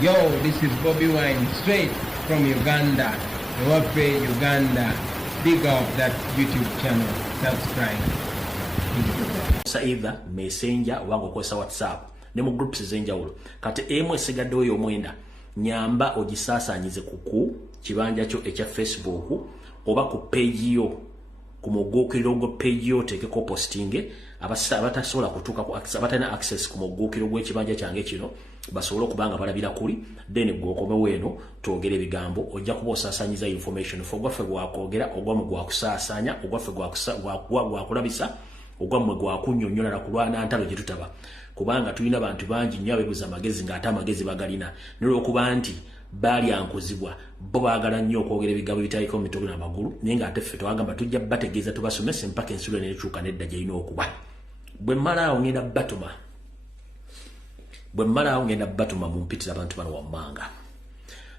Yo, this is Bobby Wine, straight from Uganda. Wape Uganda. Big up that YouTube channel. Subscribe. Either Messenger wango kwesa WhatsApp ne mu groups zenjawulo kati emwe sigadde oyo omwenda nyamba ogisaasaanyize ku kibanja kyo ekya Facebook oba ku page yo ku mugukiro gwo page yo tekeko posting abatasobola kutuuka ku access abatana access ku mugukiro gw'ekibanja kyange kino basobola okubanga balabira kuli then gwokomewo eno twogere ebigambo ojja kuba osaasaanyiza information fogwaffe gwakwogera ogwamu gwakusaasaanya ogwaffe gwakulabisa ogwamwe gwakunnyonnyola na kulwana ntalo gye tutaba kubanga tulina abantu bangi nnyo abeebuza amagezi ng'ate amagezi bagalina n'olwokuba nti baalyankuzibwa bo baagala nnyo okwogera ebigambo ebitaliko mu mitego n'amagulu naye ng'ate ffe twagamba tujja bategeeza tubasomese mpaka ensulo n'ekyuka nedda gy'erina okuba bwe mmalaawo ngenda batuma mumpitira abantu bano wammanga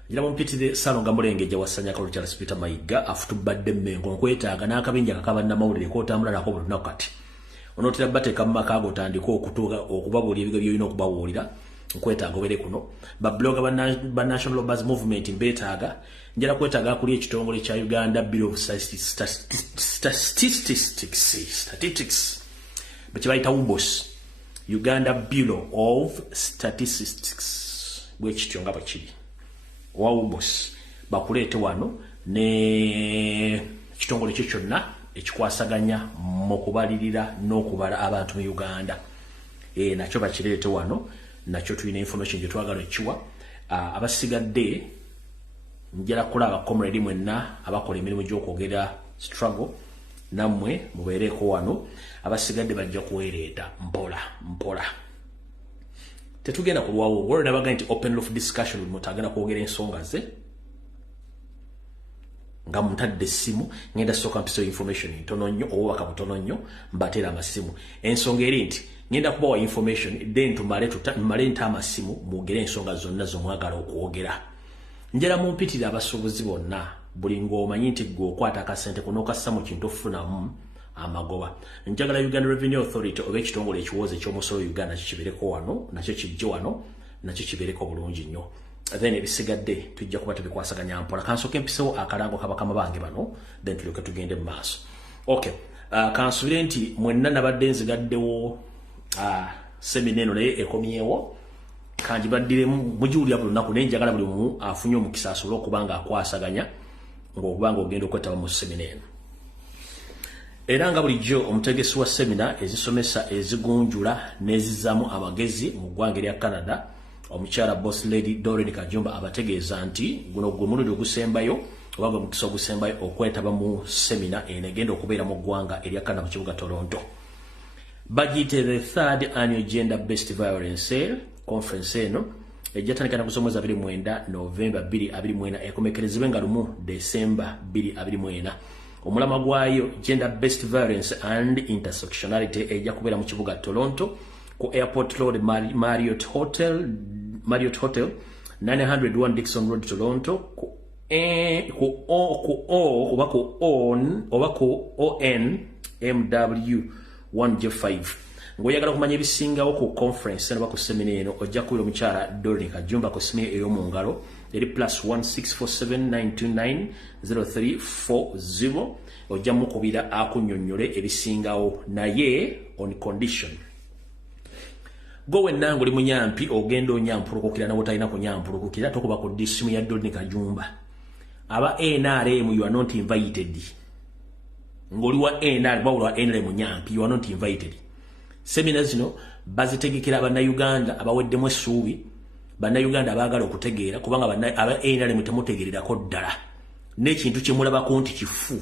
ngira mumpitire Salonga Mulengejja wasanya Kalulu Charles Peter Mayiga afutubadde Mmengo nkwetaaga n'akabinja kakaba namawulire kootambula nako buli lunaku kati onotera bateeka mu maka ago otandika okubabuulira ebigo by'olina okubabuulira nkwetaaga obere kuno babloga ba National Robbers Movement mbeetaaga njala kwetaaga kuli ekitongole kya Uganda Bureau of Statistics bakibayita UBOS Uganda Bureau of Statistics bwekityo nga bakiri wa UBOS bakuleete wano ne kitongole kyo kyonna ekikwasaganya mu kubalirira n'okubala abantu mu Uganda nakyo bakireete wano nakyo tulina information gye twagala ekiwa abasigadde njala kulaba comrade mwenna abakola emirimu gy'okwogera struggle nammwe mubeereko wano abasigadde bajja kuweereeta mpola tetugenda kulwawo word abaga nti open roof discussion buli muntu agenda kwogera ensonga ze nga mutadde essimu ngenda sooka mpiso information ntono nnyo obubaka butono nnyo mbateera amasimu ensonga eri nti ngenda kubawa information then tumale nta amasimu mwogere ensonga zonna zomwagala okwogera njala mumpitira abasuubuzi bonna buli ng'omanyi nti gwe okwata akasente kunookassa mu kintu ofunamu amagoba njagala Uganda Revenue Authority oba ekitongole ekiwooza ekyomusolo Uganda kikibereko wano nakyo kijje wano nakyo kibereko bulungi nnyo then ebisigadde tujja kuba tubikwasaganya mpola kansooka empisewo akalango kabakama bange bano then tulyoke tugende mu maaso okay kansubire nti mwenna nabadde nzigaddewo semina eno naye ekomyewo kangibaddire mugiwulira buli lunaku naye njagala buli mumu afunye omukisa asobole okuba nga akwasaganya ng'okubanga ogenda okwetaba mu semina eno era nga bulijjo omutegesi wa semina ezisomesa ezigunjula n'ezizaamu amagezi mu ggwanga erya Canada omukyala Boss Lady Doreen Kajumba abategeeza nti guno gwe mulundi ogusembayo oba gwe mukisa ogusembayo okwetaba mu semina eno egenda okubeera mu ggwanga erya Canada mu kibuga Toronto bagiyite the third annual Gender Based Violence Conference eno ejjatandika na kusomweza 29 November 2024 ekomekerezebwe nga 1 December 2024 omulama gwayo Gender Based Violence and Intersectionality ejja kubeera mu kibuga Toronto ku Airport Road Marriott Hotel 901 Dixon Road Toronto ku ONMW 1J5 ng'oyagala kumanya ebisingawo ku conference oba ku semina eno ojja kuwira omukyala Doreen Kajumba ku simu ey'omu ngalo eri +16479290340 ojja mukubira akunnyonnyole ebisingawo naye on condition gwe wenna ng'oli munyampi ogenda onyampulukukira nawe otalina kunyampulukukira tokuba ku disimu ya Doreen Kajumba aba NRM you are not invited ng'oli wa NRM wabula wa NRM munyampi you are not invited semina zino bazitegekera bannayuganda abaweddemu essuubi bannayuganda abaagala okutegeera kubanga aba NRM temutegeererako ddala n'ekintu kye mulabako nti kifu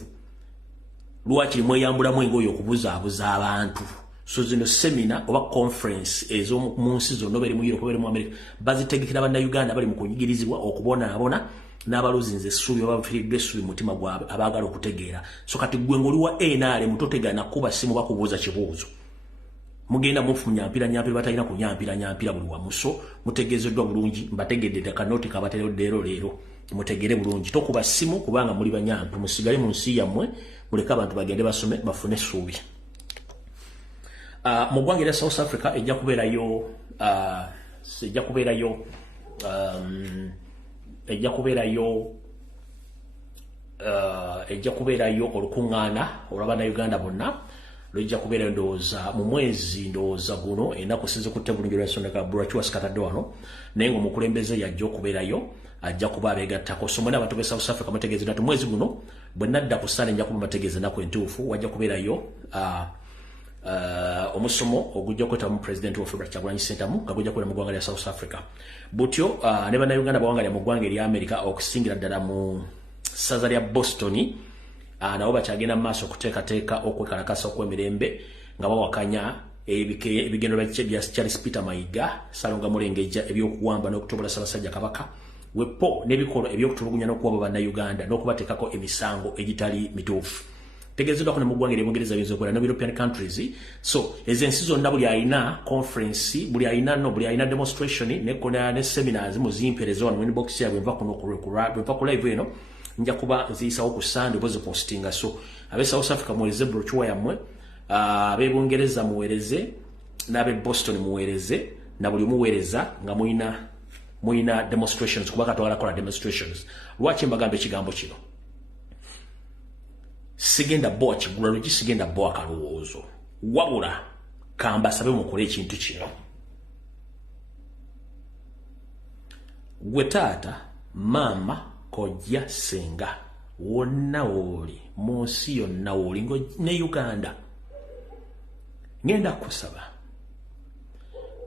lwaki mweyambulamu engoye okubuzaabuza abantu so zino semina oba conference ez'omu nsi zonna beri mu Europe beri mu America bazitegekera bannayuganda bali mu kunyigirizibwa okubonaabona n'abaluzinze essuubi oba bafiiriddwa essuubi mutima gwabwe abaagala okutegeera so kati gwe ng'oli wa NRM totegana kuba simu bakubuuza kibuuzo mugenda mufumya mpira batalina kunyampira buli wamu so mutegeezeddwa bulungi mbategedde kanoti kabatereddeero leero mutegere bulungi tokuba simu kubanga muli banyampi musigale mu nsi yammwe muleka abantu bagende basome bafune essuubi mu ggwanga erya South Africa ejja kubeerayo ejja kubeerayo olukuŋŋaana olw'Abannayuganda bonna lujja kubeerayo ndowooza mu mwezi ndowooza guno ennaku sizikutte bulungi lwensonga Burakiwa sikatadde wano naye ng'omukulembeze yajja okubeerayo ajja kuba abeegattako so mwena abantu b'e South Africa mutegeeze nti mwezi guno bwe nadda ku ssande nja kuba bategeeza ennaku entuufu wajja kubeerayo omusomo ogujja kweta mu president wa February Kyagulanyi Ssentamu nga gujja kubeera mu ggwanga lya South Africa butyo ne bannayuganda bawangalira mu ggwanga erya America okusingira ddala mu ssaza lya Boston nabo bakyagenda mu maaso okuteekateeka okwekalakasa okw'emirembe nga bawakanya ebigendo bya Charles Peter Mayiga Salonga Mulengejja ebyokuwamba n'okutobola Ssaabasajja Kabaka wepo n'ebikolwa ebyokutulugunya n'okuwaba bannayuganda n'okubateekako emisango egitali mituufu tegeezeddwako ne mu ggwanga ery'Obungereza biyinza okubeera ne European countries so ezo ensi zonna buli alina conference buli alina demonstration ne seminars muzimpereza wano inbox yabwe nva ku live eno nja kuba nziyisawo ku Sunday bozi postinga so abe South Africa muwereze brochure yammwe abe Bungereza muwereze n'abe Boston muwereze na buli muwereza nga muina demonstrations kuba katwala kola demonstrations lwaki mbagamba ekigambo kino sigenda boa kigula lugi sigenda boa kalowoozo wabula kambasabe mukole ekintu kino gwe taata mama kojja senga wonna wooli mu nsi yonna wooli ne Uganda ngenda kusaba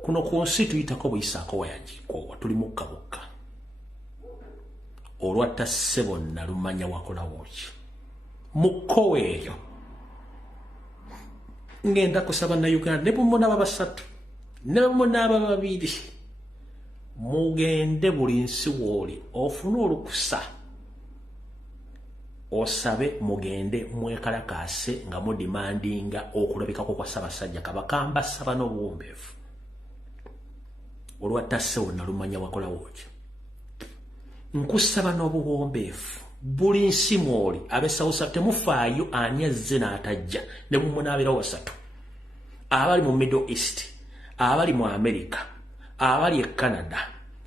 kuno ku nsi tuyitako buyisaako wayagikoowa tuli mukka bukka olwatta ssebo nalumanya wakolawo ki mukkowa eyo ngenda kusaba na Uganda ne bumunaaba basatu ne bumunaaba babiri mugende buli nsi wooli ofune olukusa osabe mugende mwekalakaase nga mudimandinga okulabikako kwa Ssaabasajja Kabaka mbasaba n'obuwombeefu olwatta ssebo nalumanya wakolawo ki nkusaba n'obuwombeefu buli nsi mwoli abe South temufaayo ani azze n'atajja ne mumunaabirawo basatu abali mu Middle East abali mu America abali e Canada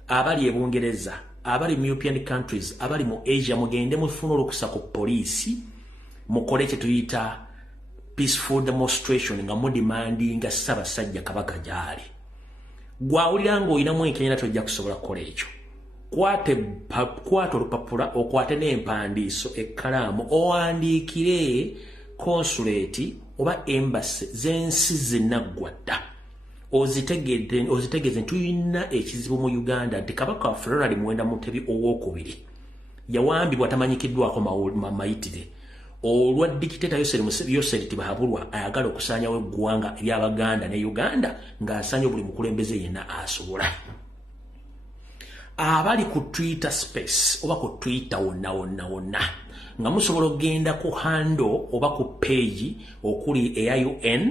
abali e Bungereza abali mu European countries abali mu Asia mugende mufuna olukusa ku poliisi mukole kye tuyita peaceful demonstration nga mudimandinga Ssaabasajja Kabaka gyali gwawulira ng'olinamu enkenya tojja kusobola kukola ekyo kwata olupapula okwate n'empandiiso ekkalaamu owandiikire consulate oba embassy z'ensi zinnaggwadda ozitegeeze nti tulina ekizibu mu Uganda nti Kabaka waffe Ronald Muwenda Mutebi owookubiri yawambibwa tamanyikiddwako mayitire olwa dikiteta Yoseri Tibahabulwa ayagala okusaanyawo eggwanga ly'Abaganda ne Uganda ng'asanya buli mukulembeze yenna asobola abali ku Twitter space oba ku Twitter wonna nga musobola okgenda ku handle oba ku page okuli eya UN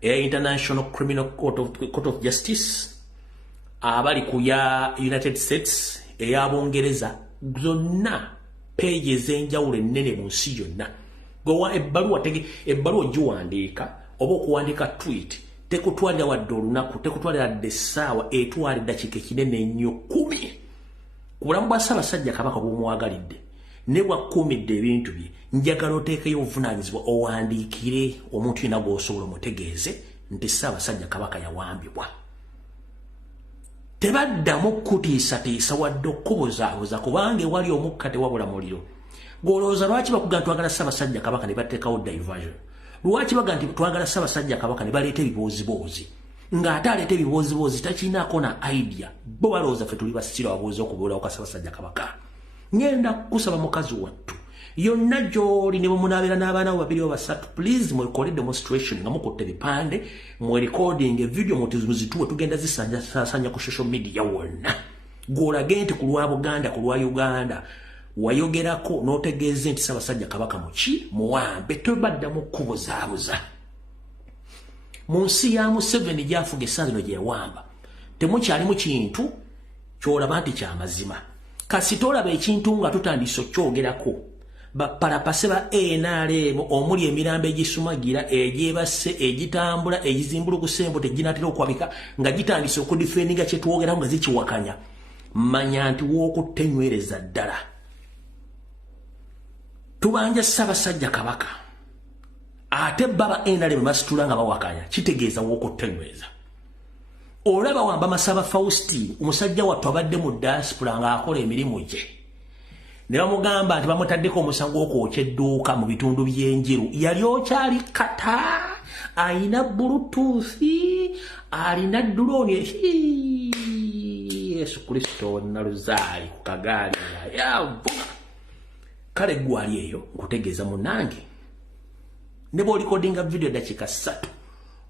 eya International Criminal Court of Justice abali ku ya United States eya Bungereza zonna page ez'enjawulo ennene mu nsi yonna gowa ebbaluwa giwandiika oba okuwandiika tweet tekutwalira wadde olunaku tekutwalira dde essaawa etwala eddakiika ekinene ennyo 10 ku bulamu bwa Ssaabasajja Kabaka bw'omuwagalidde ne bwakkuumidde ebintu bye njagala oteekeyo obuvunaanyizibwa owandiikire omuntu yenna gw'osobola omutegeeze nti Ssaabasajja Kabaka yawambibwa tebaddamu kutiisatiisa wadde okubuzaabuza kubanga ewali omukka tewabula muliro gw'olowooza lwaki bakugamba twagala Ssaabasajja Kabaka ne bateekawo diversion lwaki baga nti twagala Ssaabasajja Kabaka ne baleeta ebiboozibozi ng'ate aleeta ebiboozibozi takinaako na idea bo balowooza ffe tuli basitira wabuuza okubuulawo ka Ssaabasajja Kabaka ngenda kusaba mukazi wattu yonna gy'oli ne bwemunaabeera n'abaana bo babiri basatu please mwekole demonstration nga mukutte ebipande mwe recording video muzituwe tugenda zisaasanya ku social media wonna gw'olage nti ku lwa Buganda ku lwa Uganda wayogerako n'otegeeze nti Ssaabasajja Kabaka muki muwambe tobaddamu kubuzaabuza mu nsi ya Museveni gy'afuga essaawa lino gye yawamba temukyalimu kintu ky'olaba nti ky'amazima kasita olaba ekintu nga tutandise okyogerako bapalapase ba NRM omuli emirambo egisumagira egyebase egitambula egizimbulukuse embo teginatera okwabika nga gitandise okudifendinga kye twogeraho nga zikiwakanya manya nti w'okutenywereza ddala. Tubanja Ssaabasajja Kabaka ate baba NRM basitula nga bawakanya kitegeeza w'okutenywereza. Olaba wamba Masaba Faustin omusajja wattu abadde mu diaspora ng'akola emirimu gye. Ne bamugamba nti bamutaddeko omusango okwokya edduuka mu bitundu by'enjeru. Yali okyali kata, ayina Bluetooth, alina drone. Yesu Kristo naluzaali ku kagaali yavuga. Kale gwali eyo nkutegeeza munange. Ne bw'olikodinga video dakika 3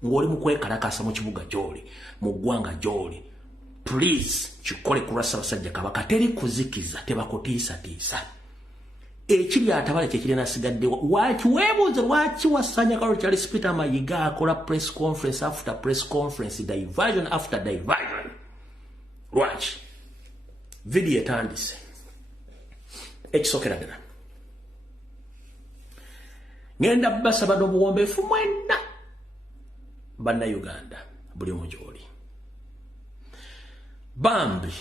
ng'oli mu kwekalakasa mu kibuga gy'oli, mu ggwanga gy'oli. Please, kikole ku Ssaabasajja Kabaka teri kuzikiza tebakutiisatiisa. Ekiri atabale kyekiri nasigaddewo. Waki weebuuze lwaki wasanya Karo Charles Peter Mayiga akola press conference after press conference, diversion after diversion. Lwaki? Video etandise. Ekisookera ddala. Ngenda basaba n'obuwombeefu mwenna Bannayuganda buli omu gy'oli. Bambi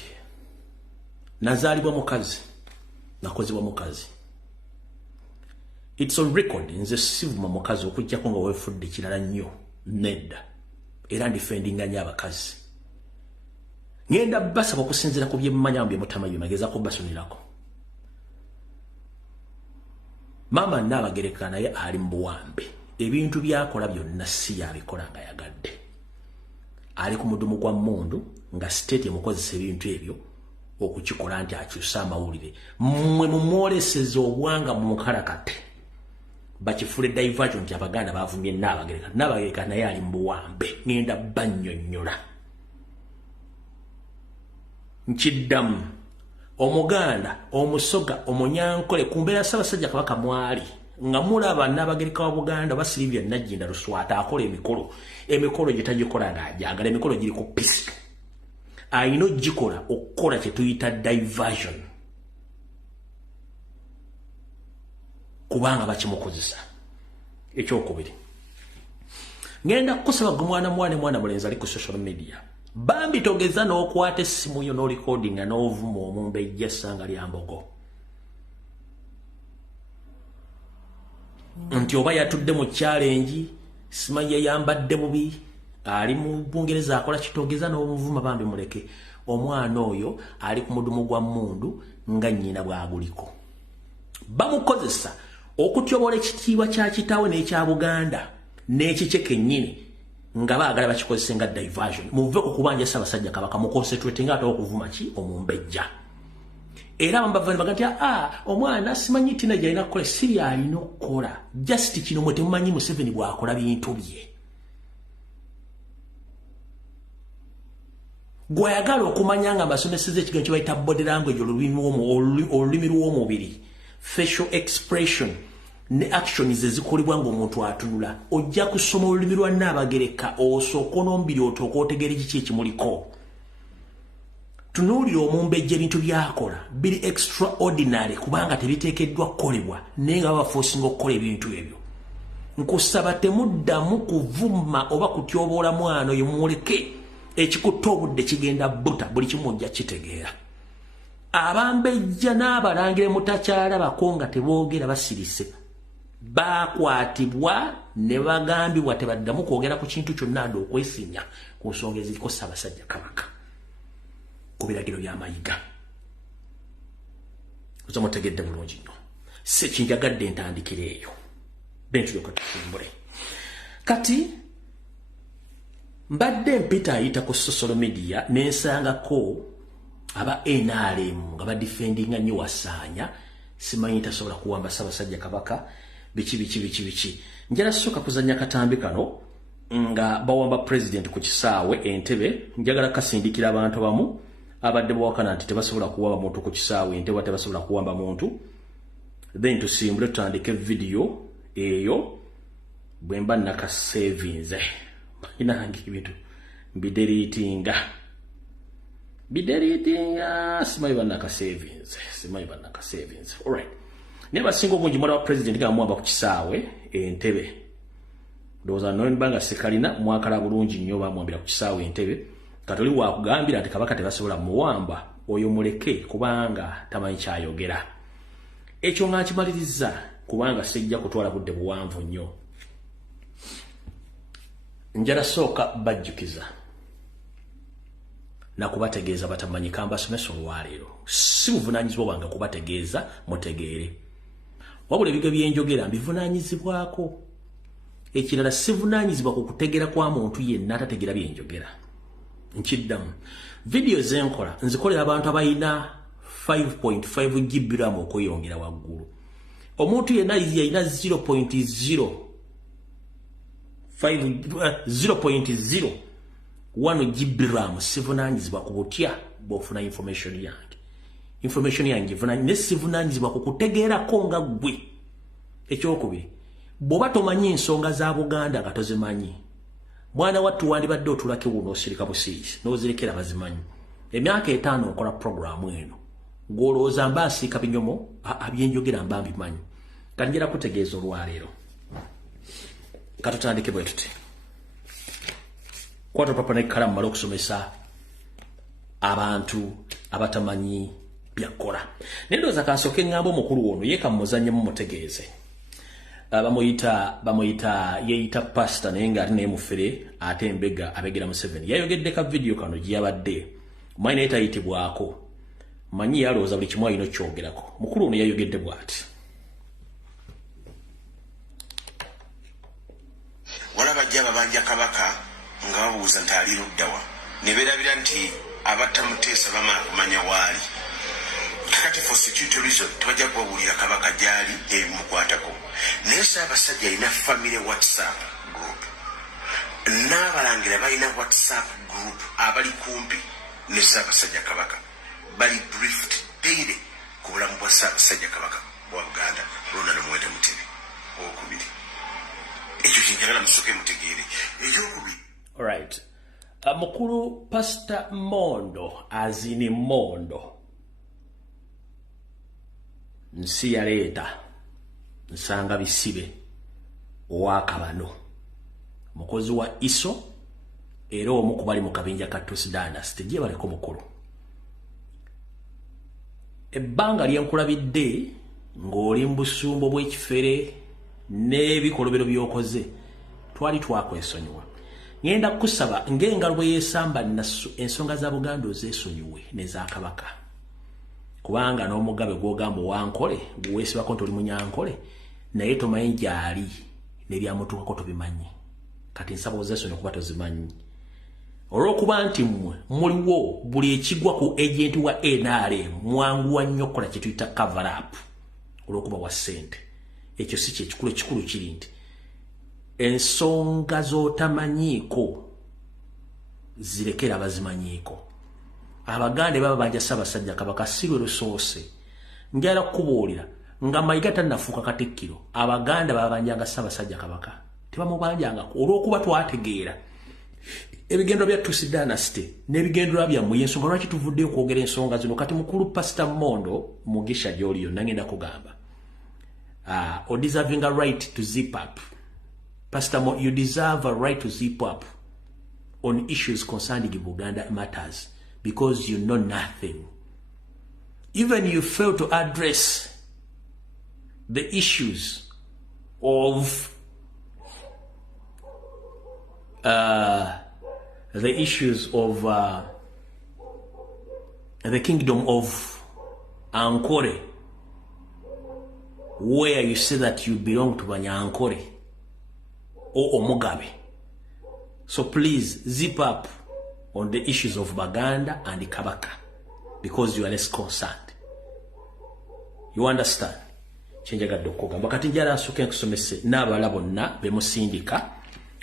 nazaalibwa mukazi, nakozebwa mukazi. It's on record nze sivuma mukazi okujjako nga weefudde kirala nnyo nedda era ndifendinga nnyo abakazi. Ngenda basaba okusinziira ku bye mumanya bye mutamanyi magezaako basunirako. Mama Nnaabagereka naye ali mu buwambe. Ebintu byakola byonna si yabikola nga yagadde. Ali ku mudumu gwa mmundu nga state emukozesa ebintu ebyo okukikola nti akyusa amawulire. Mmwe mumwoleseza obwanga mu nkalakate. Bakifule diversion nti Abaganda bavumye Nnaabagereka. Nnaabagereka naye ali mu buwambe. Ngenda bannyonnyola. Nkiddamu. Omuganda, Omusoga, Omunyankole kumbeera Ssaabasajja Kabaka mwali nga mulaba Nnaabagereka wa Buganda Basiribya Najjinda Luswata akola emikolo gye tagikola ng'ajagala, emikolo giri ku pisi. Ayina ogikola okukola kye tuyita diversion kubanga bakimukozesa. Ekyokubiri, ngenda kukusaba gwe mwana mulenzi ali ku social media. Bambi togeza n'okwata essimu yo n'orecordinga n'ovuma omumbejja essanga lya mbogo. Nti oba yatudde mu challenge, simanyi yayambadde bubi, ali mu Bungereza akola kitogeza n'omuvuma. Bambi muleke. Omwana oyo ali ku mudumu gwa mmundu nga nnyina bw'aguliko. Bamukozesa okutyobola ekitiibwa kya kitaawe n'ekya Buganda n'ekikye kennyini nga baagala bakikozese nga diversion. Muve okubanja Ssaabasajja Kabaka mu concentrate nga atawo okuvuma ki omumbejja. Era bambavani bagati omwana simanyi teenager alina kukola siri alina okukola. Just kino mwe temumanyi Museveni bw'akola bintu bye. Gwayagala okumanya nga basomeseza ekigambo kye bayita body language, olulimi lw'omubiri, facial expression ne action zikolebwa ng'omuntu atunula. Ojja kusoma olulimi lwa Nnaabagereka osooka n'omubiri otooka otegeera kiki ekimuliko. Tunuulira omumbejja ebintu byakola biri extraordinary kubanga tebiteekeddwa kukolebwa naye nga babaforcinga okukola ebintu ebyo. Nkusaba temuddamu kuvuma oba kutyoboola mwana oyo, muleke. Ekikutta obudde kigenda buta, buli kimu ojja kitegeera. Abambejja n'abalangire mutakyalabako nga teboogera basirise bakwatibwa ne bagambibwa tebaddamu kwogera ku kintu kyonna ade okwesinya ku nsonga eziriko Ssaabasajja Kabaka ku biragiro bya Mayiga. Ozo mutegedde bulungi nnyo. Sekinjagadde ntandikira eyo bintu byokka tufumbule. Kati mbadde mpita ayita ku social media nensangako aba NRM nga badifendinga nnyo Wasaanya. Simanyi tasobola kuwamba Ssaabasajja Kabaka biki. Njala soka kuzanya katambi kano nga bawamba president ku kisaawe Entebbe. Njagala kasindikira abantu bamu abadde bawakana nti tebasobola kuwamba muntu ku kisaawe Entebbe, tebasobola kuwamba muntu. Then tusimbule tutandike video eyo bwemba naka savings. Inangi ebintu bideletinga simanyi bannaka savings. Alright, naye basinga obungi mwana wa president nga mwamba ku kisaawe Entebbe. Ndowooza nobanga sekalina mwakala bulungi nnyo bamwambira ku kisaawe Entebbe. Katoli wakugambira nti Kabaka tebasobola muwamba oyo muleke kubanga tamanyi kyayogera. Ekyo nga nkimaliriza kubanga sijja kutwala budde buwanvu nnyo. Njala sooka bajjukiza na kubategeeza batamanyi kambasomesa olwaleero. Si buvunaanyizibwa bwange kubategeeza mutegeere. Wabula ebiga byenjogera mbivunaanyizibwako. Ekirala sivunaanyizibwa ku kutegeera kwa muntu yenna atategeera byenjogera. Nkiddamu. Video zenkola nzikolera abantu abayina 5.5 GB RAM okweyongera waggulu. Omuntu yenna yalina 0.01 GB RAM sivunaanyizibwa ku butya bw'ofuna information yange. Information yange ne sivunaanyizibwa ku kutegeerako nga ggwe. Ekyokubiri, bw'oba tomanyi ensonga za Buganda nga tozimanyi, mwana wattu wandibadde otulake wuno osirika busiisi n'ozirekera bazimanyi. Emyaka 5 nkola programu eno ng'olowooza mba asiika binyomo abyenjogera mba mbimanyi. Kanjira kutegeeza olwaleero. Katutandike bwe tuti. Kwata papa n'ekkalamu mala okusomesa abantu abatamanyi byakola. Nendooza kansooke ng'amba omukulu ono ye kamuzannyemu mutegeeze. Bamuyita yeeyita pastor naye nga ate naye mufere ate embega abegera Museveni. Yayogedde ka video kano gye yabadde. Manyi naye tayitibwako. Manyi yalowooza buli kimu alina okyogerako. Mukulu ono yayogedde bw'ati. Walaba jja babanja Kabaka nga babuuza nti ali luddawa. Ne beerabira nti abatta Muteesa bamala kumanya waali. Kakati for security reason tebajja kuwabulira Kabaka gyali ebimukwatako. Naye Ssaabasajja alina family WhatsApp group. N'abalangira balina WhatsApp group abali kumpi ne Ssaabasajja Kabaka. Bali briefed daily ku bulamu bwa Ssaabasajja Kabaka bwa Buganda. Ronald Muwenda Mutebi. Okubiri. Ekyo kinjagala musooke mutegeere. Ekyokubiri. Alright. Mukulu Pastor Mondo azini Mondo. Nsi yaleeta nsanga bisibe owakabano. Mukozi wa ISO era omu ku bali mu kabinja ka Tusi Dynasty gye baliko mukulu. Ebbanga lyenkulabidde ng'oli mu busumbo bw'ekifere n'ebikolobero by'okoze twali twakwesonyiwa. Ngenda kusaba ng'engalo bwe yeesamba ensonga za Buganda ozeesonyiwe n'eza Kabaka. Kubanga n'omugabe gw'ogamba Wankole gweweesibako nti oli Munyankole naye tomanyi gy'ali n'ebyamutuukako tobimanyi. Kati nsaba ozeesonyiwe kuba tozimanyi. Olw'okuba nti mmwe muliwo buli ekigwa ku agent wa NRM mwanguwa nnyo okukola kye tuyita cover up olw'okuba wa ssente. Ekyo si kyekikulu, ekikulu kiri nti ensonga z'otamanyiiko zirekera abazimanyiiko. Abaganda baba banja Ssaabasajja Kabaka si lwe lusoose. Njala kukubuulira nga Mayiga tannafuuka Katikkiro, Abaganda baba banjanga Ssaabasajja Kabaka tebamubanjangako olw'okuba twategeera ebigendo bya Tusi Dynasty n'ebigendera byammwe y'ensonga lwaki tuvudde okwogera ensonga zino. Kati mukulu Pastor Mondo Mugisha gy'oli yonna ngenda kugamba deserving a right to zip up. Pastor Mondo, you deserve a right to zip up on issues concerning Buganda matters because you know nothing. Even you fail to address the issues of the kingdom of Ankore, where you say that you belong to Banyankore or Omugabe. So please zip up on the issues of Baganda and the Kabaka because you are less concerned. You understand? Chenjagadde okugamba kati njala nsooke nkusomese n'abala bonna bemusindika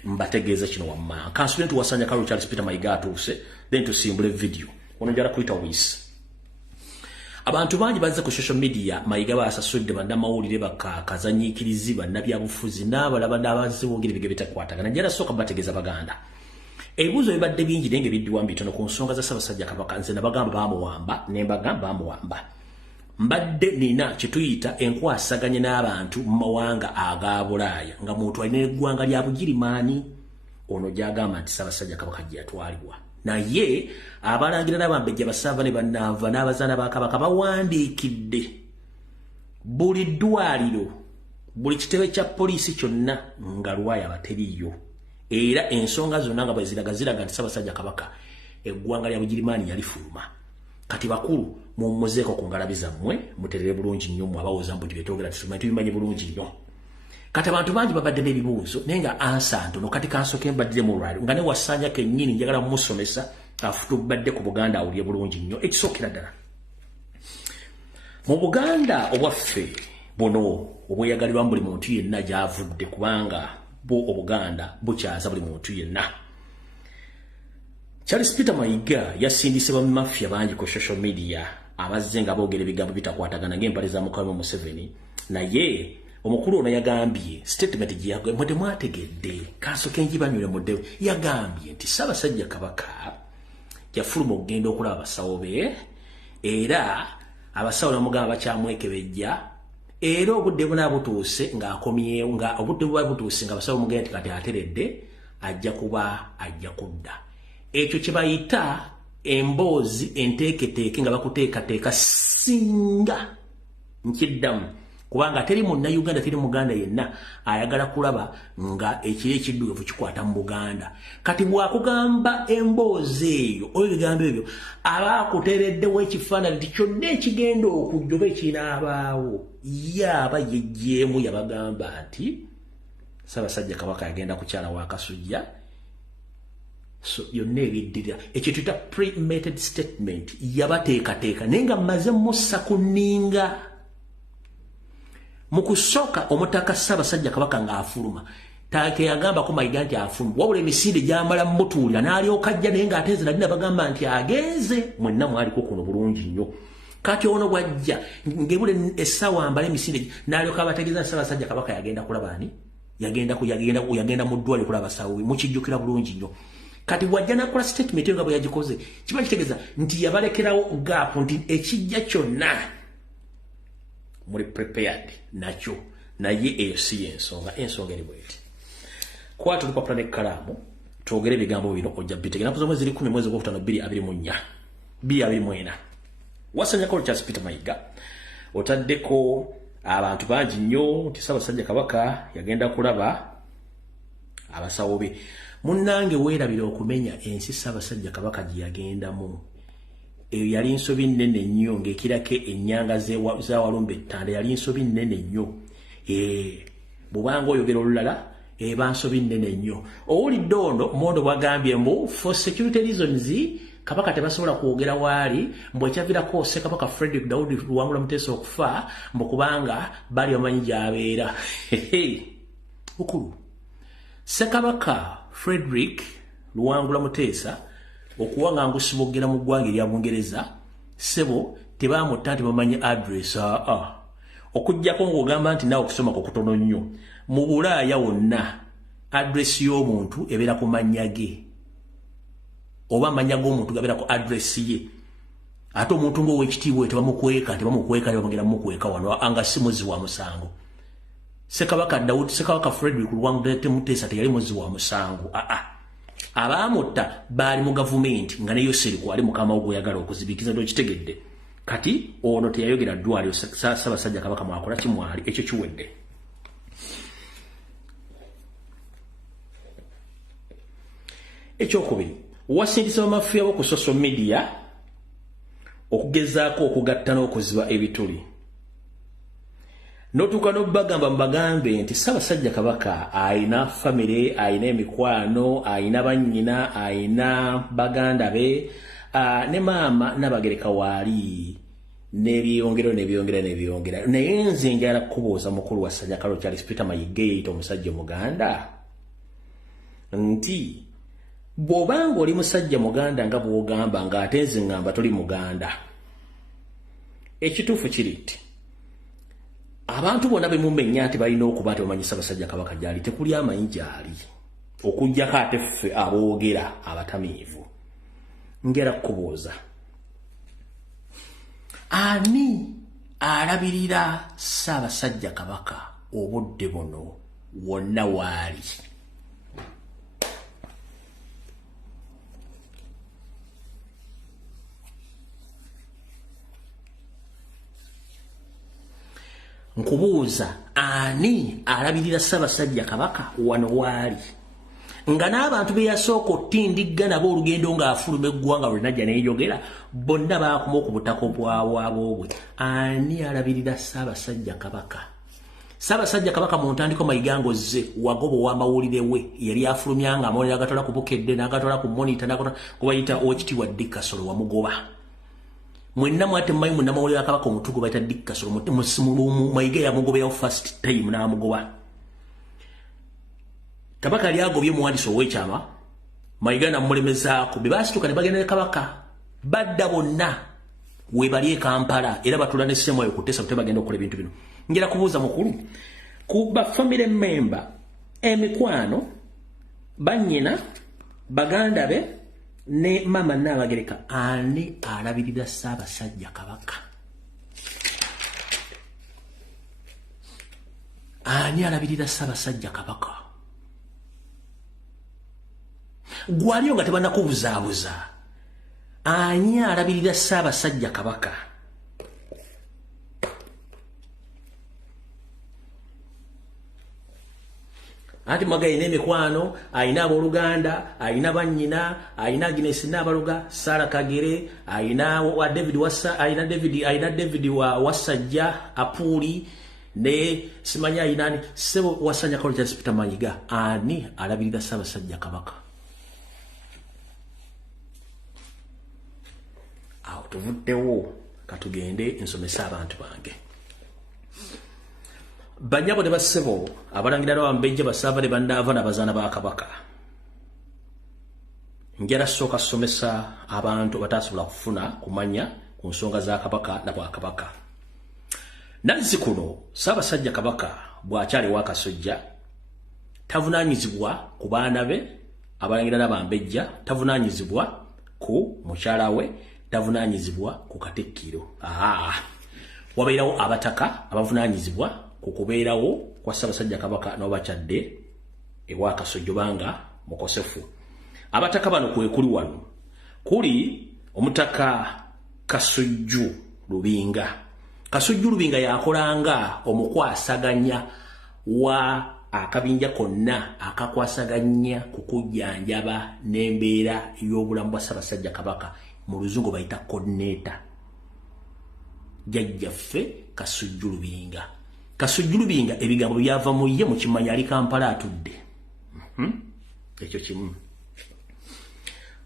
mbategeeza kino wamma. Kansule nti wasanya Kalu Charles Peter Mayiga atuuse then tusimbule video. Ono njala kuyita wisi. Abantu bangi bazze ku social media Mayiga basasudde bannamawulire bakakazanyiikirizi bannabyabufuzi n'abalaba n'abazze boogera ebigere bitakwatagana. Njala sooka bategeeza Baganda. Ebibuuzo bibadde bingi naye ng'ebiddiwamu bitono ku nsonga za Ssaabasajja Kabaka. Nze nabagamba bamuwamba ne mbagamba bamuwamba. Mbadde nina kye tuyita enkwasaganya n'abantu mu mawanga aga Bulaaya nga muntu alina eggwanga lya Bugirimaani. Ono gy'agamba nti Ssaabasajja Kabaka gye yatwalibwa naye abalangira n'abambejja basava ne bannava n'abazaana ba kabaka bawandiikidde buli ddwaliro buli kitebe kya poliisi kyonna nga Lwaya bateriyo era ensonga zonna nga bwe ziraga nti Ssaabasajja Kabaka eggwanga lya Bugirimaani yalifuluma kati bakulu mummuzeeko ku ngalabi zammwe muterere bulungi nnyo mu abawooza mbu tibetogera tubimanye bulungi nnyo kati abantu bangi babadde n'ebibuuzo naye nga ansa ntono kati kansoke mbaddire mu lwali nga ne Wasanja kennyini njagala mumusomesa afutubadde ku Buganda awulye bulungi nnyo ekisookera ddala mu Buganda obwaffe buno obweyagalirwamu buli muntu yenna gy'avudde kubanga Obuganda bukyaza buli muntu yenna. Charles Peter Mayiga yasindise ba mafia bangi ku social media abazze nga boogera ebigambo bitakwatagana ng'empale za Mukama Museveni naye omukulu ono yagambye statement gye mwete mwategedde kansoke njibanyule mudde yagambye nti Ssaabasajja Kabaka yafuluma okugenda okulaba abasawo be era abasawo namugamba bakyamwekebejja era obudde buna butuuse ng'akomyewo nga obudde buba butuuse nga abasawo mugenda nti kati ateredde ajja kudda ekyo kye bayita emboozi enteeketeeke nga bakuteekateeka singa nkiddamu kubanga teri Munnayuganda teri Muganda yenna ayagala kulaba nga ekiri ekiddugavu kikwata mu Buganda kati bwakugamba emboozi eyo oyo bigambo ebyo aba akuteereddewo ekifaananyi nti kyonna ekigenda okujja oba ekinaabaawo yaba yejjeemu yabagamba nti Ssaabasajja Kabaka yagenda kukyala wa Kasujja so yonna ebiddirira ekyo tuyita premeditated statement yabateekateeka naye nga mmaze mussa ku nninga mukusooka omutaka Ssaabasajja Kabaka ng'afuluma taake yagamba ko Mayiga nti afuluma wabula emisinde gyamala mutuulira n'alyoka ajja naye ng'ateeze nali nabagamba nti agenze mwenna mwaliko kuno bulungi nnyo kati ono bwajja ngebule essaawa mbala emisinde n'alyoka abategeeza nti Ssaabasajja Kabaka yagenda kulaba ani yagenda mu ddwaliro kulaba abasawo mukijjukira bulungi nnyo kati wajja nakola statement nga bwe yagikoze kiba kitegeeza nti yabalekerawo gaapu nti ekijja kyonna muri prepared nakyo naye eyo si ensonga eri bweti kwatu lupapula n'ekkalaamu twogere ebigambo bino ojja bitegera nakuza mwezi 10 mwezi gwa 5 2024 wasanyako Charles Peter Mayiga otaddeko abantu bangi nnyo nti Ssaabasajja Kabaka yagenda kulaba abasawo be munnange weerabira okumenya ensi Ssaabasajja Kabaka gye yagendamu eyo yali nsobi nnene nnyo ng'ekirako ennyanga za Walumbe Ttanda yali nsobi nnene nnyo bw'obanga oyogera olulala eba nsobi nnene nnyo owulidde ono Mondo bwagambye mbu for security reasons Kabaka tebasobola kwogera waali mbu ekyavirako Ssekabaka Frederick Daudi Luwangula Muteesa okufa mbu kubanga bali bamanyi gy'abeera bukulu Ssekabaka Frederick Luwangula Muteesa okuwanga ngusibogera mu ggwanga erya Bungereza sebo tebamutta nti bamanyi address okujjako ng'ogamba nti naawe okusoma ko kutono nnyo mu Bulaaya wonna address y'omuntu ebeera ku mannya ge oba amannya g'omuntu gabeera ku address ye ate omuntu ng'ow'ekitiibwa tebamukweka tebamugenda mukweka wano anga si muzi wa musango Ssekabaka Frederick Luwangula Muteesa teyali muzi wa musango abamutta baali mu gavumenti nga neyo Seriku ali mukama wo gweyagala okuzibikiza n'okitegedde kati ono teyayogera ddwaliro Ssaabasajja Kabaka mwakola kimwali ekyo kiwedde ekyokubiri wasindisa bamafiya bo ku social media okugezaako okugatta n'okuziba ebituli notuuka n'obagamba mubagambe nti Ssaabasajja Kabaka ayina famire ayina emikwano ayina bannyina ayina baganda be ne maama n'abagereka waali n'ebyongera naye nze njagala kubuuza mukulu wa Ssajjakalo Charles Peter Mayiga eyita omusajja Muganda nti bw'obanga oli musajja Muganda nga bw'ogamba ng'ate nze ngamba toli Muganda ekituufu kiri nti abantu bonna bemumenya nti balina okuba nti bamanyi Ssaabasajja Kabaka gyali tekuli amanyi gyali okujjako ate ffe aboogera abatamiivu ngera kubuuza ani alabirira Ssaabasajja Kabaka obudde buno wonna waali nkubuuza ani alabirira Ssaabasajja Kabaka wano waali nga n'abantu be yasooka ottindigga nabo olugendo ng'afuluma eggwanga lwe najja neeyogera bonna baakuma ku butako bwawaabwe ani alabirira Ssaabasajja Kabaka Ssaabasajja Kabaka mu ntandiko Mayiga ng'ozze wagoba ow'amawulire we yali afulumya nga amawulire agatwala ku Bukedde n'agatwala ku Monitor n'agatwala ku bayita Oweekitiibwa Dick Kasolo wamugoba mwenna mwate mmanyi munnamawulire wa Kabaka omutugu bayita Dick Kasolo mu Mayiga yamugoberawo first time n'amugoba Kabaka yali agobye muwandiisi ow'ekyama Mayiga namulemezaako be baasituka ne bagenda ne Kabaka badda bonna we bali e Kampala era batula ne Ssemwayo ku Ttesa bute bagenda okukola ebintu bino njera kubuuza mukulu ku ba family member emikwano bannyina baganda be ne mama Nnaabagereka ani alabirira Ssaabasajja Kabaka ani alabirira Ssaabasajja Kabaka gwaliyo nga tebannakubuzaabuza ani alabirira Ssaabasajja Kabaka ati Magayi n'emikwano ayina abooluganda ayina bannyina ayina Agnes Naabaluga Sarah Kagere ayina wa David Wassa ayina David wa Wassajja Apuli ne simanya ayinani sebo Wasanya College Peter Mayiga ani alabirira Ssaabasajja Kabaka awo tuvuddewo katugende ensomesa abantu bange Banyabo ne bassebo abalangira Bambejja Basaabale Bandaava n'abazaana ba Kabaka njala sooka somesa abantu batasobola kufuna kumanya ku nsonga za Kabaka na Bwakabaka nazzikuno Ssaabasajja Kabaka bw'akyali wa Kasujja tavunaanyizibwa ku baana be abalangira Bambejja tavunaanyizibwa ku mukyala we tavunaanyizibwa ku Katikkiro wabeerawo abataka abavunaanyizibwa kukubeerawo kwa Ssaabasajja Kabaka n'obakyadde ewa Kasujju banga mukosefu abataka bano kwe kuli wano kuli omutaka Kasujju Lubinga yakolanga omukwasaganya wa akabinja konna akakwasaganya kukujjanjaba n'embeera y'obulamu bwa Ssaabasajja Kabaka mu luzungu bayita coordinator jjajjaffe Kasujju Lubinga ebigambo byava mu ye mu kimanya ali Kampala atudde ekyo kimu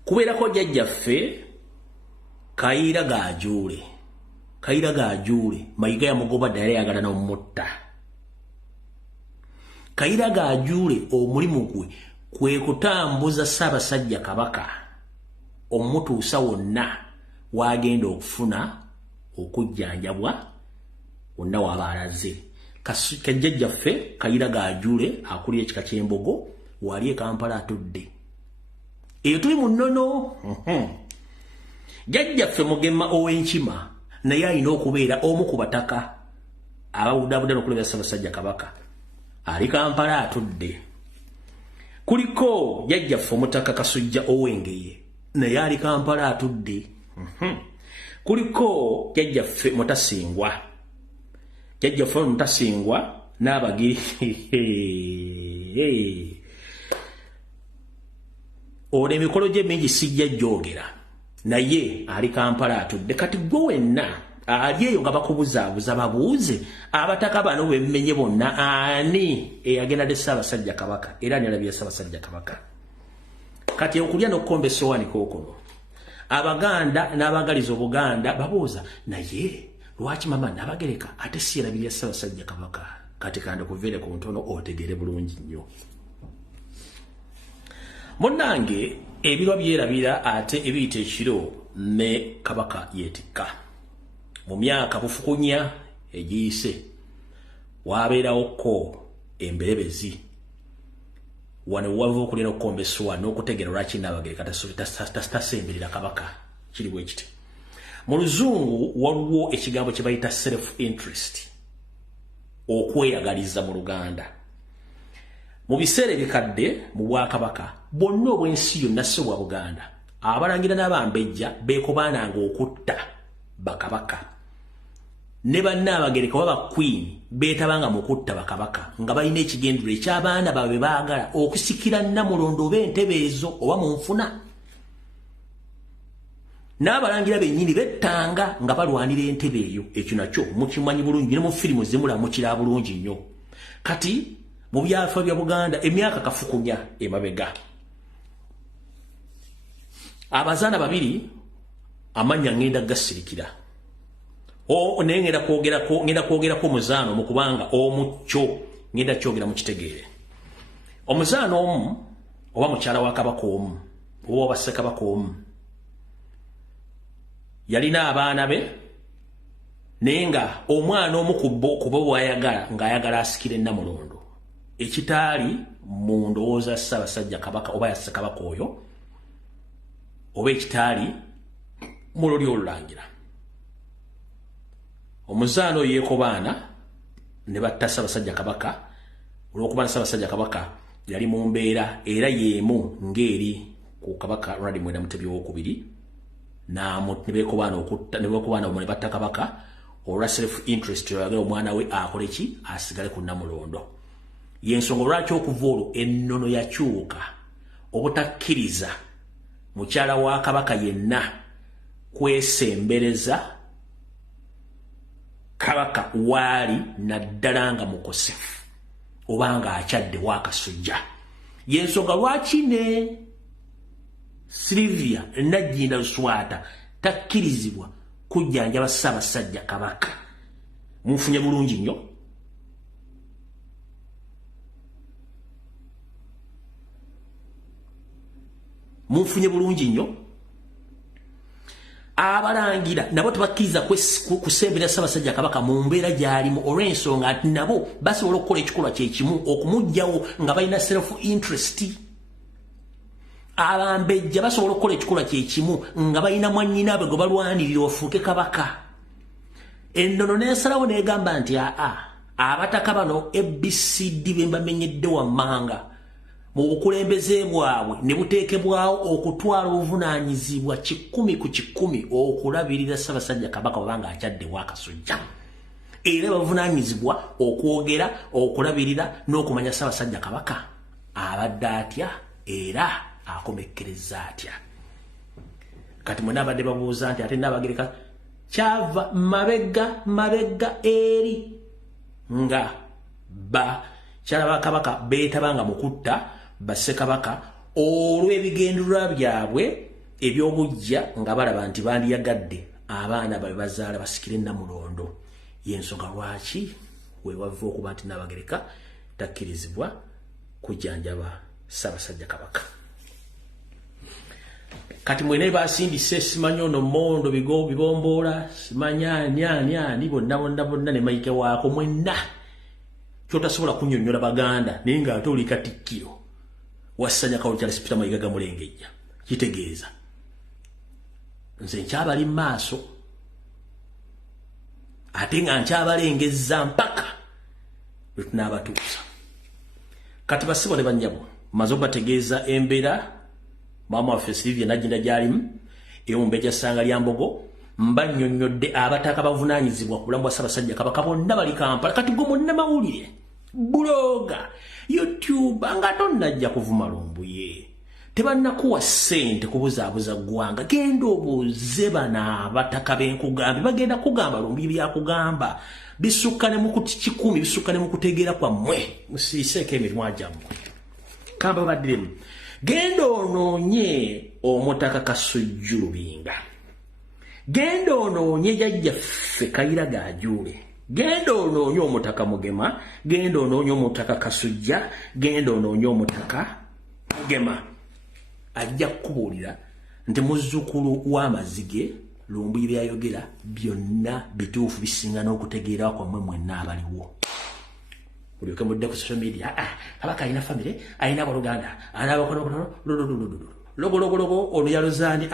kubeerako jjajjaffe Kayiira Gajuule Mayiga yamugoba dda yali ayagala n'omutta Kayiira Gajuule omulimu gwe kwe kutambuza Ssaabasajja Kabaka omutuusa wonna wagenda okufuna okujjanjabwa wonna waba alaze kajjajjaffe Kayiira Gajuule akulira ekika ky'Embogo wali e Kampala atudde eyo tuli mu nnono jjajjaffe Mugema ow'Enkima naye alina okubeera omu ku bataka abawuddabudda n'okulabira Ssaabasajja Kabaka ali Kampala atudde kuliko jjajjaffe omutaka Kasujja ow'Engeye naye ali Kampala atudde kuliko jjajjaffe Mutasingwa n'Abagiri ono emikolo gye mingi sijja gyogera naye ali Kampala atudde kati gwe wenna ali eyo nga bakubuzaabuza babuuze abataka bano bemmenye bonna ani eyagenda ne Ssaabasajja Kabaka era ani alabira Ssaabasajja Kabaka kati okulya n'okukomba essowaani kookono Abaganda n'abagaliza Obuganda babuuza naye lwaki mama Nnaabagereka ate si erabirira Ssaabasajja Kabaka kati kanda kuveere ku ntono otegere bulungi nnyo munnange ebirwa byerabira ate ebiyita ekiro ne Kabaka yeetikka mu myaka bufukunya egiyise wabeerawoko emberebezi wano wava okulya n'okukomba essowaani n'okutegeera lwaki Nnaabagereka tasemberera Kabaka kiri bwe kiti mu luzungu waliwo ekigambo kye bayita self interest okweyagaliza mu Luganda mu biseera ebikadde mu Bwakabaka bonna obw'ensi yonna si bwa Buganda abalangira n'Abambejja beekobaananga okutta bakabaka ne bannabagereka waba queen beetabanga mu kutta bakabaka nga balina ekigendero eky'abaana baabwe baagala okusikira Namulondo oba entebe ezo oba mu nfuna. N'abalangira bennyini bettanga nga balwanira entebe eyo. Ekyo nakyo mukimanyi bulungi ne mu firimu zimulamu kira bulungi nnyo. Kati mu byafa bya Buganda emyaka kafukunya emabega. Abazaana babiri amanya ngenda gasirikira. Ngenda kwogerako muzaano mu kubanga omucyo ngenda kyogera mu kitegeere. Omuzaano omu oba mukyala wa Kabaka omu oba Ssekabaka omu yalina abaana be naye nga omwana omu kubo bw'ayagala ng'ayagala asikire Namulondo. Ekitaali mu ndowooza Ssaabasajja Kabaka oba ya Ssekabaka oyo oba ekitaali mu luli olulangira. Omuzaano yeekobaana ne batta Ssaabasajja Kabaka olw'okuba Ssaabasajja Kabaka yali mu mbeera era yeemu ng'eri ku Kabaka Ronald Mwenda Mutebi II ne beekobaana ne batta Kabaka olwa self interest yagala omwana we akole ki asigale ku Namulondo. Yensonga lwaki okuva olwo ennono yakyuka obutakkiriza mukyala wa Kabaka yenna kwesembereza Kabaka waali naddala nga mukosefu obanga akyadde wakasujja. Yensonga lwaki ne Sylvia Nagginda Luswata takkirizibwa kujjanjaba Ssaabasajja Kabaka. Munfunye bulungi nnyo. Munfunye bulungi nnyo. Abalangira nabo tebakkiriza kusembera Ssaabasajja Kabaka mu mbeera gy'alimu olw'ensonga nti nabo basobola okukola ekikolwa kye kimu okumuggyawo nga balina self interest. Abambejja basobola okukola ekikolwa kye kimu nga balina mwannyinaabwe gwe balwanirira ofuuke Kabaka. Ennono n'esalawo n'egamba nti abataka bano ABCD be mbamenyedde wammanga mu bukulembeze bwabwe ne buteekebwawo okutwala obuvunaanyizibwa 100 ku 100 okulabirira Ssaabasajja Kabaka obanga akyadde wakasujja. Era bavunaanyizibwa okwogera okulabirira n'okumanya Ssaabasajja Kabaka abadde atya era akomekkereza atya. Kati mwe nabadde babuuza nti ate Nnaabagereka kyava mabega eri nga bakyala ba Kabaka beetabanga mu kutta Bassekabaka olw'ebigendererwa byabwe eby'obujja nga balaba nti bandiyagadde abaana babe bazaala basikire Namulondo. Yensonga lwaki wewava okuba nti Nnaabagereka takkirizibwa kujjanjaba Ssaabasajja Kabaka. Kati mwene basindise simanyi ono Mondo bigomboola simanya ani bonna ne mayike waako mwenna kyotasobola kunnyonnyola Baganda naye ng'ate oli Katikkiro wassanya Charles Peter Mayiga gamulengejja. Kitegeeza nze nkyabali mu maaso ate nga nkyabalengezza mpaka lwe tunaabatuusa. Kati basibo ne bannyabo maze obategeeza embeera maama waffe Sylvia Nagginda gy'alimu ey'omumbejja ssanga lya Mbogo. Mbannyonnyodde abataka bavunaanyizibwa ku bulamu bwa Ssaabasajja Kabaka bonna bali Kampala. Kati gwe munnamawulire buloga YouTube nga tonnajja kuvuma lumbuye tebannakuwa ssente kubuzaabuza ggwanga. Genda obuuze bano abataka b'enkugambi bagenda kugamba lumbuye byakugamba bisukka ne mu kuti 10 bisukka ne mu kutegeera kwammwe musiiseeko emirimu gyammwe. Kamba baddiremu genda onoonye omutaka Kasujju Lubinga. Genda onoonye jjajjaffe Kayiira Gajuule. Genda onoonye omutaka Mugema. Genda onoonye omutaka Kasujja. Genda onoonye omutaka Mugema. Ajja kukubuulira nti muzzukulu w'amazige lumbuye byayogera byonna bituufu bisinga n'okutegeera kwammwe mwenna abaliwo. Ulyoke mudde ku social media Kabaka alina family alina abaluganda anabakono logo ono yalozaani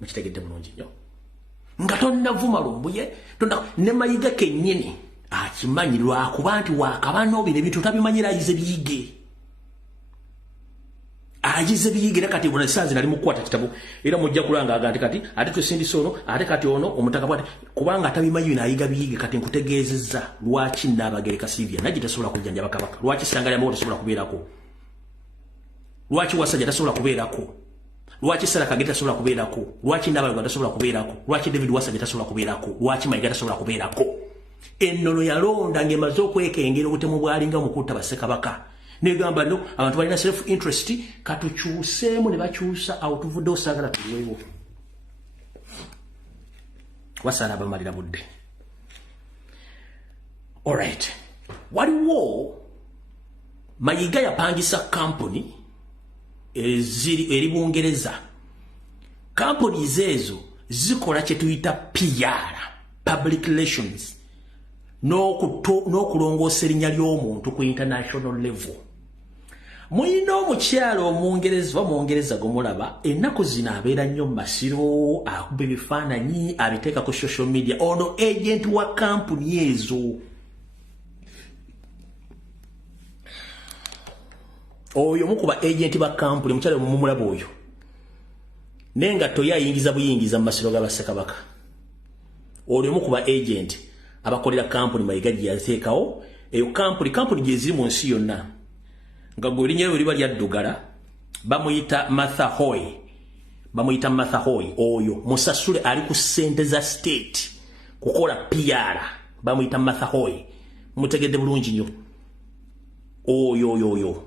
mukitegedde bulungi nnyo nga tonnavuma lumbuye ne Mayiga kennyini akimanyi lwakuba nti wakaba n'obira ebintu tabimanyirayize biyige agize biyigire kati buna sazi nali mukwata kitabu era mujja kulanga agandi kati ate tusindise ono ate kati ono omutaka bwate kubanga atabimanyi nayiga biyige kati nkutegeezezza lwaki Nnaabagereka Sylvia Najji tasobola kujjanja Kabaka lwaki Sangala Mawolo tasobola kubeerako lwaki Wasajja tasobola kubeerako lwaki Sarah Kagere tasobola kubeerako lwaki Nnaabagereka tasobola kubeerako lwaki David Wasajja tasobola kubeerako lwaki Mayiga tasobola kubeerako ennono yalonda ng'emaze okwekengera obutemu bwalinga omukutta Bassekabaka negamba no abantu balina self interest katukyuseemu ne bakyusa awo tuvudde osagala tuliwewo wasala abamalira budde. Alright, waliwo Mayiga yapangisa kampuni eri Bungereza. Kampuni ezo zikola kye tuyita PR, public relations, n'okulongoosa erinnya ly'omuntu ku international level. Muyina omukyalo Omungereza gomulaba ennaku zino abeera nnyo mu masiro akuba ebifaananyi abiteeka ku social media. Ono agent wa kampuni ezo. Oyo mukuba agent ba kampuni mukyalo mumulaba oyo. N'engatto yayingiza buyingiza mu masiro ga Bassekabaka. Oyo mukuba agent abakolera kampuni Mayiga gye yateekawo. Eyo kampuni gye ziri mu nsi yonna. Nga gwe erinnya lye liba lyaddugala bamuyita Martha Hoy. Oyo musasule ali ku ssente za state kukola PR bamuyita Martha Hoy. Mutegedde bulungi nnyo oyo.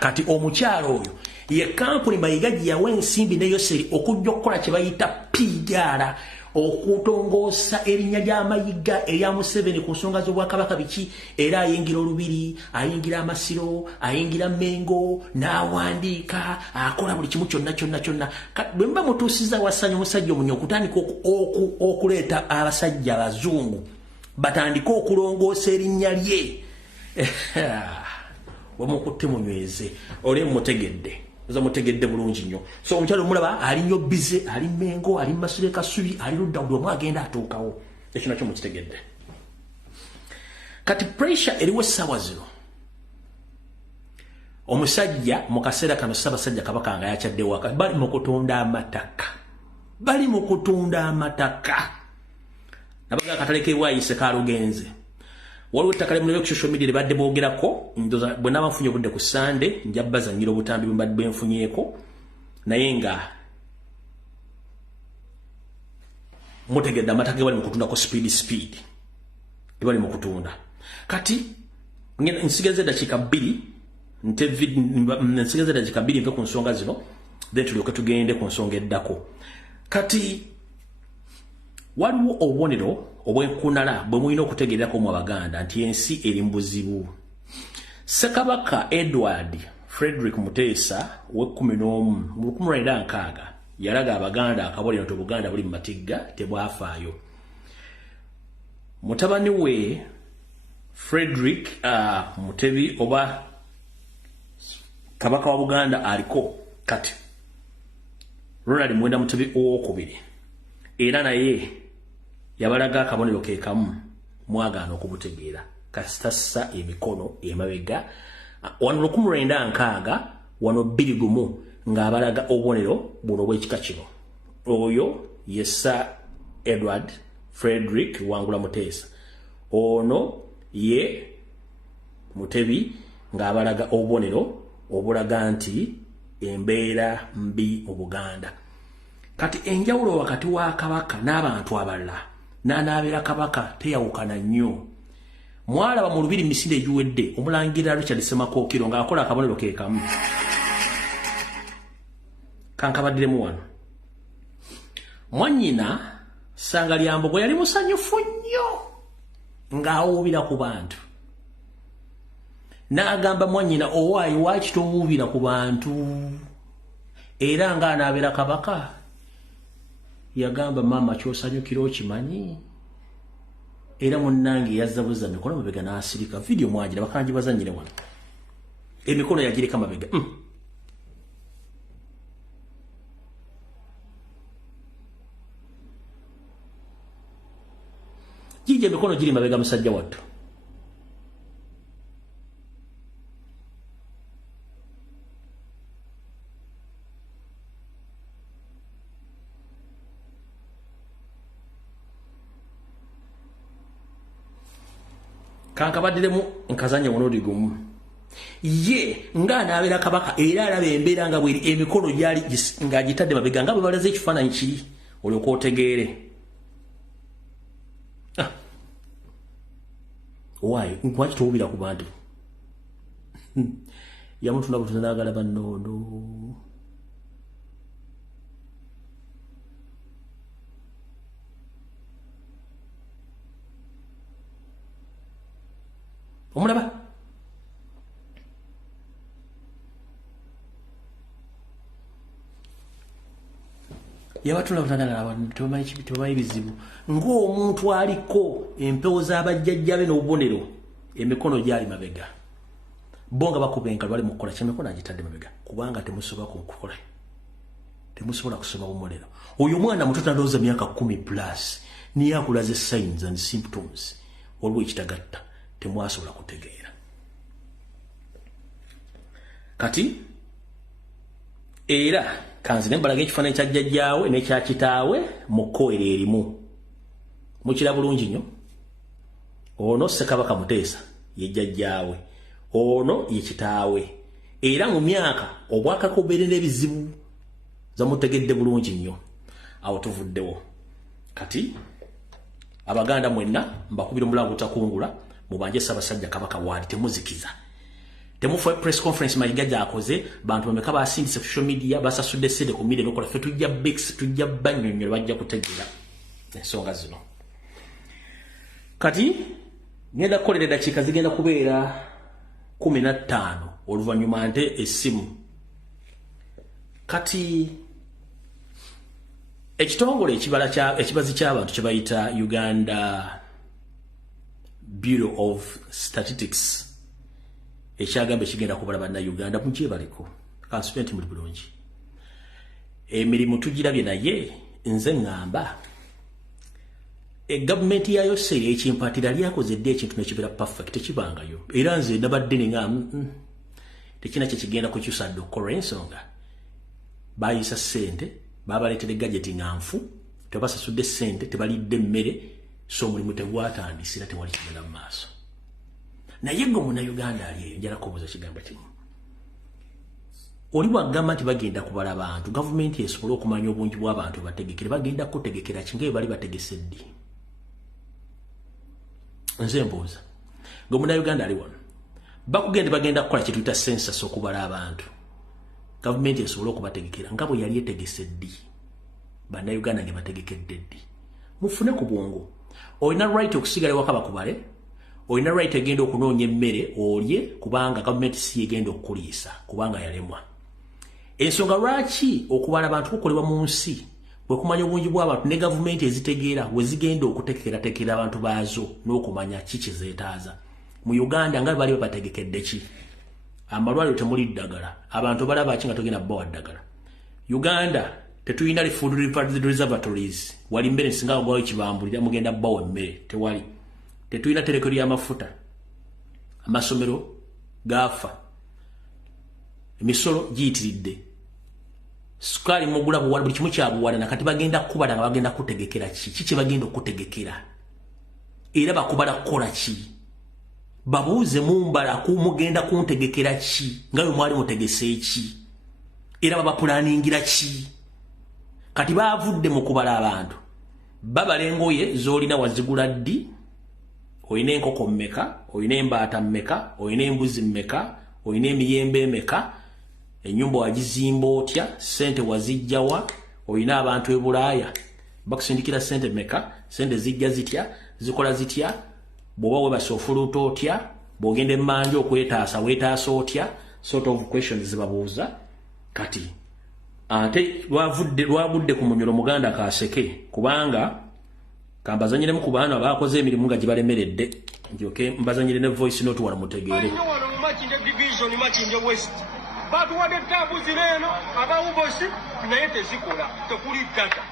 Kati omukyalo oyo ye kampuni Mayiga gye yawa ensimbi ne Yoseri okujja okukola kye bayita PR, okutongoosa erinnya lya Mayiga erya Museveni ku nsonga z'Obwakabaka biki, era ayingira Olubiri, ayingira Amasiro, ayingira Mengo, n'awandiika, akola buli kimu kyonna. Bwe mba mutuusiza wasanya omusajja omunyo okutandika okuleeta abasajja abazungu batandika okulongoosa erinnya lye. Wamukutte munyweze ole mutegedde mutegedde bulungi nnyo. So omukyalo mulaba ali nnyo bize, ali Mengo, ali Masule Kasubi, ali ludda buli omu agenda atuukawo. Ekyo nakyo mukitegedde. Kati pressure eriwo essaawa zino. Omusajja mu kaseera kano Ssaabasajja Kabaka nga yakyadde waka bali mu kutunda amataka. Nabaga akatale k'Ebwayise kaalugenze. Waliwo ettaka ly'emulebe ku social media libadde boogerako, bwe naaba nfunye obudde ku Sande nja bazannyira obutambi bwe mbadde nfunyeeko, naye nga mutegedde amataka ge bali mu kutunda ko speed bali mu kutunda. Kati nsigaze dakiika 2 mpe ku nsonga zino then tulyoke tugende ku nsonga eddako. Kati waliwo obubonero obwenkunala bwe mulina okutegeerako mu Abaganda nti ensi eri mu buzibu. Ssekabaka Edward Frederick Muteesa we11 mu 1906 yalaga Abaganda akabonero nti Obuganda buli mu matigga tebwafaayo. Mutabani we Frederick Mutebi oba Kabaka wa Buganda aliko kati Ronald Mwenda Mutebi owokubiri era naye yabalaga akabonero ke kamu mwagaana okubutegeera kasitassa emikono emabega wano 1906 wano 21 ng'abalaga obubonero buno bw'ekika kino. Oyo ye Sir Edward Frederick Wangula Muteesa, ono ye Mutebi ng'abalaga obubonero obulaga nti embeera mbi mu Buganda. Kati enjawulo wakati wa Kabaka n'abantu abalala n'anaabeera Kabaka teyawukana nnyo. Mwalaba mu Lubiri misinde egiwedde Omulangira Richard Semakookiro ng'akola akabonero ke kamu. Kankabaddiremu wano. Mwannyina Sangalyambogo yali musanyufu nnyo ng'awuubira ku bantu. N'agamba mwannyina owaayi waaki towuubira ku bantu? Era ng'anaabeera Kabaka yagamba maama kyosanyukira okimanyi. Era munnange yazzabuza mikono mabega n'asirika. Video mwagira bakanji bazannyire wano. Emikono yagireka mabega. Jije emikono giri mabega musajja wattu. kankabadiremu nkazanya wonodi gumu ye nga naabera kabaka era alabe embeera nga bweri emikono gyali nga gitadde mabega nga bwe balaze ekifaananyi kiri olyoka otegeere why lwaki towubira ku bantu yamutunda butuza naagala bannono omulaba yabatula butandala abantu tebamanyi bizibu ng'omuntu aliko empewo z'abajjajjabe n'obubonero emikono gyali mabega bo nga bakuba enkalu bali mu kukola kyemikono agitadde mabega kubanga temusobola kukola temusobola kusoma bumolero oyo mwana muto tandowooza myaka 10+ niye akulaze signs and symptoms waliwo ekitagatta temwasobola kutegeera kati era kanzi nembalaga ekifaananyi kya jjajjaawe n'ekya kitaawe mu kkoera erimu mukira bulungi nnyo ono Ssekabaka Muteesa ye jjajjaawe ono ye kitaawe era mu myaka obwakako obeerera ebizibu zamutegedde bulungi nnyo awo tuvuddewo kati abaganda mwenna mbakubira omulango otakungula mubanje Ssaabasajja Kabaka waali temuzikiza temufa press conference mayiga gyakoze bantu bameka basindise social media basasudde sede ku media nokola fe tujja bix tujja banyonyo bajja kutegeera ensonga zino kati ngenda kukolera eddakiika zigenda kubeera 15 oluvannyuma nte essimu kati ekitongole ekibazi ky'abantu kye bayita Uganda Bureau of Statistics ekyagamba ekigenda kubala bannayuganda mujje baliko kansupenti muli bulungi emirimu tugirabye naye nze ŋŋamba gavumenti yayo seri ekimpatira lyakoze dde ekintu nekibeera perfect tekibangayo era nze nabadde nenga tekina kyekigenda kukyusa okukola ensonga bayisa ssente babaleetere gajeti nganfu tebasasudde ssente tebalidde emmere so omulimu tegwatandise era tewali kigenda mu maaso naye gwe munnayuganda ali eyo njala kubuuza kigambo kimu oli bwagamba nti bagenda kubala abantu gavumenti esobola okumanya obungi bw'abantu bategekere bagenda kutegekera kinga bwe bali bategese ddi nze mbuuza gwe munnayuganda ali wano bagenda kukola kye tuyita census okubala abantu gavumenti esobola okubategekera nga bwe yali etegese ddi bannayuganda nge bategekedde ddi mufune ku bwongo olina right okusigala ewaka bakubale olina right egenda okunoonya emmere olye kubanga gavumenti si egenda okukuliisa kubanga yalemwa ensonga lwaki okubala abantu kukolebwa mu nsi bwe kumanya obungi bw'abantu ne gavumenti ezitegeera we zigenda okuteekerateekera abantu baazo n'okumanya ki kye zeetaaza mu Uganda nga bali bategekedde ki amalwaliro temuli ddagala abantu balaba ki nga togenda bbawa ddagala Uganda tetulina food reservatories wali mmere nsinga wagwayo kibambulira mugenda bbawa emmere tewali tetulina terekero y'amafuta amasomero gafa emisolo giyitiridde sukali mugula buwala buli kimu kyabuwala nakati bagenda kubala nga bagenda kutegekera ki kye bagenda okutegekera era bakubala kukola ki babuuze mumbala kumugenda kuntegekera ki nga bwe mwali mutegese ki era babapulaningira ki kati baavudde mu kubala abantu babala engoye z'olina wazigula ddi oyina enkoko mmeka oyina embaata mmeka oyina embuzi mmeka oyina emiyembe mmeka ennyumba wagizimba otya sente wazijjawa oyina abantu e Bulaaya bakusindikira sente mmeka sente zijja zitya zikola zitya bw'oba webasa ofuluuta otya bw'ogenda emmanja okwetaasa weetaasa otya sort of questions zibabuuza kati ate lwabudde ku munyolo muganda kaseke kubanga kambazanyiremu ku baana abakoze emirimu nga gibalemeredde njoke mbazanyire ne voice note wala mutegeere batuwadde tabuzi leeno abawubosi naye tezikola tekuli ddata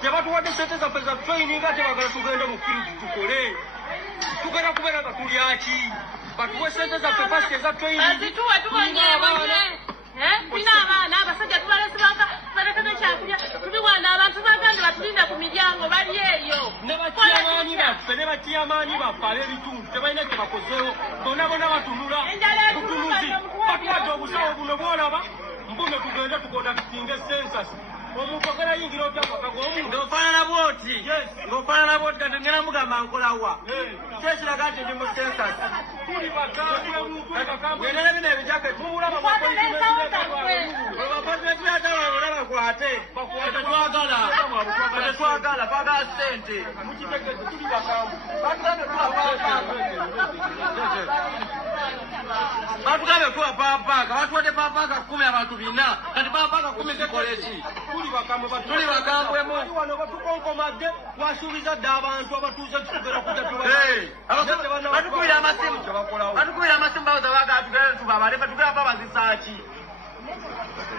tebatuwadde sente zaffe za training ate bagala tugende mu field tukole tugenda kubeera nga tulyaki batuwe sente zaffe fasike za training bina abaana abasajja tubalesibanga balekeze kyakulya tubiwanda abantu baganda batulinda ku miryango bali eyo ne batyamaani baffe ne batyama bannamaanyi baffe ab'ebitundu tebalina kye bakozeewo bonna batunula butunuzi batuwadde obusawo buno bwolaba mbume tugende tukondakitinga esensasi omuntu ogera yingira otya mukagoomu ng'ofaanana bwoti ng'ofaanana bwoti kati ngera mugamba nkolawa kyekiraga nti ndi mu sensasi tuli bakambwendera bino ebijaketi mumulaba bwakoikimekiratawabona bakwate tetwagala twagala sente mukitegezi tuli bakambu batugambe kuwa paapaka batuwadde paapaka 10 abantu 4 kati paapaka 10 zikola eki tuli bakambwemu wano batukonkomadde wasuubiza dde abantu abatuuze tukugera kubatukubira amasimu bawoza bagala tugere tubabale batugera babazisaaki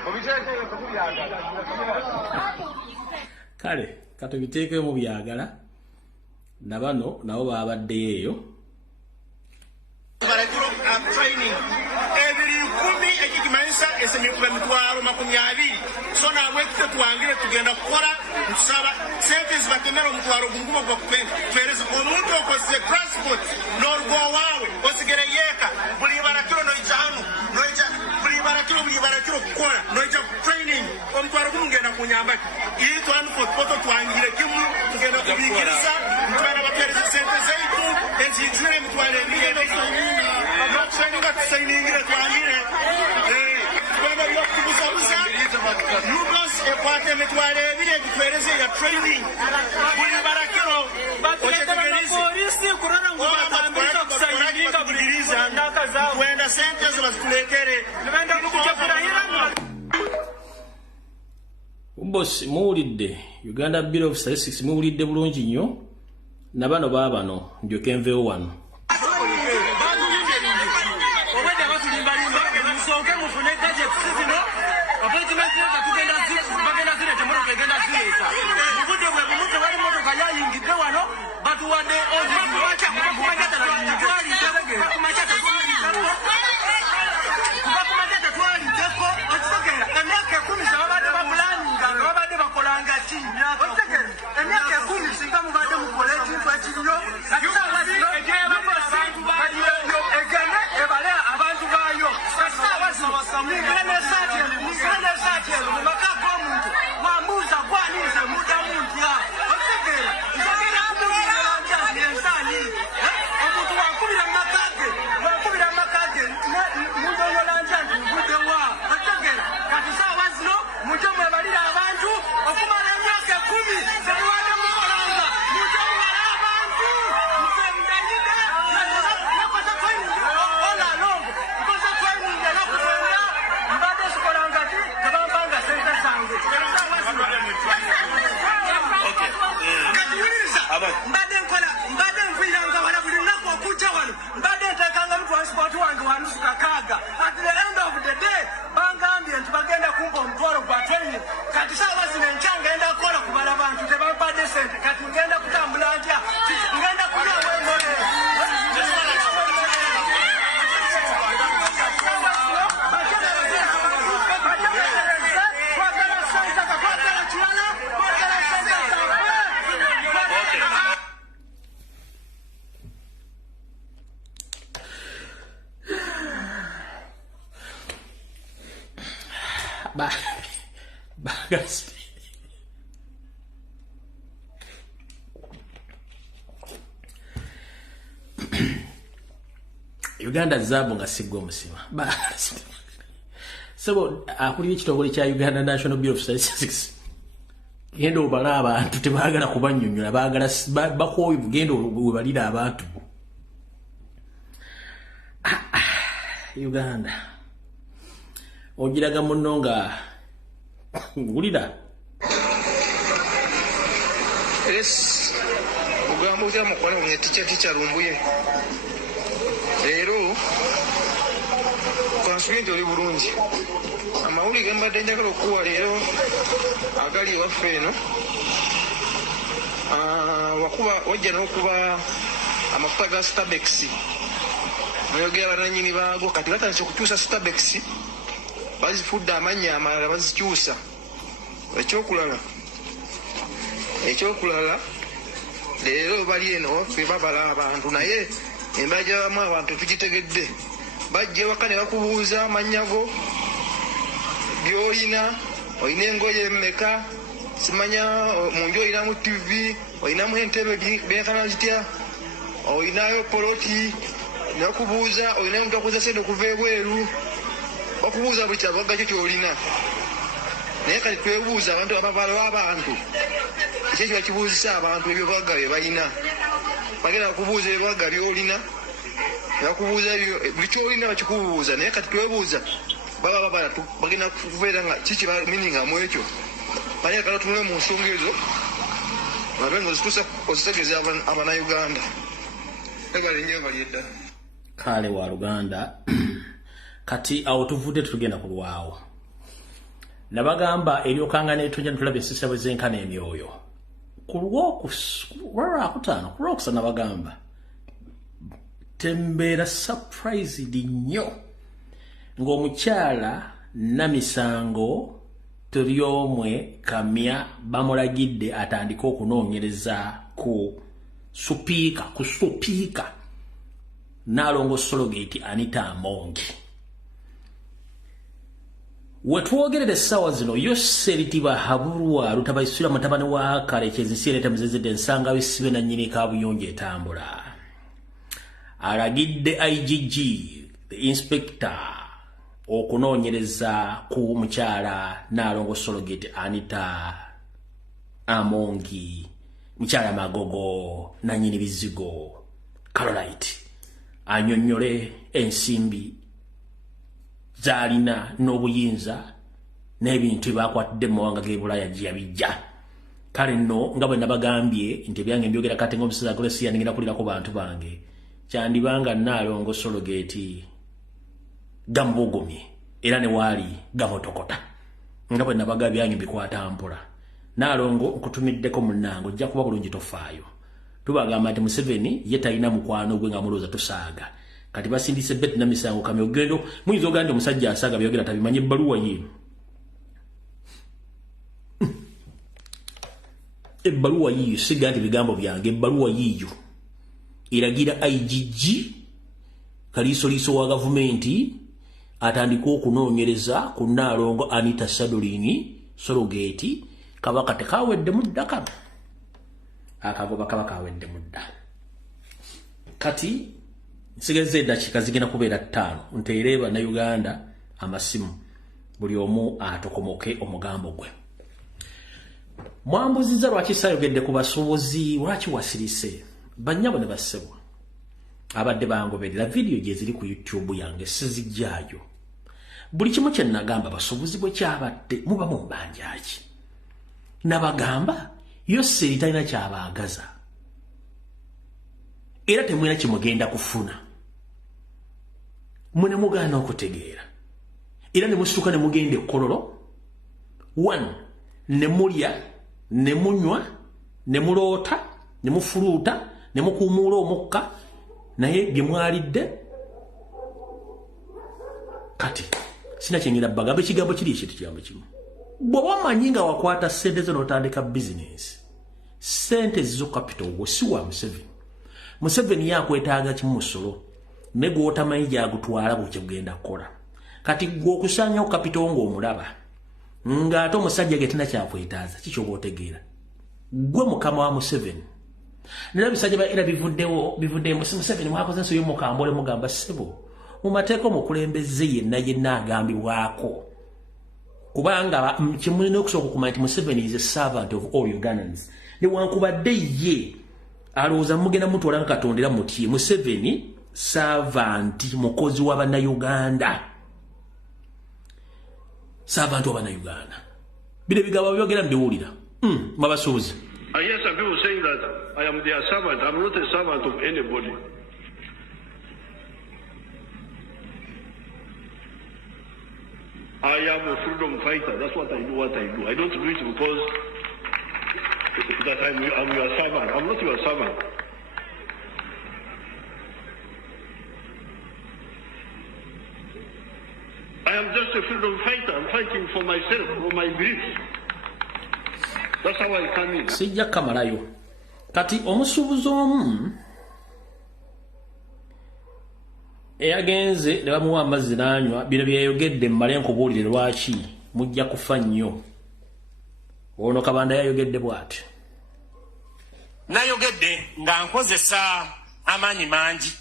obiteekere tukubyagala kale katubiteekeo mu byagala nabano nabo babaddeyo eyo training ebiri 10 ekikimanyisa esemikuba 20 so nabwe tutwangire tugenda kukola ntusaba sente zibatemera omutwalo gunguma gwa kupereza omuntu okozese transport n'olugo waawe osigere yeeka buli barakiro noija hano noija buli barakiro kukola noija training omutwalo gumugenda kunyamba iyi transport poto twangire kimu tugenda kubikiriza ntwala bapereza sente zaitu enzijure mutwalo ebiyebe traininga tusainingire twangire twenda byokubuzabuza lugos ekwata emitwalo ebiri egitwereze ya training buli barakiro kwenda sente zo bazituleetere boss muwulidde Uganda Bureau of Statistics muwulidde bulungi nnyo nabano baabano ndyoke nveewo wano Uganda zaabu nga sigwa musima sebo akulira ekitongole kya Uganda National Bureau of Statistics genda obala abantu tebaagala kubanyonyola baagala bakooyi bugenda webalira abantu Uganda ogiraga munno nga ngulira ogamba otya mukola ticha lumbuye leero kansubye nti oli bulungi amawuli gembadde njagala okuwa leero agali ewaffe eno wajja n'okuba amafuta ga Starbex nayogera bananyini baago kati batandise okukyusa Starbex bazifudde amannya amalala bazikyusa ekyokulala leero bali eno ffe babala abantu naye embajamu abantu tugitegedde bajja ewaka ne bakubuuza amannya go byolina olina engoye mmeka simanya munju olinamu tv olinamu entebe benkana zitya olinayo poloti ne bakubuuza olinayo omuntu akuza sente okuva ebweru bakubuuza buli kyabagga kyo kyolina naye kati twebuuza abantu ababala w'abantu ekyo kiba kibuuzisa abantu ebyo bagga bye balina bagenda bakubuuza ebibagga byolina bakubuuza buli kyolina bakikubuuza naye kati twebuuza baba babala bagenda kubeera nga kiki bamininga mu ekyo naye kati tunule mu nsonga ezo babe nga zituusa ozitegeeza abannayuganda egala ennyo nga lyedda kale wa Luganda kati awo tuvudde tutugenda kulwawo nabagamba eryokangana etujja netulaba ensisa bwe zenkana emyoyo ku lwakutaano ku lwokusana nabagamba tembeera surprised nnyo ng'omukyala Namisango Turyomwe Kamya bamulagidde atandika okunoonyereza ku supiika Nalongo Sologate Anita Amongi. Wetwogerera essaawa zino Yose Litiba Habulwa lutabayisula mutabani wa Karekezi Sireta Muzezedde ensanga wesibe na nnyini kaabuyonjo etambula. Alagidde IGG the inspector okunoonyereza ku mukyala Nalongo Sologate Anita Amongi mukyala Magogo na nnyini bizigo Carolite anyonyole ensimbi zalina n'obuyinza n'ebintu bakwatidde mu mawanga g'Ebulaya gye yabijja kale nno nga bwe nabagambye nti ebyange mbyogera kati ng'omusezi agolesi yanengera kulirako bantu bange kyandibanga Nalongo Sologate gambugumye era ne waali gamotokota nga bwe nabaga byange bikwata mpola Nalongo nkutumiddeko munnange ojja kuba bulungi tofaayo tubagamba nti Museveni ye talina mukwano gwe nga mulooza tusaaga kati basindise bet na Misango Kamya ogendo muyinza oganda omusajja asaaga byogera tabimanye ebbaluwa yiino ebbaluwa yiyo siga nti bigambo byange ebbaluwa yiyo eragira IGG kaliisoliiso wa gavumenti atandika okunoonyereza ku Nalongo Anita Sologate kabaka tekawedde mudda kano akagoba kabaka awedde mudda kati nsigeze eddakiika zigenda kubeera 5 nteereba na Uganda amasimu buli omu atokomoke omugambo gwe mwambuziza lwaki sayogedde ku basuubuzi lwaki wasirise bannyabo ne bassebwa abadde bangoberera vidiyo gye ziri ku YouTube yange sizijjaayo buli kimu kye nagamba basuubuzi bwe kyabadde muba mu mbanjaki nabagamba Yose litalina kyabaagaza era temwera kimugenda kufuna mune mugaana okutegeera era ne musituka ne mugenda ekkololo 1 ne mulya ne munywa ne muloota ne mufuluuta ne mukuumuula omukka naye bye mwalidde kati sina kyengera bagamba ekigambo kiri ekintu kigambo kimu bw'oba omanyi nga wakwata ssente zo n'otandika bizinensi ssente zizo capital gwe si wa Museveni yakwetaaga kimu musolo ne gw'otamanyi gyagutwala bwe kyegenda kukola kati gwe okusaanyawo capital ng'omulaba ng'ate omusajja ge tina kyakwetaaza kikyoba otegeera gwe mukama wa Museveni nera bisajja ba era bivuddewo Museveni mwakoze ensi y'omukambole mugamba ssebo mu mateeka omukulembeze yenna agambibwako kubanga kimulina okusooka okumanya nti Museveni is a servant of all Ugandans newankubadde ye alowooza mugenda mutwala nga Katonda era muti Museveni servant mukozi wa bannayuganda servant wa bannayuganda bino ebigambo byogera mbiwulira mabasuubuzi. I hear some people saying that I am their servant. I'm not a servant of anybody. I am a freedom fighter. That's what I do. I don't do it because that I'm your servant. I'm not your servant. I am just a freedom fighter. I'm fighting for myself, for my beliefs. That's how I come in. Sijja kamalayo. Kati omusuubuzi omu eyagenze ne bamuwa amazzi n'anywa bino byeyogedde mmale nkubuulire lwaki mujja kufa nnyo. Ono Kabanda yayogedde bw'ati. Nayogedde nga nkozesa amaanyi mangi,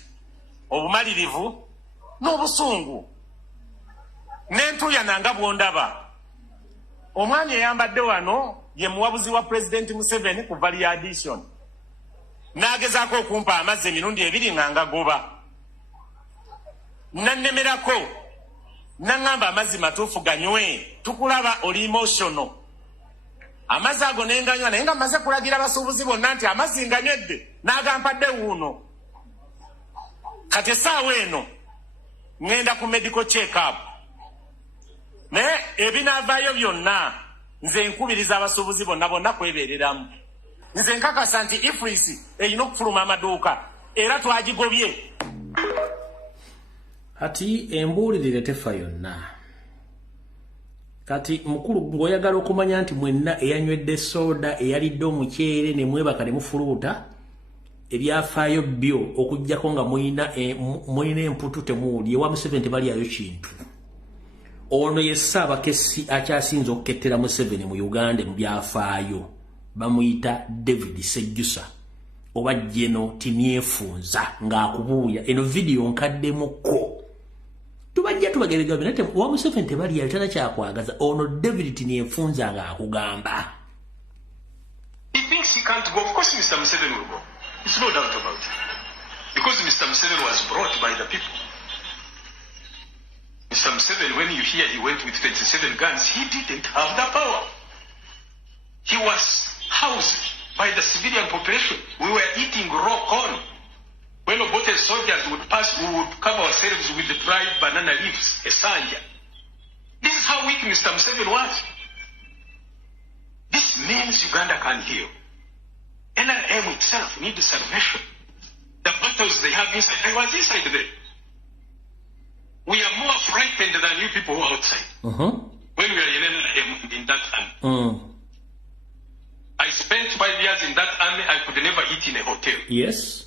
obumalirivu n'obusungu. N'entuuya nanga bw'ondaba. Omwami eyambadde wano ye muwabuzi wa President Museveni ku Valley Addition. N'agezaako okumpa amazzi emirundi ebiri nga ngagoba. Nannemerako, naŋŋamba amazzi matuufu ganywe, tukulaba oli emotional. Amazzi ago n'enganywa naye nga mmaze kulagira abasuubuzi bonna nti amazzi nganywedde, n'agampadde wuuno. Kati essaawa eno ŋŋenda ku medical check-up. Naye ebinaavaayo byonna nze nkubiriza abasuubuzi bonna kwebeereramu. Nze nkakasa nti Ifrisi erina okufuluma amaduuka era twagigobye. Kati embuulirire tefa yonna. Kati mukulu ng'oyagala okumanya nti mwenna eyanywedde soda eyalidde omuceere ne mwebaka ne mufuluuta ebyafaayo byo okuggyako nga mulina emputu temuwulye ewa Museveni tebalyayo kintu. Ono ye Ssaabakessi akyasinze okukettera Museveni mu Uganda mu byafaayo. Bamuyita David Sejjusa oba Jeno Timyefunza ng'akubuuya. Eno video nkaddemuko. Tubajja tubageregabe nate wa Museveni tebali yalitana kyakwagaza ono David Timyefunza ng'akugamba. He thinks he can't go. Of course Mr. Museveni will go. There's no doubt about it. Because Mr. Museveni was brought by the people. Mr. Museveni, when you hear he went with 27 guns, he didn't have the power. He was housed by the civilian population. We were eating raw corn. When Obote soldiers would pass, we would cover ourselves with the dried banana leaves, a sanja. This is how weak Mr. Museveni was. This means Uganda can heal. NRM itself needs salvation. The battles they have inside, I was inside there. We are more frightened than you people who are outside. When we are in NRM, in that army. I spent 5 years in that army. I could never eat in a hotel. Yes.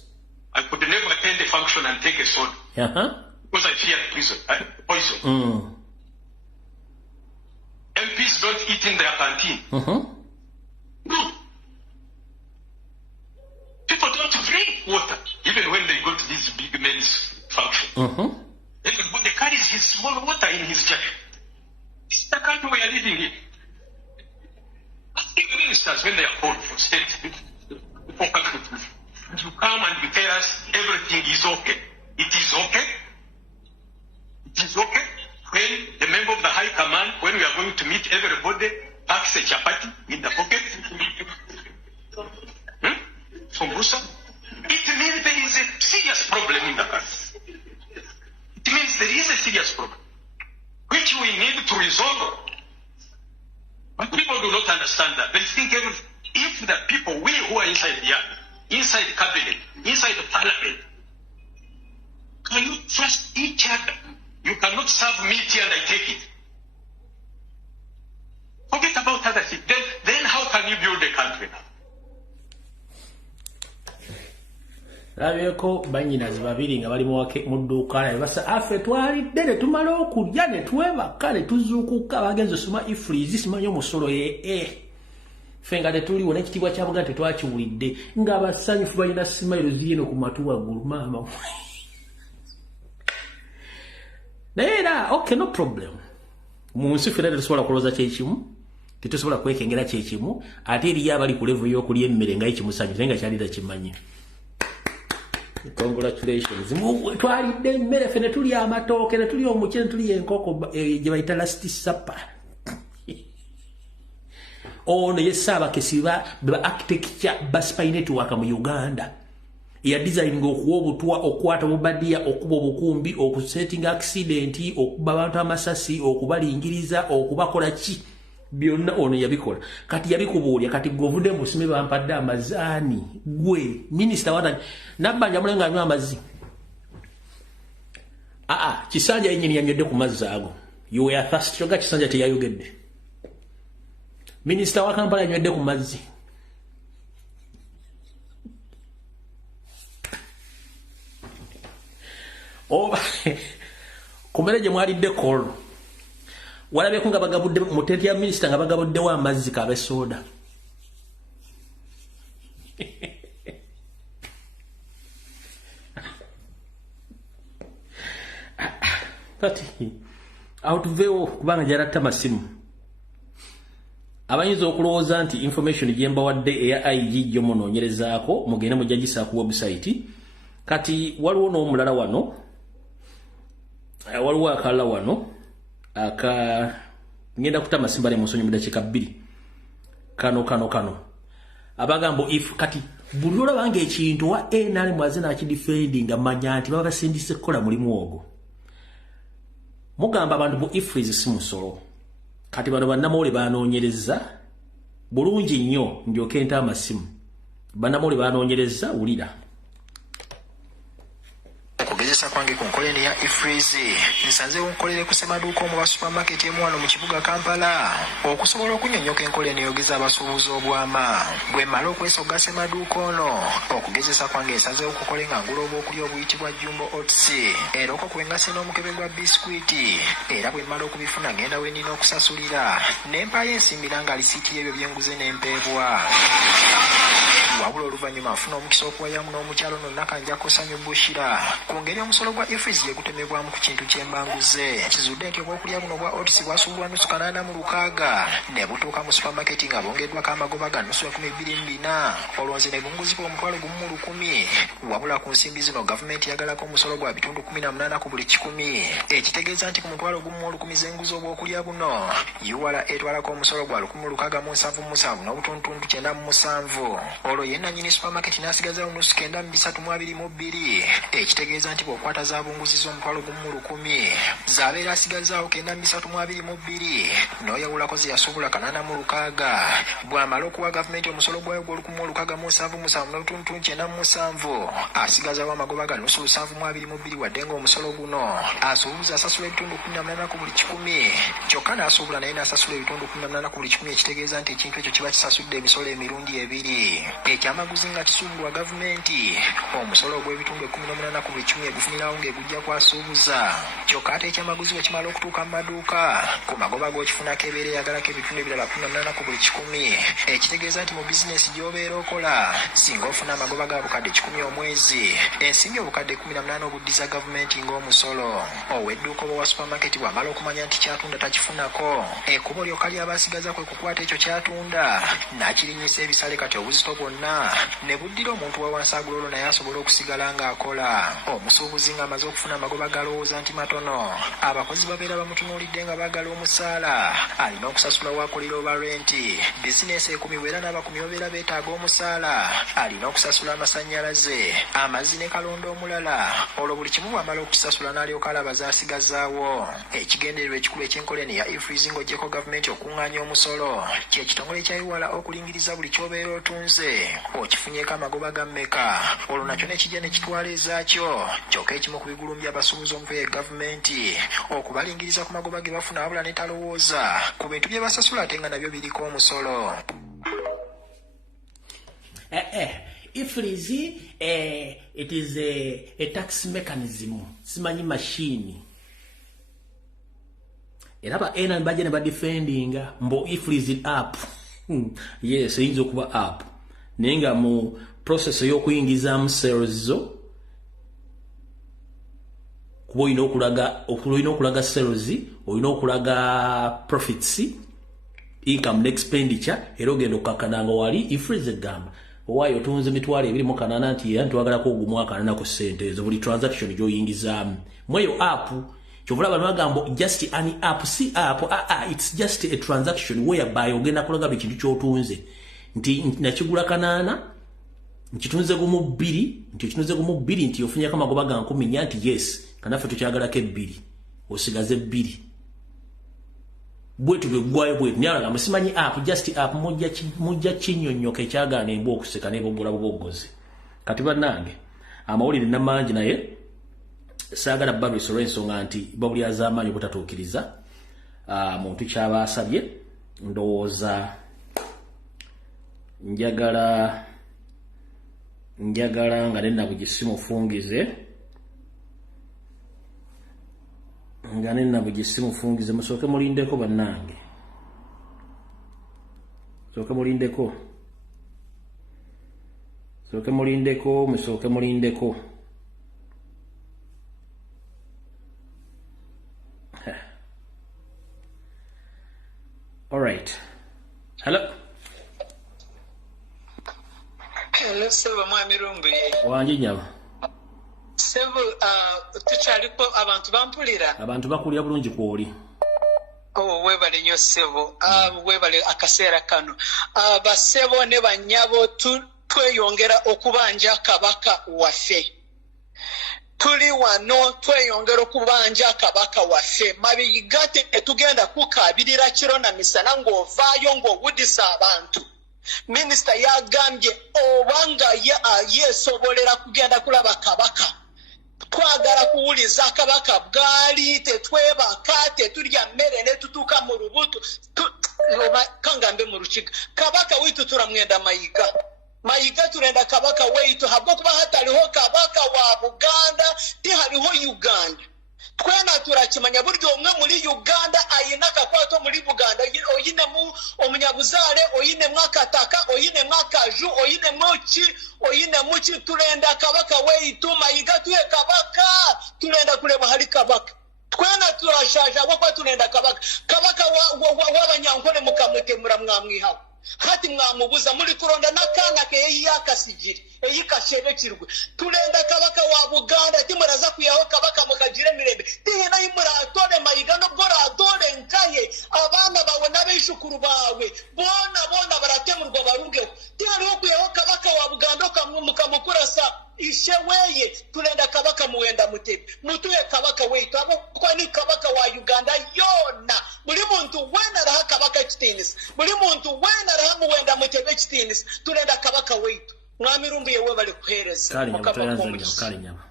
I could never attend a function and take a soda. Because I feared poison. MPs don't eat in their canteen. No. People don't drink water, even when they go to these big men's functions. Everybody carries his small water in his jacket. This is the country we are living in. Ask the ministers when they are called for state. You come and you tell us everything is okay. It is okay. It is okay. When the member of the high command, when we are going to meet everybody, packs a chapati in the pocket. From Busa. It means there is a serious problem in the country. It means there is a serious problem, which we need to resolve. But people do not understand that. They think if the people, we who are inside the army, inside the cabinet, inside the parliament, can you trust each other? You cannot serve meat here and I take it. Forget about other things. Then how can you build a country now? Labyeko banyinazi babiri nga bali mu dduuka naye basa afe twalidde ne tumala okulya ne twebaka ne tuzuukuka bagenze soma Ifrisi simanyi omusolo ffe nga tetuliwo n'ekitiibwa kya Buganda tetwakiwulidde ng'abasanyufu balina simayiro ziyino ku matu waggulu maama. Naye era okay, no problem. Mu nsi ffenna tetusobola kulowooza kyekimu, tetusobola kwekengera kyekimu, ate eriyo abali ku level y'okulya emmere nga ekimusanyusa naye nga kyalira kimanyi. Congratulations. Twalidde emmere ffe ne tulya amatooke ne tulya omuceere ne tulya enkoko gye bayita last supper. Ono ye Ssaabakessi ba architecture ba spy network mu Uganda. Ya designing okuwa obutwa okwata obubadiya okuba obukumbi okusetting accident okuba abantu amasasi okubalingiriza okubakola ki byonna ono yabikola. Kati yabikubuulya kati govudde musime bampadde amazaani gwe minister wata nabbanja mulenga anywa amazzi. Kisanja yennyini yanywedde ku mazzi ago. You were thirsty. Kyogga Kisanja teyayogedde. Minister wa Kampala yanywedde ku mazzi. oba kumere je mwalidde kolo walabe kunga bagabudde muteti ya minister nga bagabudde wa amazzi kabe soda kati outvewo kubanga jaratta masimu abayinza okulowooza nti information jemba wadde eya IG gyo munoonyerezaako mugende mujagisa ku website kati waliwo n'omulala wano waliwo akalala wano ngenda kutama simbale musonyi mu dakiika 2 kano abagambo if kati buli olabanga ekintu wa NRM mwazina akidefendinga manya nti baba basindise kukola mulimu ogwo mugamba abantu bu ifrize simusolo kati bano bannamawulire banoonyereza bulungi nnyo ndyoke nta amasimu bannamawulire banoonyereza wulira okugezesa kwange ku nkoleni ya ifrize nsanze nkolere ku semaduuka omu supermarket emu wano mu kibuga Kampala okusobola okunyonnyoka enkoleni eyogeza abasuubuzi obwama bwe mala okwesoga semaduuka ono okugezesa kwange nsanze okukola nga ngula obwokulya obuyitibwa jumbo oats era okokubengase n'omukebe gwa biskwiti era bwe mala okubifuna ngenda we nina okusasulira n'empayo ensimbira nga lisiiti y'ebyo byenguze n'empeebwa wabula oluvannyuma afuna omukisa okuwayamu n'omukyalo nonnaka nja kusanyu bushira ku ngeri omusolo gwa ifrize gye gutemebwamu ku kintu ky'embanguze kizudde nti obwokulya buno bwa otis bwasuubulwa nusu 86 ne butuuka mu supermarket nga bongeddwako amagoba ga nusu 24 olwo nze ne bunguzibwa omutwalo gumu mu 10 wabula ku nsimbi zino gavumenti yagalako omusolo gwa bitundu 18 ku buli 100 ekitegeeza nti ku mutwalo gumu mu 10 z'enguzi obwokulya buno URA etwalako omusolo gwa 1,677 n'obutundutundu 97 olwo yenna nyini supermarket n'asigazawo nusu 932 ekitegeeza nti bw'okwata zaabunguziza omutwalo gumu mu 10 zaabeera asigazaawo 932 n'oyawulako ze yasuubula 86 bw'amala okuwa gavumenti omusolo gwayo gw'1,677 n'obutundutundu 97 asigazaawo amagoba ga nusu 722 wadde ng'omusolo guno asuubuza asasula ebitundu 18 ku buli 10 kyokka n'asuubula naye n'asasula ebitundu 18 ku buli 10 ekitegeeza nti ekintu ekyo kiba kisasudde emisolo emirundi ebiri ekyamaguzi nga kisuubulwa gavumenti omusolo ogw'ebitundu 18 ku buli 10 egufunirawo ng'egujja kwasuubuza kyokka ate ekyamaguzi bwe kimala okutuuka mu maduuka ku magoba g'okifunako ebeera eyagalako ebitundu ebirala 18 ku buli 10 ekitegeeza nti mu bizinesi gy'obeera okola singa ofuna amagoba ga bukadde 10 omwezi ensimbi obukadde 18 obuddiza gavumenti ng'omusolo ow'edduuka oba wa supermarket bw'amala okumanya nti kyatunda takifunako ekkubo lyokka ly'abaasigaza kwe kukwata ekyo kyatunda n'akirinyisa ebisale kati obuzito bwonna ne buddira omuntu wa wansi agulolo naye asobola okusigala ng'akola omusuubuzi ng'amaze okufuna amagoba galowooza nti matono abakozi babeera bamutunuulidde nga baagala omusaala alina okusasula waakolera oba renti bizinesi ekuumibwa era n'abakumi babeera beetaaga omusaala alina okusasula amasannyalaze amazzi ne kalonda omulala olwo buli kimu bw'amala okukisasula n'alyoka alaba zaasigazaawo ekigendererwa ekikulu eky'enkoleni ya ifrize ng'oggyeko gavumenti okuŋŋaanya omusolo kye kitongole kyayiwala okulingiriza buli ky'obeera otunze okifunyeko amagoba ga mmeka olwo nakyo ne kijja ne kitwala ezaakyo kyokka ekimu ku bigulumbya abasuubuzi omuve ye gavumenti okubalingiriza ku magoba ge bafuna wabula ne talowooza ku bintu bye basasula ate nga nabyo biriko omusolo ifrize it is a tax mechanism simanyi machine era ba ena baje ne badefendinga mbo ifrize app yes eyinza okuba app naye nga mu process y'okuyingizaamu sales zo kuba olina okulaga sales olina okulaga profits income expenditure era ogenda okukakananga wali ifrize gamba owaayo otunze emitwalo 280 nti era ntwagalako ogumwaka nanako ssente ezo buli transaction gy'oyingizaamu mweyo app kyovula abantu bagamba just an app si app it's just a transaction whereby ogenda kulaga buli kintu ky'otunze nti nakigula 8 nkitunze gumu 2 nti okitunze gumu 2 nti ofunyako amagoba ga 10 nti yes kanaffe tukyagalako 2 osigaze 2 bwetu bwegwayo bwetu nyala musimanyi app just app mujja kinyonnyoka ekyagaana embu okuseka n'ebogola bubogozi kati bannange amawulire namangi naye saagala babisolo ensonga nti babuli z'amaanyi obutatuukiriza muntu kyabasabye ndowooza njagala nga nenna ku gisimu fungize Ngane na bugisi mufungize musoke mulindeko bannange. Soke mulindeko. Soke mulindeko, musoke mulindeko. All right. Hello. Hello, Sebo Mwami Rumbi. Wanji nyaba. Sebo, tuchaliko abantu bampulira. Abantu bakulya bulungi kwoli. Oh, webale nyo Sebo. Webale akaseera kano. Basebo ne banyabo tweyongera okubanja kabaka waffe. Tuli wano tweyongera okubanja kabaka waffe. Mabiyigate etugenda kukabirira kiro na misana ng'ovaayo ng'owudisa abantu. Minister yagambye obanga yesobolera kugenda kulaba kabaka. Twagala kuwuliza kabaka bwali tetwebaka tetulya mmere ne tutuuka mu lubuto kangambe mu Rukiga. Kabaka witu turamwenda Mayiga. Mayiga turenda kabaka weitu habwokuba hataliho kabaka wa Buganda tihaliho Uganda. Twena turakimanya buryo omwe muri Uganda ayina kakwato muri Buganda oyine mu omunyabuzale oyine mwakataka oyine mwakaju oyine muki turenda kabaka weitu Mayiga tuye kabaka turenda kuleba hali kabaka. Twena turashaja bwo turenda kabaka w'abanyankole mukamwekemura mwamwihaho. Hati mwamubuza muri kuronda nakana ke yakasigiri eyikasherekirwe turenda kabaka wa Buganda timuraza kuyaho kabaka mukagire mirembe tihena imura atore Mayiga no bora atore nkaye abana bawe nabishukuru bawe bona baratemurwa barungeho tihariho kuyaho kabaka wa Buganda mukamukurasa ishe weye turenda kabaka muwenda mutebe mutuye kabaka weitu abo kwani kabaka wa Uganda yona buri muntu wena raha kabaka kitinis buri muntu wena raha muwenda mutebe kitinis turenda kabaka weitu Mwami Rumbi yewe bali kuhereza kali nyama.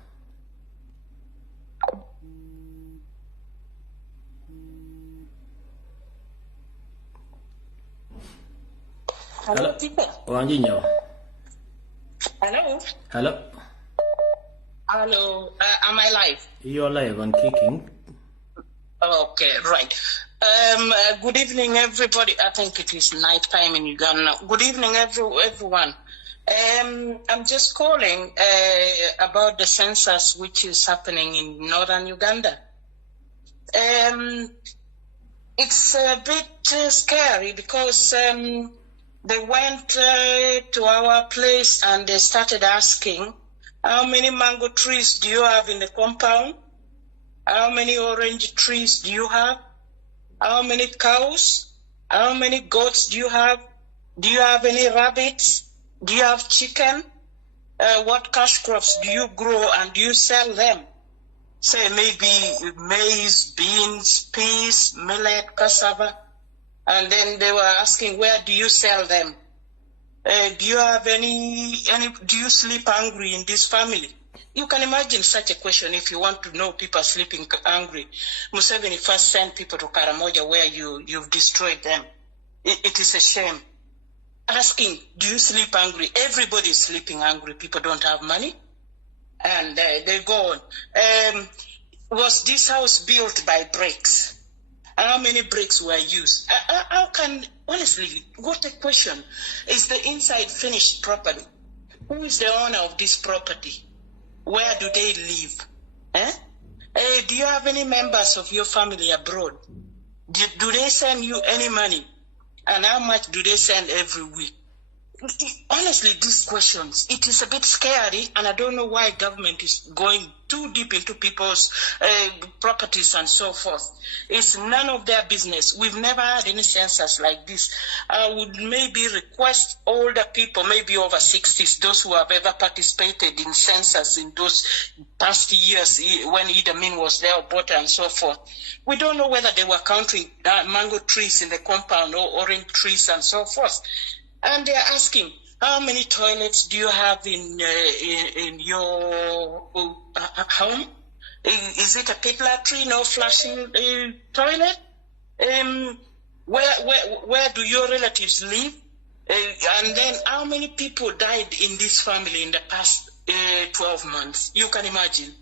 Hello, people. Wanji nyama. Hello. Hello. Hello. Am I live? You're live and kicking. Okay, right. Good evening, everybody. I think it is night time in Uganda. Good evening, everyone. I'm just calling about the census which is happening in northern Uganda. It's a bit scary because they went to our place and they started asking, how many mango trees do you have in the compound? How many orange trees do you have? How many cows? How many goats do you have? Do you have any rabbits? Do you have chicken? What cash crops do you grow and do you sell them? Say maybe maize, beans, peas, millet, cassava. And then they were asking, where do you sell them? Do you have any, do you sleep hungry in this family? You can imagine such a question if you want to know people sleeping hungry. Museveni first sent people to Karamoja where you've destroyed them. It is a shame. Asking, do you sleep hungry? Everybody is sleeping hungry. People don't have money. And they go on. Was this house built by bricks? How many bricks were used? How can, honestly, what a question. Is the inside finished properly? Who is the owner of this property? Where do they live? Do you have any members of your family abroad? Do they send you any money? And how much do they send every week? Honestly, these questions, it is a bit scary, and I don't know why government is going too deep into people's properties and so forth. It's none of their business. We've never had any census like this. I would maybe request older people, maybe over 60s, those who have ever participated in census in those past years when Idi Amin was there, Obote and so forth. We don't know whether they were counting mango trees in the compound or orange trees and so forth. And they're asking, how many toilets do you have in your home? Is it a pit latrine, no flushing toilet? Where do your relatives live? And then how many people died in this family in the past 12 months? You can imagine.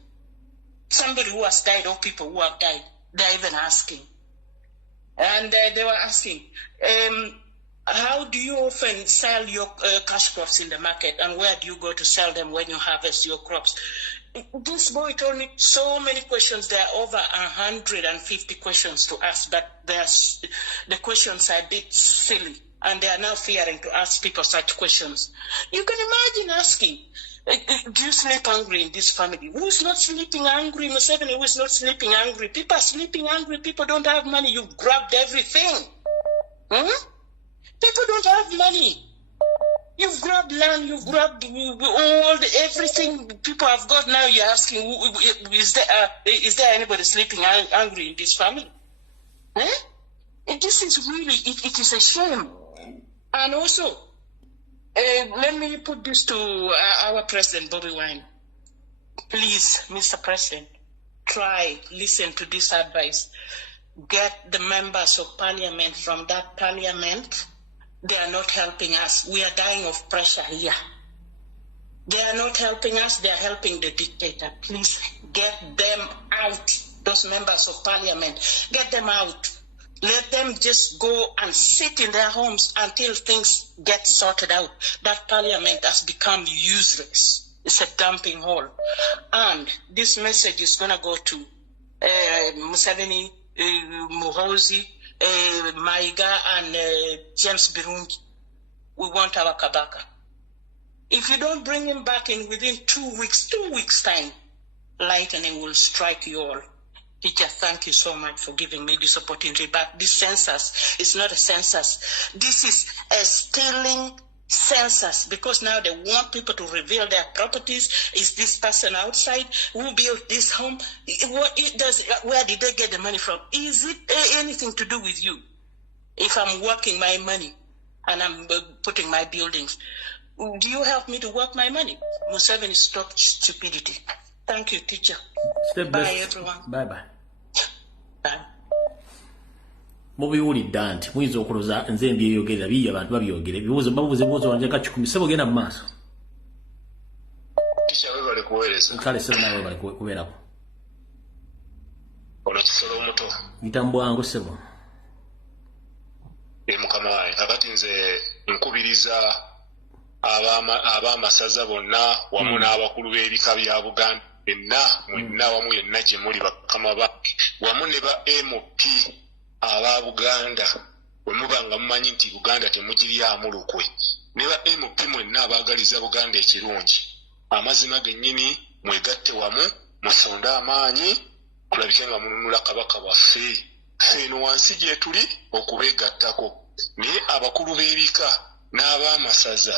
Somebody who has died or people who have died. they're even asking. And they were asking, how do you often sell your cash crops in the market, and where do you go to sell them when you harvest your crops? This boy told me so many questions. There are over 150 questions to ask, but the questions are a bit silly, and they are now fearing to ask people such questions. You can imagine asking, do you sleep hungry in this family? Who is not sleeping hungry? Museveni, who is not sleeping hungry? People are sleeping hungry. People don't have money. You've grabbed everything. People don't have money. You've grabbed land. You've grabbed everything people have got. Now you're asking, is there anybody sleeping hungry in this family? This is really, it is a shame. And also, let me put this to our President, Bobby Wine. Please, Mr. President, listen to this advice. Get the members of parliament from that parliament. They are not helping us. We are dying of pressure here. They are not helping us. They are helping the dictator. Please get them out, those members of parliament. Get them out. Let them just go and sit in their homes until things get sorted out. That parliament has become useless. It's a dumping hole. And this message is going to go to Museveni, Muhoozi, Maiga, and James Birungi. We want our Kabaka. If you don't bring him back in within 2 weeks' time, lightning will strike you all. Teacher, thank you so much for giving me this opportunity. But this census is not a census. This is a stealing census, because now they want people to reveal their properties. Is this person outside? Who built this home? Where did they get the money from? Is it anything to do with you? If I'm working my money and I'm putting my buildings, do you help me to work my money? Museveni, stop stupidity. Thank you, teacher. Bye, everyone. Bye. Mubiwulidde nti muyinza okuloza nze mbyeyogerera biyi abantu babyogera ebibuuzo babuuza wanje ka 10 sebo genda mu maaso. Teacher, we bali kuweereza. Kale sebo nawe bali kubeerako. Ono kisolo omuto. Ntambwangu sebo. Mukama wange kakati nze nkubiriza ab'amasaza bonna wamu n'abakulu b'ebika bya Buganda mwenna wamu yenna gye muli bakama bange wamu ne ba MP aba Buganda bwe muba nga mumanyi nti Buganda temugiryamu lukwe ne ba MP mwenna abaagaliza Buganda ekirungi amazima gennyini mwegatte wamu musonde amaanyi kulabike nga mununula Kabaka waffe eno wansi gye tuli okubeegattako naye abakulu b'ebika n'ab'amasaza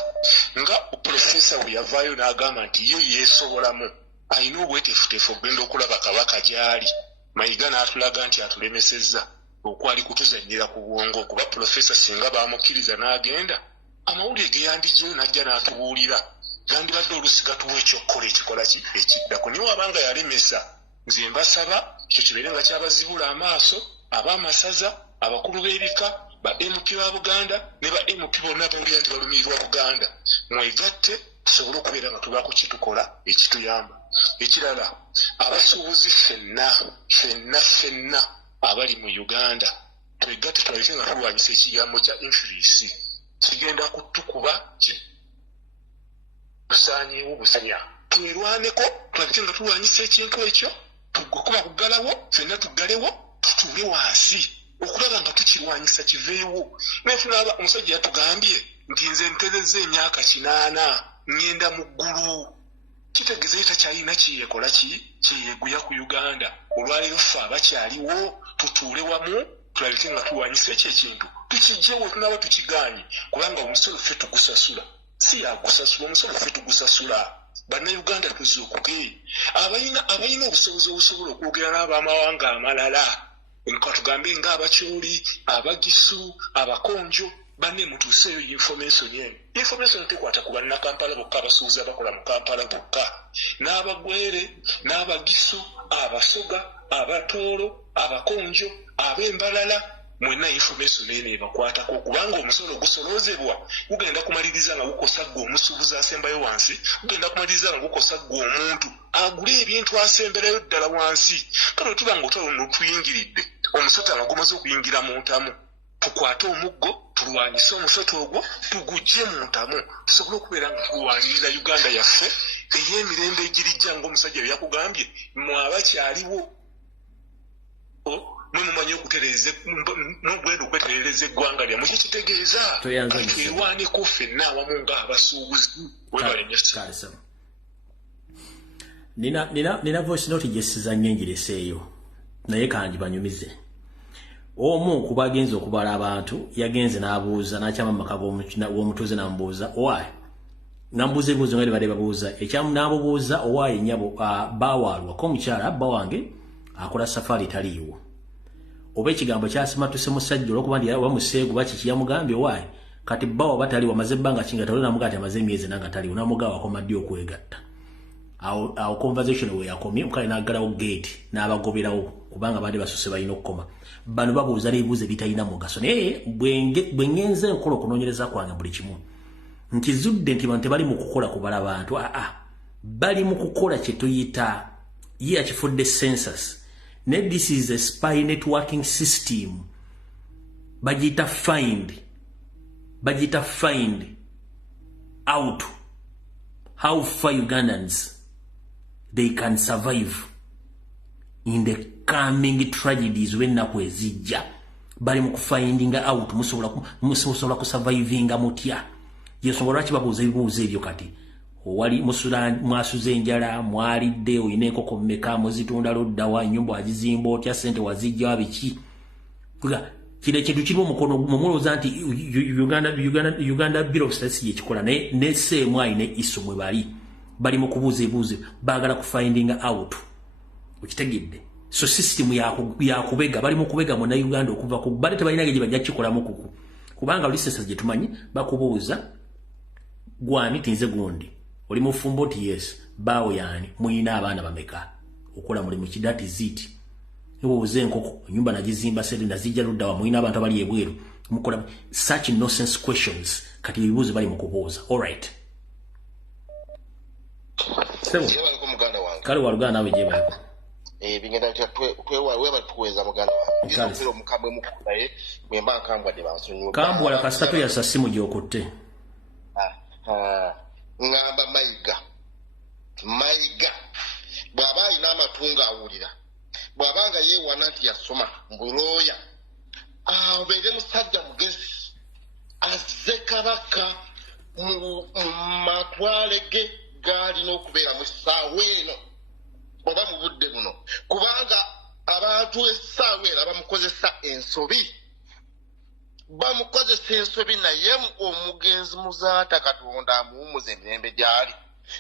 nga Profesa bwe yavaayo n'agamba nti yo yeesobolamu alina obweteefuteefu okugenda okulaba Kabaka gy'ali Mayiga n'atulaga nti atulemesezza okwali kutuzannyira ku bwongo kuba Profesa singa baamukkiriza n'agenda amawulire ge yandigiyo n'ajja n'atubuulira gandibadde olusi gatuwa ekyokukola ekikola ekiddako niwe abanga yalemesa nze mbasaba ekyo kibeere nga kyabazibula amaaso ab'amasaza abakulu b'ebika ba MP ba Buganda ne ba MP bonna bawulira nti balumirirwa Buganda mwegatte tusobole okubeera nga tubaako kitukola ekituyamba. Ekirala abasuubuzi ffenna abali mu Uganda twegatte tulabike nga tulwanyisa ekigambo kya influence kigenda kutukuba busaanyiwo busanya twerwaneko tulabike nga tulwanyisa ekintu ekyo tugokuba kuggalawo ffenna tuggalewo tutuule wansi okulaba nga tukirwanyisa kiveewo nefulaba omusajja yatugambye nti nze mpezezza emyaka 8 ngenda mu ggulu kitegeeza takyalina kiyekola kiyeguya ku Uganda olwaleero ffe abakyaliwo tutuule wamu tulabike nga tulwanyisa ekyo ekintu tukijjewo tunaba tukiganye kubanga omusolo ffe tugusasula si yagusasula omusolo ffe tugusasula bannayuganda tuzuukuge abalina obusobozi obusobola okwogera n'abamawanga amalala nka tugambe ng'abakyoli abagisu abakonjo banne mutuuseeyo information tekwata ku bannakampala bokka abasuubuzi abakola mu Kampala bokka n'abagwere n'abagisu abasoga abatoolo abakonjo ab'embalala mwenna information ene bakwatako kubanga omusolo gusolozebwa gugenda kumaliriza nga gukosa gwe omusuubuzi asembayo wansi gugenda kumaliriza nga gukosa gwe omuntu agule ebintu asemberayo ddala wansi kale tuba nga otwalo tuyingiridde omusota nga gumaze okuyingira mu ntamu tukwate omuggo tulwanyise omusota ogwo tugujje mu ntamu tusobole okubeera nga tulwanirira Uganda yaffe ey'emirembe egirijja ng'omusajja bye yakugambye mwabakyaliwo mumanyi okuterereza mugwenda okweterereza eggwanga lyammwe kitegeeza twewaneko ffenna awamu ng'abasuubuzi webalemyesa nina voice note gyessiza nnyo engireseeyo naye kangi banyumize omu kuba agenza okubala abantu yagenze n'abuuza n'akyama mumaka w'omutuuze n'amubuuza owaayi n'amubuuza ebibuuzo nga bali babuuza ekyamu n'amubuuza owaayi nnyabo baawaalwako omukyala abba wange akola safari taliiwo oba ekigambo kyasimatuse musajja olwokuba ndi wamuseegu bakiki yamugambye owaayi kati bbawa bataliwo amaze ebbanga kinga taliwo namugaa ti amaze emyezi nanga taliwo namugaa wakoma ddi okwegatta awo conversation we yakomye mukale n'aggalawo gate n'abagoberawo kubanga bandi basose balina okukoma bano babuuza n'ebibuuzo ebitalina mugaso naye bwe ngenze enkola okunoonyereza kwange buli kimu nkizudde nti bantu tebali mu kukola kubala abantu bali mu kukola kye tuyita ye akifudde census ne this is a spy networking system bagita find out how far Ugandans they can survive in the coming tragedies when nakwezijja bali mu kufindinga out musobola kusurvivinga mutya yensonga lwaki babuuza ebibuuzo ebyo kati wali mwasuze enjala mwalidde oyina enkoko mmeka muzitunda loddawa ennyumba wagizimba otya sente wazijja biki kino ekintu kirimu omukono mumulowooza nti Uganda Bureau of Statistics yekikola naye neseemu ayina iso mwe bali mu kubuuza ebibuuzo baagala kufindinga out okitegedde so system yakubega bali mu kubega mu Uganda okuva ku bali tebalina gye bajja kikolamu kuku kubanga licenses gye tumanyi bakubuuza gwani tinze gundi oli mufumbo ti yes bawo yani muyina abaana bameka okola mulimu kidati ziti nibuuze enkoko nyumba nagizimba sedi nazijja luddawa muyina abantu abali ebweru mukola such nonsense questions kati bibuuzo bali mu kubuuza alright sebo kale walugana nawe gye bako bingenda weba tuweza muganda wange mukambwe mukulaye mwemba kambwa de bansonyo kambwa la kasitato ya sasimu gyokotte ngamba mayiga bw'aba alina amatungo awulira bw'abanga yeewana nti yasoma mbuloya abeere musajja mugezi azze kabaka mu matwale ge gaalina okubeera mu ssaawa eno oba mu budde buno kubanga abantu essaawa eno bamukozesa ensobi naye omugenzi muzaata Katonda amuwumuza emirembe gyali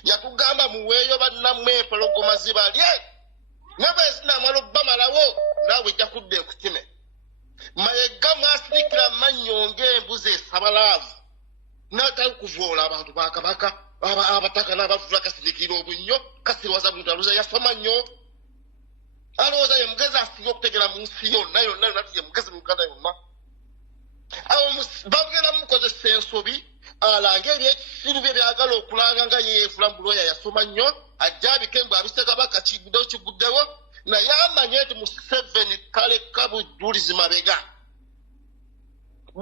yatugamba muweeyo bannammwe empologoma zibalye nabwe zinamala obbamalawo naawe ejja kudda ekutime Mayiga mwasinikira amannyo ng'embuzi esabalaavu n'atali kuvoola abantu ba Kabaka abataka n'abavuba kasirikira obunnyo kasirwaza muntu aluza yasoma nnyo alowooza ye mugezi asinga okutegera mu nsi yonna nati ye mugezi mu Uganda yonna awo bagenda mukozesa ensobi alange ebyekisiru bye byagala okulanga nga yeefula mbuloya yasoma nnyo ajja abikembu abise Kabaka kiguddewo naye amanye nti Museveni kaleka bujulizi mabega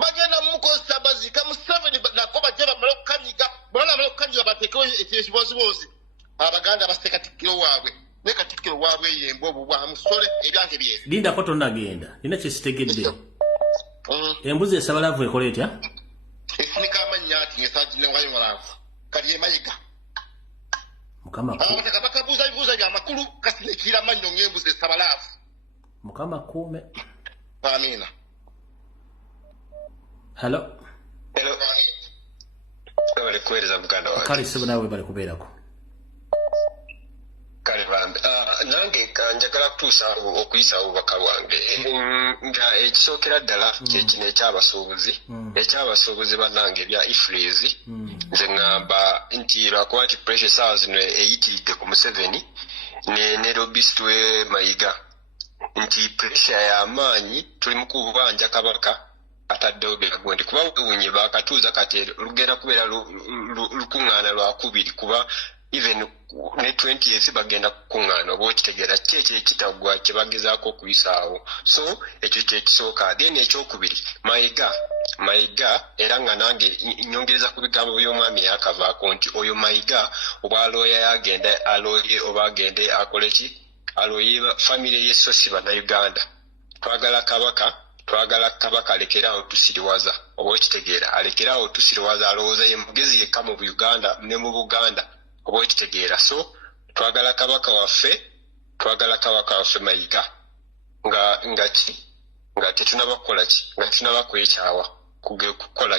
bagenda mukozesa bazika Museveni nako bajja bamala okukanyiga bonna bamala okukanyiga bateekewo ekibozibozi abaganda basse Katikkiro waabwe ne Katikkiro waabwe yemba obwo bwamusole ebyange byebi lindako tonnagenda nina kyesitegedde embuzi esabalaavu ekola etya efunika amannya ati ngesaginewayo walaavu kali emayiga mukama abataka bakabuuza ebibuuzo byamakulu kasinikira amannyo ng'embuzi esabalaavu mukama kuume amiina hello bali kuweereza muganda wange kale sebo naawe bali kubeerako kale bambi nange njagala kutuusa okuyisa obubaka bwange nga ekisookera ddala kyekino ekyabasuubuzi bannange ebya ifreeze nze ŋŋamba nti lwakuba nti pressure saawa zino eyitiridde ku Museveni ne lobbyist we Mayiga nti pressure y'amaanyi tuli mu kubanja kabaka ataddewo birago ndi kuba wunye bakatuuza kati lugenda kubeera lukuŋŋaana lwakubiri kuba even ne 20th bagenda kukuŋŋaana oba okitegeera kyekyo ekitagwa kye bagezaako okuyisaawo so ekyo kyekisooka then ekyokubiri mayiga era nga nange nyongereza ku bigambo by'omwami yakavaako nti oyo mayiga oba alooya yagenda alooye oba agende akole ki alooye famire y'essosi bannayuganda twagala kabaka alekerawo tusiriwaza oba okitegeera alekerawo tusiriwaza alowooza ye mugezi yekka mu Uganda ne mu Buganda oba okitegeera so twagala kabaka waffe mayiga nga tetunaba kukola ki nga tetunaba kwekyawa kukola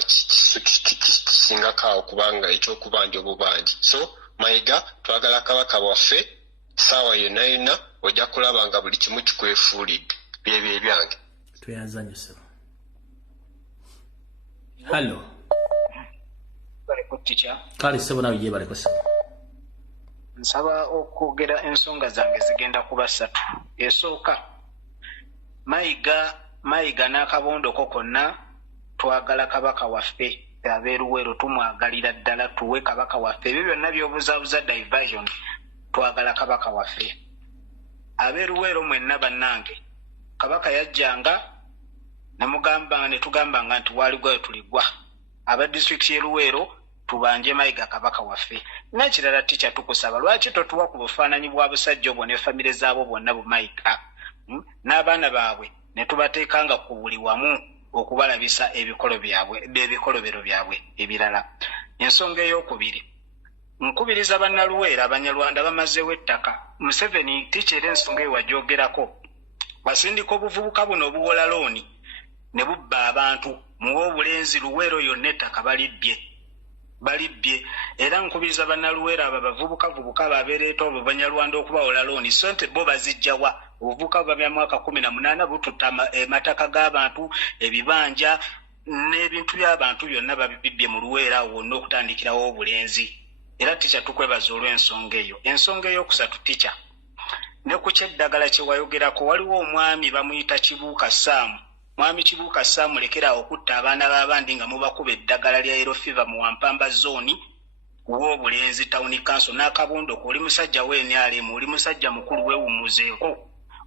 kisingakaawo kubanga ekyokubanja obubanji so mayiga twagala kabaka waffe saawa yonna ojja kulaba nga buli kimu kikwefuulidde byebyo ebyange tuyazanyise hallo kale sebo nawe ye baleko sebo nsaba okwogera ensonga zange zigenda kuba 3 esooka mayiga n'akabondoko konna twagala kabaka waffe abeeruweero tumwagalira ddala tuwe kabaka waffe ebyo byonna byobuzaabuza diversion twagala kabaka waffe abeeruweero mwenna bannange kabaka yajjanga netugambanga nti waligwayo tuligwa aba district y'eruweero tubanje mayiga kabaka waffe nakirala ticca tukusaba lwaki totuwa ku bufaananyi bwa busajja obwo ne famire zaabo bonna bumayiga n'abaana baabwe ne tubateekanga ku buli wamu okubalabisa ebikolobero byabwe ebirala ensonga ey'okubiri nkubiriza bannaluweera abanyarwanda bamazeewo ettaka Museveni ticca era ensonga eyo wagyogerako basindika obuvubuka buno obuwola looni ne bubba abantu muwe obulenzi luweero yonna ettaka balibbye era nkubiriza bannaluweera abo bavubukavubuka babeereeta obwo banyarwanda okubawola looni so nti bo bazijjawa obuvubuka bwa myaka 18 bututta amataka g'abantu ebibanja n'ebintu by'abantu byonna babibbye mu luweera awo wonna okutandikirawo obulenzi era ticca tukwebaza olw'ensonga eyo ensonga ey'okusatu ticca ne ku kyeddagala kye wayogerako waliwo omwami bamuyita Kibuuka Saamu mwami Kibuuka Saamu lekeraawo okutta abaana b'abandi nga mubakuba eddagala lya yellow fever mu Wampamba zooni w'obulenzi town council n'akabondoko oli musajja w'NRM oli musajja mukulu weewummuzeeko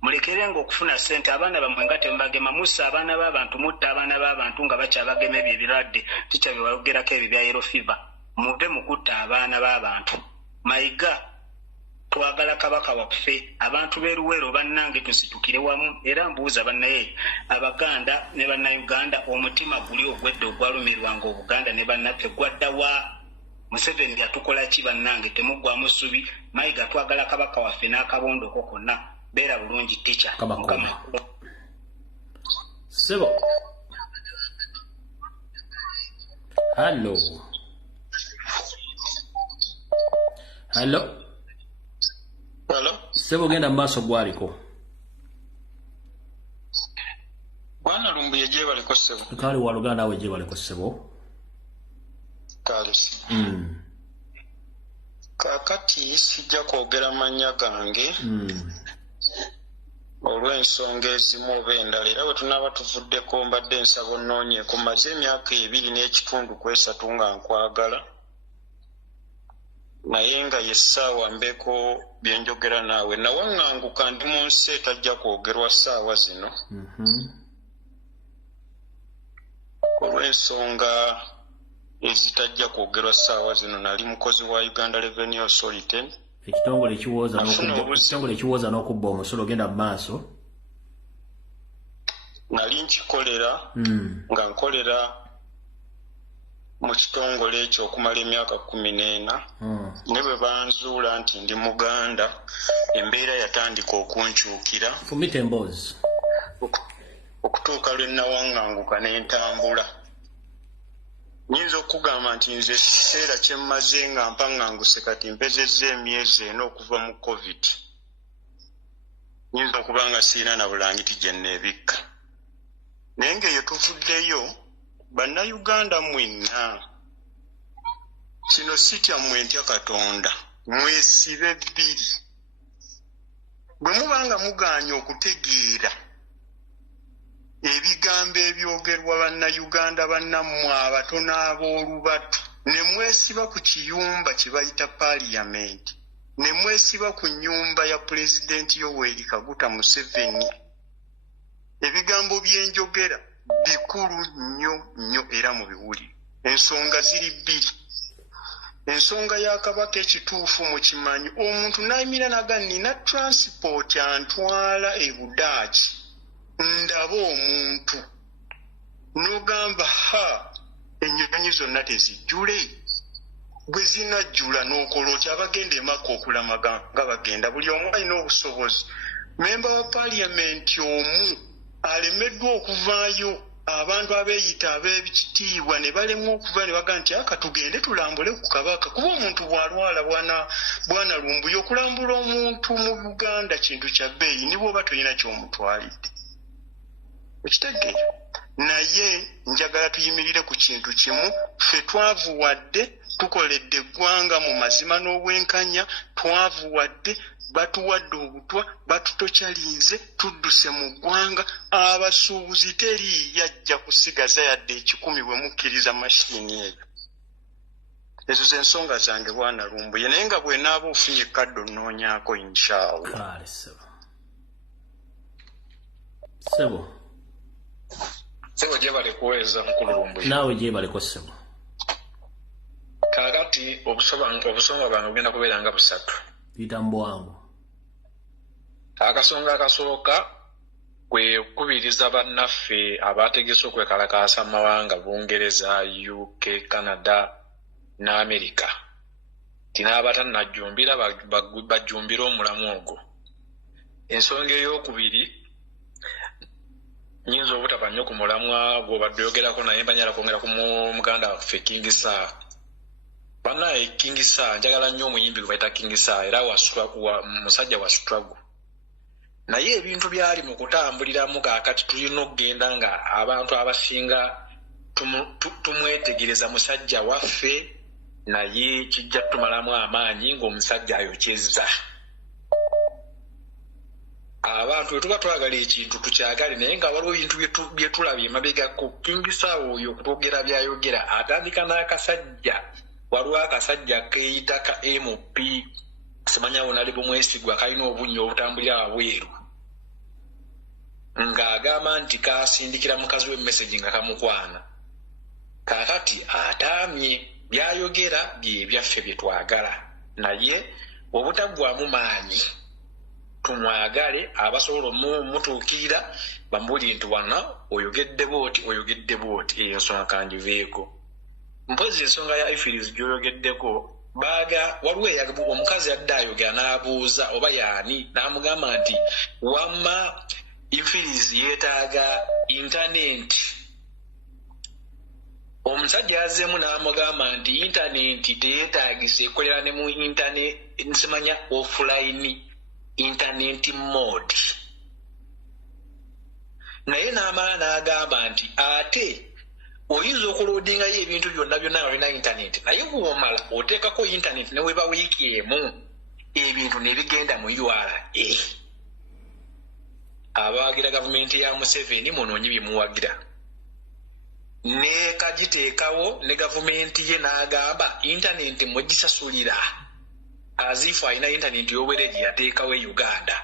mulekerenga okufuna ssente abaana bamwe nga tembagema mussa abaana b'abantu mutta abaana b'abantu nga bakyabagema ebyo ebirwadde ticca bye wayogerako ebyo bya yellow fever muve mu kutta abaana b'abantu mayiga twagala kabaka waffe abantu b'eruweero bannange tusitukire wamu era mbuuza bannaye abaganda ne bannayuganda omutima guli ogwedde ogwalumirwanga obuganda ne bannaffe gwaddawa Museveni yatukola ki bannange temuggwamu ssubi mayiga twagala kabaka waffe n'akabondoko konna beera bulungi ticca sebo hallo sebo genda mu maaso gwaliko bwana lumbuye gyebaleko sebo kale waluganda awe gyebaleko sebo kalisi kakati sijja kwogera mannya gange olw'ensonga ezimu oba endala era bwe tunaaba tuvuddeko mbadde nsaba onnoonyeeko maze emyaka 2 n'ekitundu ku 3 nga nkwagala naye nga yessaawa mbeeko byenjogera naawe nawaŋŋanguka ndi mu nsi etajja kwogerwa ssaawa zino olw'ensonga ezitajja kwogerwa ssaawa zino nali mukozi wa Uganda Revenue Authority ekitongole ekiwooza n'okubba omusolo ogenda mu maaso nali nkikolera nga nkolera mu kitongole ekyo okumala emyaka 14 ne bwe banzuula nti ndi Muganda embeera yatandika okunkyukira fumita emboozi okutuuka lwe nawaŋŋanguka n'entambula nyinza okugamba nti nze ekiseera kye mmaze nga mpaŋŋanguse kati mpezezza emyezi 4 okuva mu COVID nyinza okuba nga sirina na bulangiti gye nneebikka naye ng'eyo tuvuddeyo bannayuganda mwenna kino si kyammwe ntya Katonda mwesibe 2 bwe mubanga muganya okutegeera ebigambo ebyogerwa bannayuganda bannammwe abatono ab'olubatu ne mwesiba ku kiyumba kye bayita paaliyamenti ne mwesiba ku nnyumba ya pulezidenti Yoweri Kaguta Museveni, ebigambo byenjogera bikulu nnyo era mu biwulire. Ensonga ziri bbiri. Ensonga ya Kabaka ekituufu mu kimanyi, omuntu n'ayimira naga nina transport antwala e Budaaki ndaba omuntu n'ogamba ennyonyi zonna tezijjule, bwe zinajjula n'okola otya abagenda emaka okulamaga nga bagenda buli omu alina obusobozi. Memba wa paaliyamenti omu alemeddwa okuvaayo, abantu abeeyita ab'ekitiibwa ne balemwa okuva ne baga nti tugende tulambule ku Kabaka, kuba omuntu bw'alwala bwana Lumbuye okulambula omuntu mu Buganda kintu kya bbeeyi ni bw'oba tolina ky'omutwalidde. Ekitegeera naye njagala tuyimirire ku kintu kimu, ffe twavuwadde tukoledde eggwanga mu mazima n'obwenkanya, twavuwadde batuwadde obutwa, batutokyalinze, tudduse mu ggwanga. Abasuubuzi teri yajja kusigaza yadde 10 bwe mukkiriza mashini eyo. Ezo ze nsonga zange bwana Lumbuye, naye nga bwe naaba ofunye kaddo nnoonyaako inshallah. Sebo jebale kuweza mukulu Lumbuye. Nawe jebale ko sebo. Kakati obusoma bwange bugenda kubeera nga busatu. Bitambo wangu. Akasonga akasooka kwe kubiriza bannaffe abategese okwekalakaasa amawanga Bungereza, UK, Canada na America. Tinaabatannajumbira bajumbira omulamu ogwo. Ensonga ey'okubiri, nyinza obutaba nnyo ku mulamwa gw'obadde oyogerako naye mbanyala kwongera ku muganda waffe King Sir. Banaye King Sir, njagala nnyo omuyimbi gwe bayita King Sir, era musajja wa struggle. Naye ebintu byali mu kutambuliramu kaakati tulina okugenda nga abantu abasinga tumwetegereza musajja waffe, naye kijja tumalamu amaanyi ng'omusajja ayokyezza. Abantu tuba twagala ekintu tukyagale, naye nga waliwo ebintu bye tulabye emabegako. King Sir oyo okutwogera byayogera atandika n'akasajja, waliwo akasajja keeyita ka MP, simanya wonali bumwesigwa, kalina obunnya obutambulira wabweru, ng'agamba nti kasindikira mukazi w'emmesegi nga kamukwana. Kaakati ataamye, byayogera bye byaffe bye twagala, naye obutaggwamu maanyi tumwagale abasobola omutuukirira bambuulire nti wana oyogedde bwoti eyo nsonga kangiveeko. Mpozi ensonga ya Ifiriz gy'oyogeddeko, waliwo omukazi yadde ayogera n'abuuza oba yaani, n'amugamba nti wamma Ifiriz yeetaaga intaneti. Omusajja yazzeemu n'amugamba nti intaneti teyeetaagisa ekolera ne mu intaneti, nsimanya offline internet mode. Naye n'amala n'agamba nti ate oyinza okuloadingayo ebintu byonna nga olina intaneti, naye bw'omala oteekako intaneti ne weba wiiki emu, ebintu ne bigenda mu URA. Abawagira gavumenti ya Museveni munoonyi bye muwagira, ne kagiteekawo ne gavumenti ye n'agamba intaneti mugisasulira azifu alina intaneti y'obwere gye yateekawo e Uganda.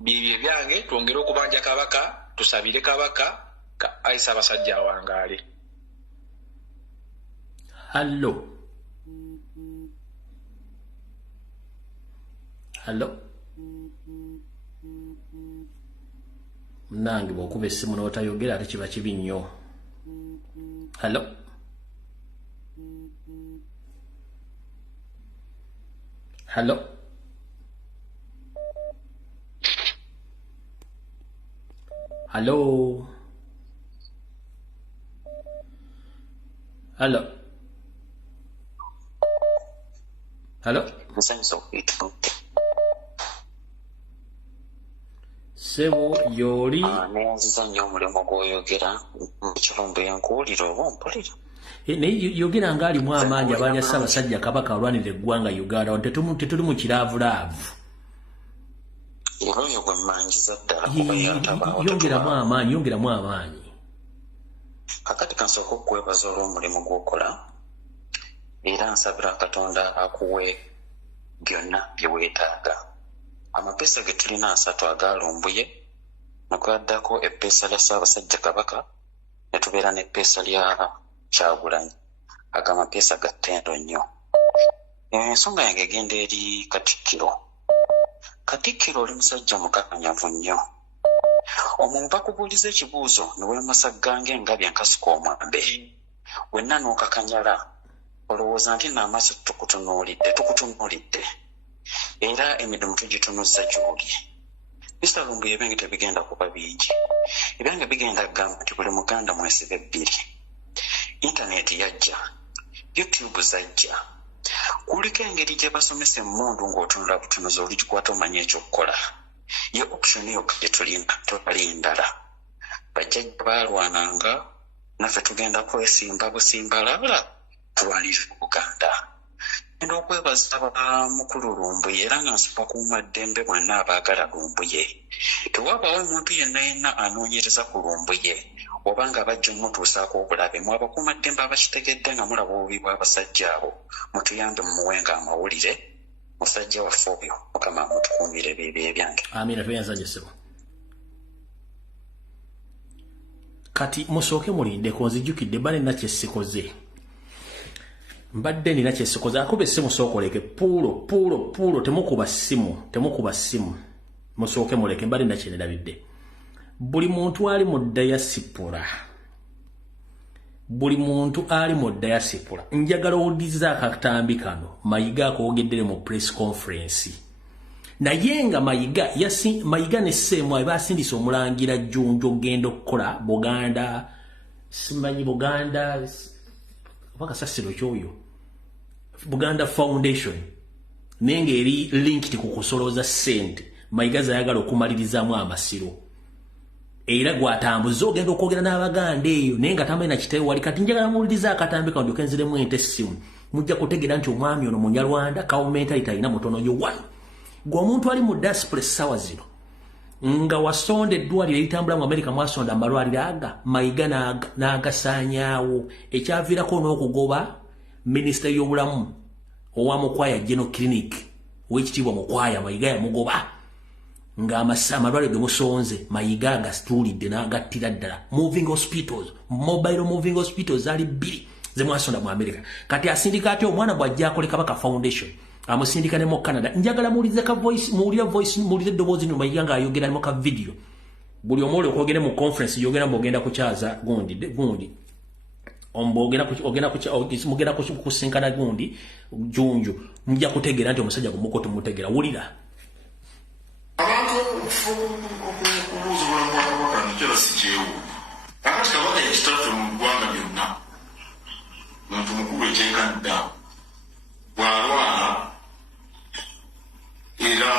Byebyo byange, twongere okubanja Kabaka, tusabire Kabaka ayisa abasajja awangaale. Hello. Nange bw'okuba essimu n'otayogera ate kiba kibi nnyo. Hello. Sebo yoli neyanziza nnyo omulimu gw'oyogera mu kirumbe yankuwulira oba ompulira. Naye yogera ng'alimu amaanyi abaanya Ssaabasajja Kabaka alwanirira eggwanga Uganda, tetuli mu kiraavulaavu. Eroyo gwe mmanjiza ddala kuba yatabawo. Yongeramu amaanyi. Kakati kansooka okwebaza olw'omulimu gw'okola era nsabira Katonda akuwe byonna bye weetaaga. Amapeesa ge tulina 3 agaalumbuye nokwaddako eppeesa lya Ssaabasajja Kabaka ne tubeera n'eppeesa lya Kyagulanyi. Ago amapeesa ga ttendo nnyo. Ensonga yange egenda eri Katikkiro. Katikkiro oli musajja mukakanyavu nnyo. Omuntu bakubuuliza ekibuuzo ne weemasaganga engabi enkasuka omwambe. Wenna n'okakanyala olowooza nti n'amaaso tukutunuulidde. Era emirimu tugitunuzza gy'oli. Mr. Lumbuye ebyange tebigenda kuba bingi. Ebyange bigenda kugamba nti buli Muganda mwesibe 2. Intaneti yajja. YouTube zajja. Kuliko engeri gye basomesa emmundu ng'otunula butunuzi oligikwata omanya ekyokukola. Ye option yokka gye tulina totali ndala. Bajjajja baalwananga naffe tugenda kwesimba busimbalala tulwanirira Buganda. Ngenda okwebaza mukulu Lumbuye era nga nsaba kuuma ddembe bonna abaagala Lumbuye. Tewabaawo omuntu yenna anoonyereza ku Lumbuye oba nga bajja omutuusaako obulabe mu abakuuma ddembe abakitegedde nga mulaba obubi bw'abasajja abo mutuyambe mumuwenga amawulire. Musajja waffe oyo Mukama mutukuumire ebyo ebyange. Amina tuyanzanye ssebo. Kati musooke mulindeko nzijjukidde bale nakyesikoze. Mbadde nina kyesikoze akube essimu sookoleke puulo temukuba ssimu musooke muleke mbadde nakyenedabidde. Buli muntu ali mu diaspora njagala owuliriza akatambi kano Mayiga akogeddere mu press conference. Naye nga Mayiga ne Ssemwanga basindise omulangira Jjunju ogenda okukola Buganda simanyi Buganda bakasasiro kyoyo Buganda Foundation nenge eri linked ku kusoloza ssente. Mayiga zayagala okumalirizamu amasiro era gwatambuza ogenda okwogera n'Abaganda eyo naye nga tamanyi na kiteewo wali. Kati njagala muwuliriza akatambi kano ndikenziremu ente essimu mujja kutegeera nti omwami ono Munyarwanda kawumentality alina mutono nnyo. 1 gwe omuntu ali mu diaspora essaawa zino nga wasonda eddwaliro eritambula mu America mwasonda amalwaliro aga Mayiga n'agasaanyaawo ekyaviirako n'okugoba minisita y'obulamu owa Mukwaya General Clinic w'ekitiibwa Mukwaya Mayiga yamugoba nga amalwaliro ge musonze Mayiga agasituulidde n'agattira ddala. Mobile moving hospitals ali 2 ze mwasonda mu America. Kati asindika atya omwana bw'ajja akole Kabaka Foundation amusindika ne mu Canada. Njagala muwulirize ka voice muwulirize eddoboozi nno Mayiga ng'ayogera mu ka video. Buli omu oli okwogera mu conference yogera mbogenda kukyaza gundi mugenda kusinkana gundi Jjunju mujja kutegeera nti omusajja gumuko tumutegeera. Wulira abantu okubuuza obulamu bwa Kabaka nikyala si kyewu. Kakati Kabaka ekitaffe mu ggwanga byonna muntu mukulu ekyenkanidda bw'alwala era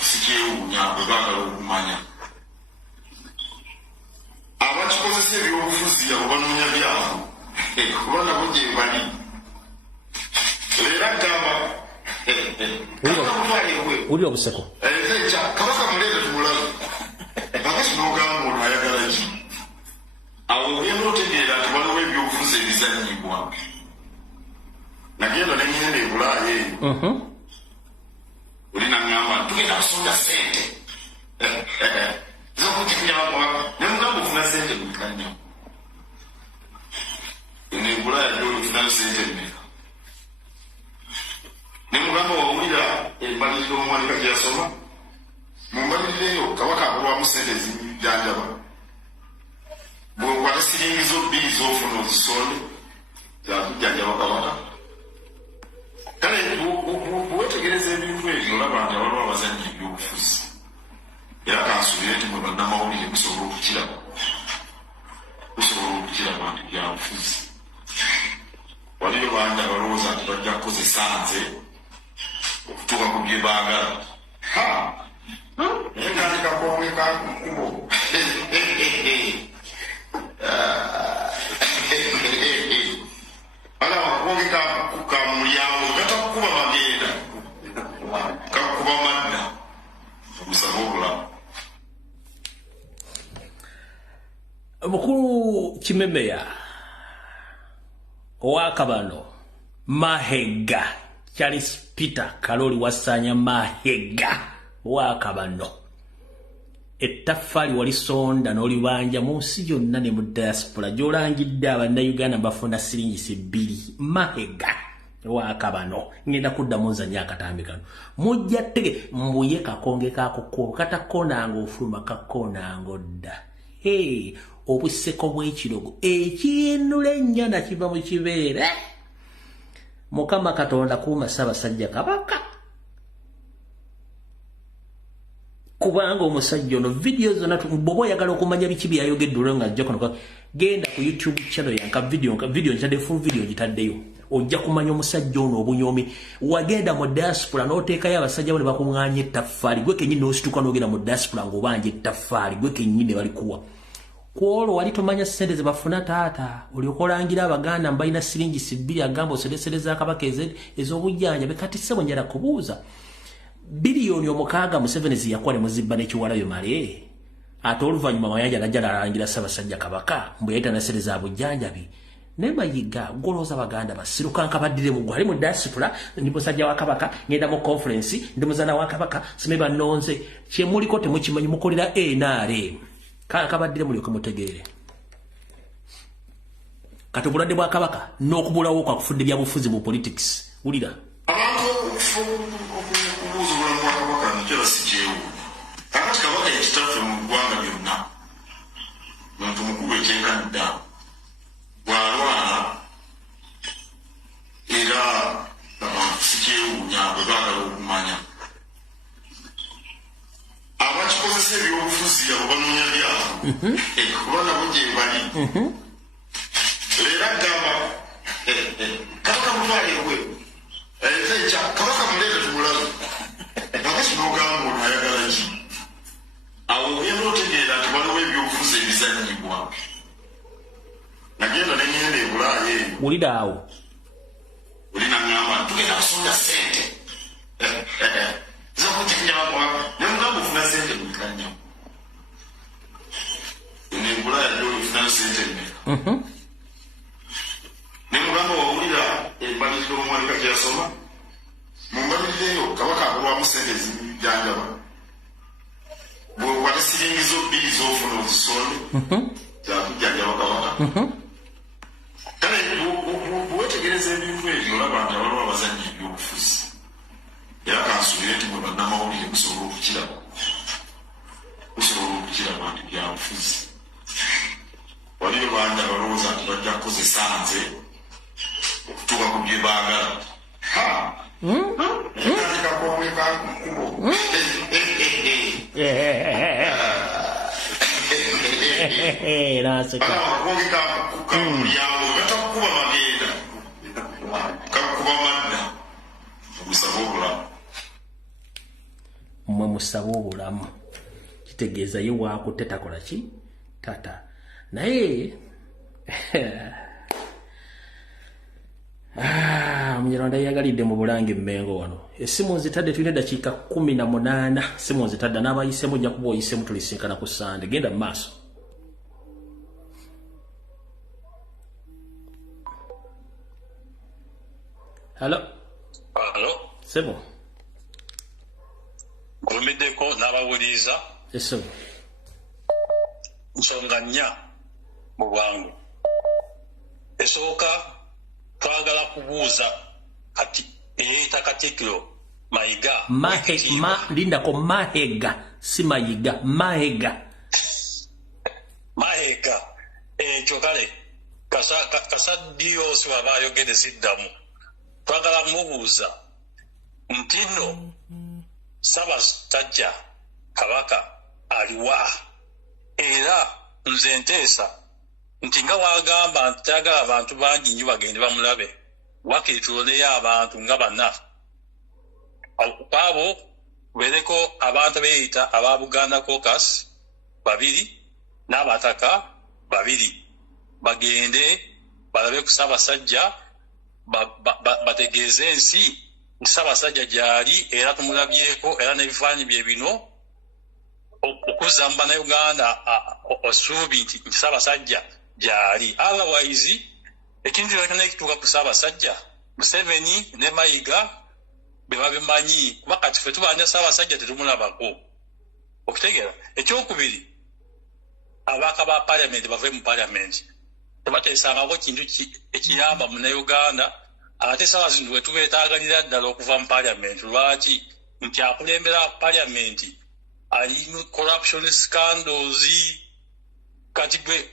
si kyewuunya bwe baagala okumanya. Abakikozesa ebyobufuzi abo banoonya byabo kuba nabo gye bali era gamba uli obuseko Kabaka muleete tumulabe kakati n'ogamba ono ayagala ki. Awo ogenda otegeera nti waliwo ebyobufuzi ebizannyibwa. Nagenda ne ngenda e Bulaaya eyo oli naŋŋamba tugenda kusonda ssente zokukikunyabakwa ne mugamba ofuna ssente kubikannya ne Bulaaya gyoli ofunayo ssente mmeka. Ne mugamba wawulira embaliriro omwanika gye yasoma mu mbaliriro eyo Kabaka akolwamu ssente ezijjanjaba bw'okwata siringi zo 2 z'ofuna ozisonde zakujjanjaba Kabaka. Kale bwewetegereza ebintu ebyo olaba nti waliwo abazannya ebyobufuzi era kansubire nti mwe bannamawulire musobola okukiraba nti byabufuzi. Waliyo bangi abalowooza nti bajja kukozesa nze okutuuka ku bye baagala. Naye kati kakonge kakukubo akakonge ka mulyango katakukuba magenda kakukuba madda Simemeya Wakabano Mahega Charles Peter Kaloli Wasanya Mahega Wakabano Ettafali walisonda n'olibanja mu nsi yonna ne mu diaspora gy'olangidde Abannayuganda bafuna siringisi 2 Mahega Wakabano ngenda kuddamu nzanya akatambi kano mujja tege mbuye kakonge kako katakonanga ofuluma kakonanga dda obuseko bw'ekirogo ekinula ennyana kiva mu kibeere Mukama Katonda kuuma Ssaabasajja Kabaka kubanga omusajja ono video zonna bw'oba oyagala okumanya biki byayogedde olwo nga ajja kono genda ku YouTube channel yanka video ntadde full video gitaddeyo ojja kumanya omusajja ono obunyomi wagenda mu diaspora n'oteekayo abasajja bano bakuŋŋaanya ettaffaali gwe kennyini n'osituka n'ogenda mu diaspora ng'obanja ettaffaali gwe kennyini balikuwa kwolwo wali tomanya ssente ze bafuna taata olyoka olangira Abaganda mbalina siringisi 2 agamba oseresereza Kabaka ez'obujjanjabi kati ssebo njala kubuuza biliyoni 6 Museveni ziyakuwa ne muzibba n'ekiwalayo male ate oluvannyuma mayanja najja alangira Ssaabasajja Kabaka mbwe yayita nasereza abujjanjabi ne Mayiga golooza Abaganda basiruka nkabaddire mu gwali mu diaspora ndi musajja wa Kabaka ngenda mu conference ndi muzana wa Kabaka simeba nonze kyemuliko temukimanyi mukolera NRM kabaddire mulyoke mutegeere kati obulwadde bwa Kabaka n'okubulawo kwakufudde bya bufuzi mu politics wulira abantu okubuuza obulamu bwa Kabaka nakyo basijeewo kakati Kabaka yekitaffe mu ggwanga byonna muntu mukulu ekyenkanidda bw'alwala era sikyewuunya bwe baagala okumanya abakikozesa ebyobufuzi abo banoonya byabo kuba nabo gye bali leero agamba Kabaka mutwalewe Kabaka muleete tumulabe kakati n'ogamba ono ayagala ki awo ogenda otegeera nti waliwo ebyobufuzi ebizannyibwa nagenda neŋŋenda e Bulaaya eyo wulira awo oli naŋŋamba tugenda kusonda ssente zokutinyawa ne mugamba ofuna ssente mulikannyo ne Bulaaya gyolifuna ssente mmeka ne mugamba wawulira embaliriro omwali kati yasoma mu mbaliriro eyo Kabaka akulwamu ssente ezimujjanjaba bwewate siringizo 2 z'ofuna ozisonde zakujjanjaba Kabaka kale bwewetegereza ebintu ebyo olaba nti abaliwo abazannya ebyobufuzi era kansuubire nti mwe bannamawulire musobola okukiraba nti byabufuzi waliyo bangi abalowooza nti bajja kukozesa nze okutuuka ku bye baagala kakomwe kakukubo akakonge kakulyango gatakukuba magenda kakukuba madda musaba obulamu mmwe musaba obulamu kitegeeza ye waakutte takola ki tata naye Munyarwanda yagalidde mu Bulange Mmengo wano essimu nzitadde tulina eddakiika 18 essimu nzitadde n'abayisemu ojja kuba oyisemu tulisinkana ku Sande genda mu maaso Halo sebo Gulumiddeko n'abawuliza esebo nsonga 4 mu bwangu esooka twagala kubuuza kati eyeeta Katikkiro Mayiga lindako Mahega si Mayiga Mahega ekyo kale kasaddiyo siwaba ayogedde siddamu twagala kumubuuza nti nno Ssaabasajja Kabaka aliwa era nze nteesa nti nga wagamba nti tayagala abantu bangi nnyo bagende bamulabe wakiri tuloneyo abantu nga banna abo kubeereko abantu beeyita aba Buganda Caucus 2 n'abataka 2 bagende balabe ku Ssaabasajja bategeeze ensi nti Ssaabasajja gyali era tumulabyeko era n'ebifaananyi bye bino okuzza mu Bannayuganda osuubi nti Ssaabasajja gyali. Otherwise ekintu kyonna ekituuka ku Ssaabasajja Museveni ne Mayiga be babimanyi kuba kati ffe tubanja Ssaabasajja tetumulabako. Okutegeera ekyokubiri abaka ba parliament bave mu parliament tebateesangako kintu ekiyamba Munnayuganda ate saawa zino we tubeetaagalira ddala okuva mu parliament. Lwaki? Nti akulembera parliament alina corruption scandals. Kati gwe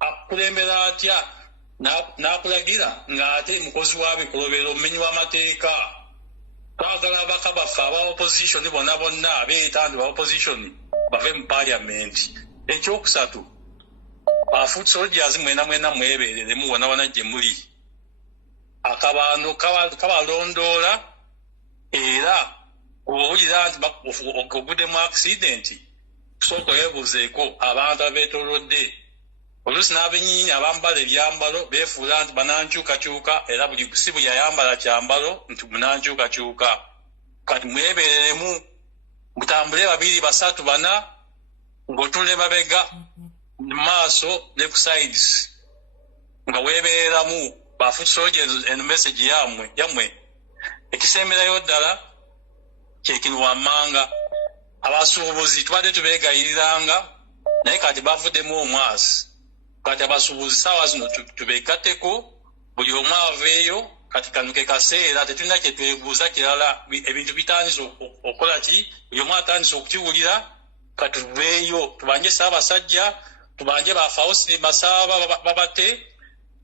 akulembera atya n'akulagira ng'ate mukozi wa bikolobero omumenyi w'amateeka. Twagala abaka baffe aba opposition bonna bonna abeetandu ba opposition bave mu parliament. Ekyokusatu Foot soldiers mwena mwebeereremu wona wona gye muli. Akabaano kabalondoola era owulira nti oguddemu accident kusooka weebuuzeeko abantu abeetoolodde. Oluusi n'abennyini abambala ebyambalo beefuula nti banankyukakyuka era si buli ayambala kyambalo nti munankyukakyuka. Kati mwebeereremu mutambule 2 3 4 ng'otunula emabega mu maaso ne ku sides nga weebeereramu ba foot soldiers and message yammwe. Ekisemberayo ddala kyekino wammanga abasuubuzi tubadde tubeegayiriranga naye kati bavuddemu omwasi. Kati abasuubuzi saawa zino tubeegatteko buli omu aveeyo. Kati kanuke kaseera tetulina kye twebuuza kirala. Ebintu bitandise okukola ki? Buli omu atandise okukiwulira. Kati tuveeyo tubanje Ssaabasajja, tubanje bafawusiri Masaaba babate,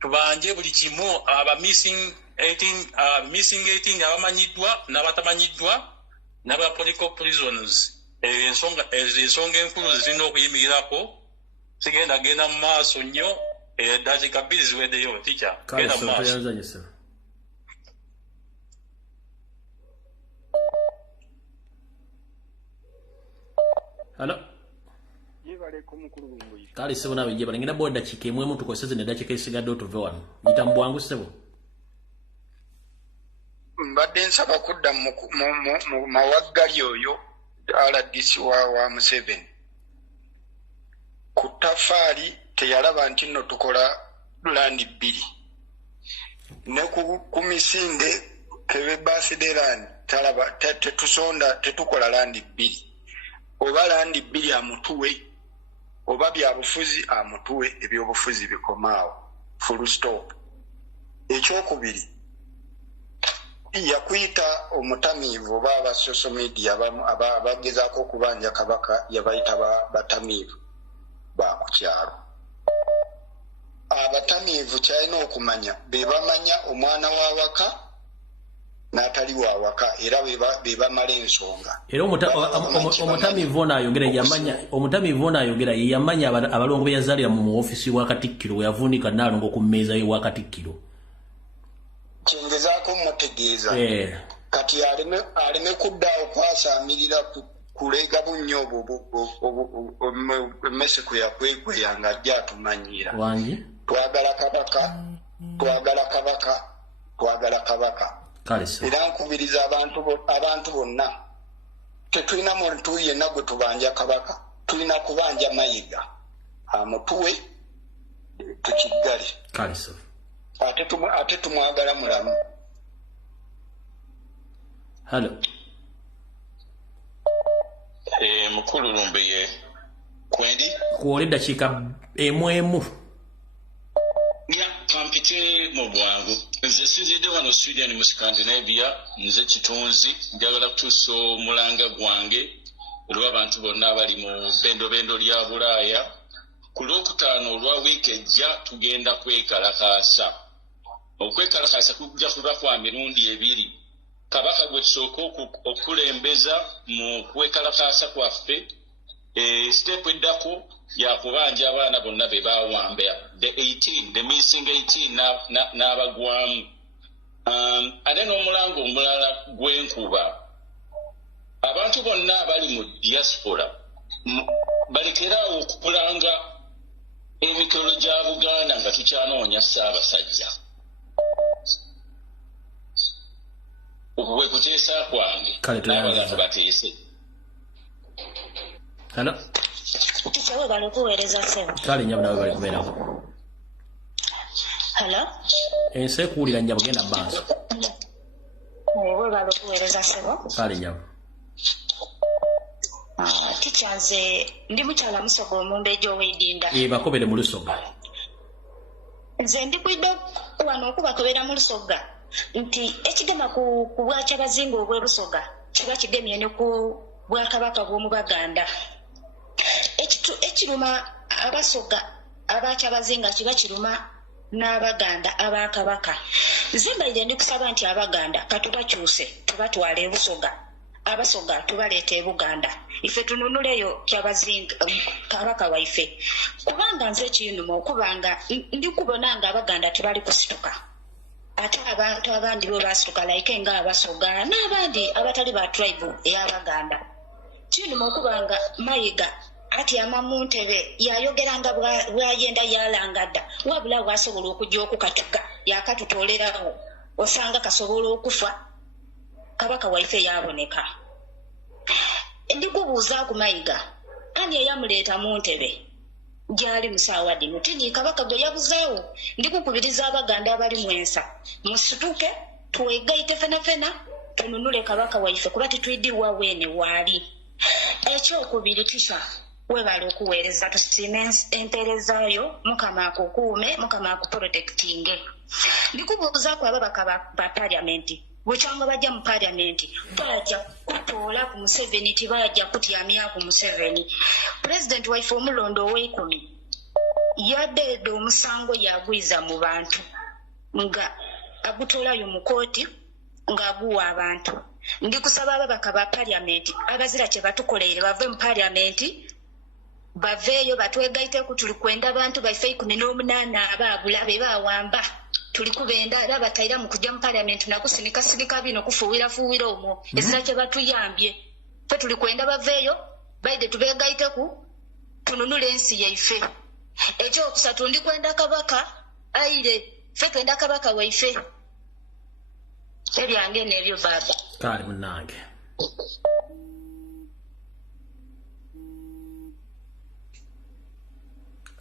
tubanje buli kimu aba missing 18 abamanyiddwa n'abatamanyiddwa n'aba political prisoners. Ensonga enkulu zirina okuyimirirako. Sigenda genda mu maaso nnyo eddakiika 2 ziweddeyo tikya genda mu maaso. Hello. Kale sebo nawe jeba ngina boda chike mwemu tukoseze ne dakika isigadde otuve wano. Yitambwangu sebo. Mbadde nsaba kudda mu mawaggali oyo RDC wa Museveni. Ku Tafaali teyalaba nti nno tukola landi 2. Ne ku Misinde kebe Basideland talaba tetusonda tetukola landi 2. Oba landi 2 amutuwe oba byabufuzi amutuwe ebyobufuzi bikomaawo full stop. Ekyokubiri yakuyita omutamiivu oba aba social media abagezaako okubanja Kabaka yabayita batamiivu ba ku kyalo. Abatamiivu kyalina okumanya be bamanya omwana w'awaka n'atali w'awaka era be bamala ensonga. Era omutamiivu ono ayogera yamanya abalongo be yazaalira mu ofisi wa Katikkiro we yavuunika n'alongo ku mmeeza ye wa Katikkiro. Kyengezaako mutegeeza kati aleme kudda okwasaamirira kulega bunnyo obwo emmeseko yakwekweyanga ng'ajja atumanyiira. Twagala Kabaka. Era nkubiriza abantu bonna tetulina muntu yenna gwe tubanja Kabaka, tulina kubanja Mayiga amutuwe tukiggale. Ate tumwagala mulamu. Hello. Mukulu Lumbeye kwendi kuole dakika emu ya kampite mu bwangu. Nze sinzidde wano Sweden mu Scandinavia, nze kitonzi njagala kutuusa omulanga gwange olw'abantu bonna abali mu bendo lya Bulaaya. Ku Lwokutaano olwa wiiki ejja tugenda kwekalakaasa. Okwekalakaasa kujja kuba kwa mirundi 2. Kabaka gwe tusooka okulembeza mu kwekalakaasa kwaffe. Step eddako yakubanja abaana bonna be bawamba the missing 18 n'abagwamu. Ate n'omulango omulala gw'enkuba. Abantu bonna abali mu diaspora balekeraawo okupulanga emikolo gya Buganda nga tukyanoonya Ssaabasajja. Okwe kuteesa kwange n'abantu bateese. Hello. Tichawe bali kuweereza sebo. Kale nyabula bali kubeerako. Hello? Ense kuulira nnyabo genda maaso. Webala okuweereza ssebo. Kale nnyabo. Teacher nze ndi mukyala Musoga Omumbeeja ow'Edinda. Bakobere mu Lusoga. Nze ndikwidde wano okubakobera mu Lusoga nti ekigema ku Bwakyabazinga obw'e Lusoga kiba kigemye ne ku Bwakabaka bw'omu Baganda. Ekiruma Abasoga Abakyabazinga kiba kiruma n'Abaganda Abakabaka. Zimbalire ndi kusaba nti Abaganda katubakyuse tubatwala e Busoga. Abasoga tubaleeta e Buganda. Ife tununuleyo Kyabazinga Kabaka waife. Kubanga nze kinuma okubanga ndi kubona nga Abaganda tebali kusituka. Ate abantu abandi bo basituka like nga Abasoga n'abandi abatali ba tribe ey'Abaganda. Kinuma okubanga Mayiga ati amamu Ntebe yayogeranga bwayenda yalangadda wabula bwasobola okujja okukatuka yakatutolerawo osanga kasobola okufa Kabaka waife yaboneka. Ndikubuuza ku Mayiga ani eyamuleeta mu Ntebe gyali musaawa dino tini Kabaka gwe yabuzaawo. Ndikukubiriza Abaganda abali mwensa musituke tuwegaite fenafena tununule Kabaka waife kuba titwidirwa weene waali. Ekyokubiri tisha webala okuweereza tusiime empeerezaayo Mukama akukuume Mukama akuprotectinge. Ndikubuuza ku ababaka ba paliamenti bwekyanga bajja mu paliamenti bajja kutoola ku Museveni tibajja kutyamya ku Museveni. Pulezidenti waife omulondo ow'ekumi yadeeda omusango yagwiza mu bantu nga agutoolayo mu kooti ng'aguwa abantu. Ndikusaba ababaka ba paliamenti abazira kye batukoleere bave mu paliamenti baveeyo batwegaiteku tuli kwenda abantu baife 18 abaabula be bawamba tuli kubenda era bataira mu kujja mu paliamenti nakusinika bino kufuwira omwo ezira kye batuyambye fe tuli kwenda baveeyo baide tubegaiteku tununule ensi yaife. Ekyokusatu ndi kwenda Kabaka aire fe twenda Kabaka waife. Ebyange nebyo baba. Kale munange.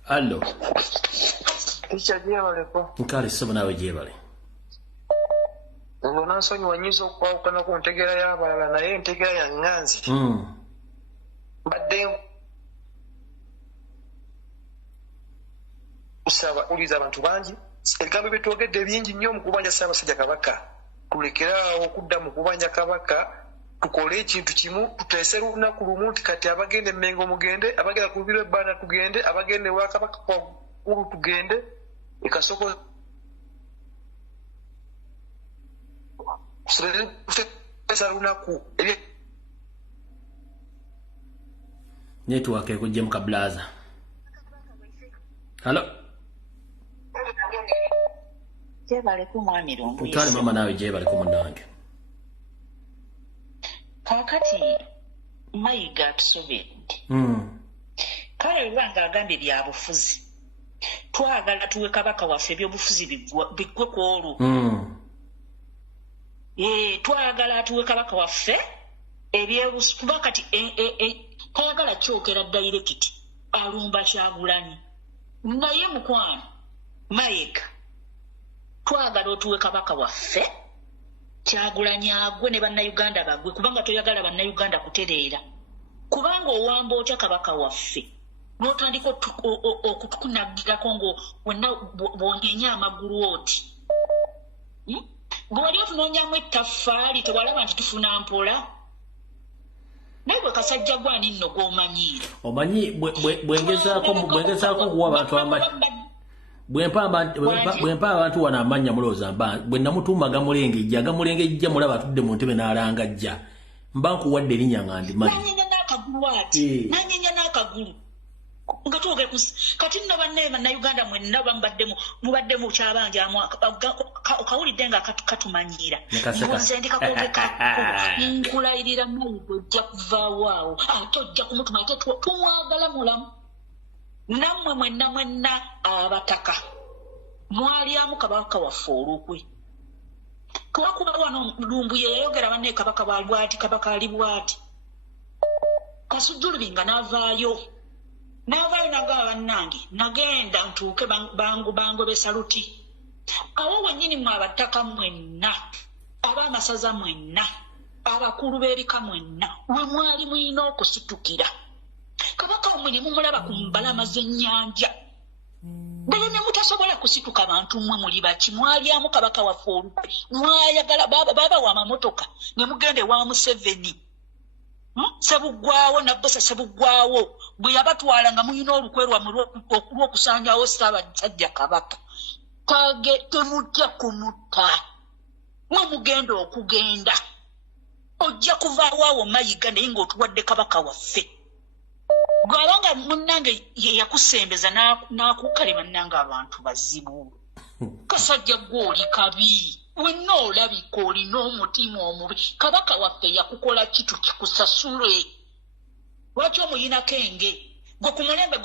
Allo. Ticha jebaleko. Nkale sebo nawe jebale. Ngo nansonyi wanyiza okwawukana ku ntegera y'abalala naye entegera ya Nganzi. Badde usaba uliza abantu bangi ebigambo byetwogedde bingi nnyo mu kubanja Ssaabasajja Kabaka. Tulekerawo okudda mu kubanja Kabaka tukole ekintu kimu tuteese lunaku lumu nti kati abagenda e Mengo mugende abagenda ku biro ebbanda tugende abagenda ewa Kabaka waggulu tugende ekasoko tuteesa lunaku network ekujja mu kablaza. Hello. Jebale ku mwami Lumbu. Kale mama nawe jebale ku munange. Kakati Mayiga tusobedde. Kale lwanga agambye bya bufuzi. Twagala tuwe Kabaka waffe by'obufuzi biggwe ku olwo. Twagala tuwe Kabaka waffe ebyebufuzi kuba kati tayagala kyokera direct alumba Kyagulanyi. Naye mukwano Mayiga twagala otuwe Kabaka waffe Kyagulanyi agwe ne bannayuganda bagwe kubanga toyagala bannayuganda kutereera kubanga owamba otya Kabaka waffe n'otandika okutukunagirako ngo wenna bwonyenya amagulu oti gwe wali otunoonyamu ettaffaali tewalaba nti tufuna mpola naye bwe kasajja gwani nno gw'omanyiire omanyi bwengezaako kuwa abantu amanyi bwempa abantu wana amanya mulooza mba bwe namutuuma gamulengejja mulaba atudde mu ntebe n'alangajja mba nkuwadde erinnya nga ndimanyi nanyenya n'akagulu ati nanyenya n'akagulu nga twoge kati nno bannayuganda mwenna mubaddemu kyabanjamu kawulidde nga katumanyiira nze ndikakwogekako nkulayirira Mayiga ojja kuvaawo ate ojja kumutuma ate tumwagala mulamu nammwe mwenna abataka mwalyamu Kabaka waffe olukwe kuba wano Lumbu yayogera banne Kabaka bwati Kabaka ali bwati Kasujjulubi nga n'avaayo n'agamba bannange nagenda ntuuke bangobe saluti awo wennyini mwe abattaka mwenna ab'amasaza mwenna abakulu b'ebika mwenna we mwali mulina okusitukira kabaka omwe mumulaba ku mbalama z'ennyanja bwe ne mutasobola kusituka bantu mmwe muli baki mwalyamu kabaka waffe olukwe mwayagala baba wa mamotoka ne mugende wa Museveni Sebuggwawo Nabbosa Sebuggwawo bwe yabatwala nga muyina olukwe lwammwe olw'okusanjawo Ssaabasajja Kabaka kage temujja kumutta mwe mugenda okugenda ojja kuvaawo awo mayiga naye ng'otuwadde kabaka waffe gwabanga munnange yakusembeza n'akukalema nnanga abantu bazibu kasajja gw'oli kabi wenna olabika olina omutima omubi kabaka waffe yakukola kitu kikusasule lwaki omuyinako enge gwe ku mulembe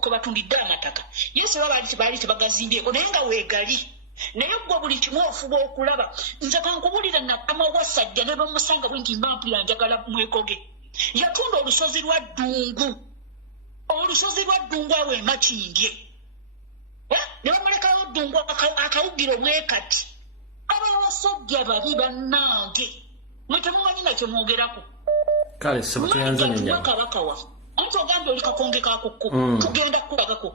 kwe batundidde amataka yesu baali tebagazimbyeko naye nga weegali naye gwe buli kimu ofuba okulaba nze kankubulira nakama wasajja ne bamusanga bwe nti mbampulira njagala mwekoge yatunda olusozi lwa ddungu awo emakindye ne bamalekayo ddungu akawugiro mwekati abasajja babi bannange mwe temumanyi nakyo mwogerako kale sebo tuyanza nenya kabaka waffe anti ogambye oli kakonge kakokko tugenda kulagako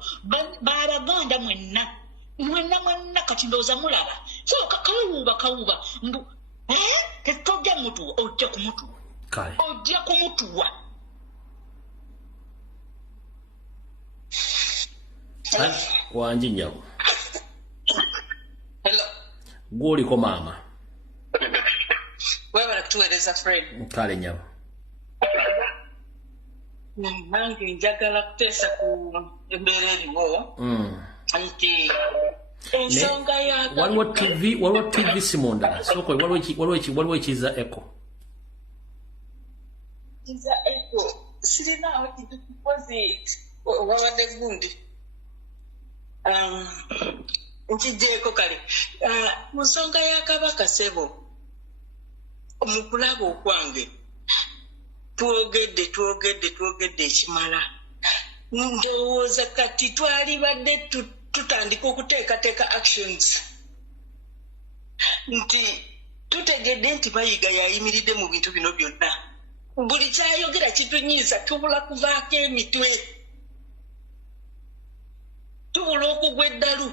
balaganda mwenna kati ndowooza mulaba so kawuuba mbu tojja mutuwa ojja kumutuwa wanji nyawo gwoliko maama webala kutuweereza friend kale nyawo nange njagala kuteesa ku embeera eriwo nti ensonga waliwo tv simundala soko waliwo ekiza echo sirinaawo kintu kikoze wabadde gundi nkijjeeko kale mu nsonga ya kabaka Ssebo mu kulaba okwange twogedde ekimala ndowooza kati twalibadde tutandika okuteekateeka actions nti tutegedde nti Mayiga yayimiridde mu bintu bino byonna buli kyayogera kitunyiiza tubula kuvaako emitwe tubula okugwa eddalu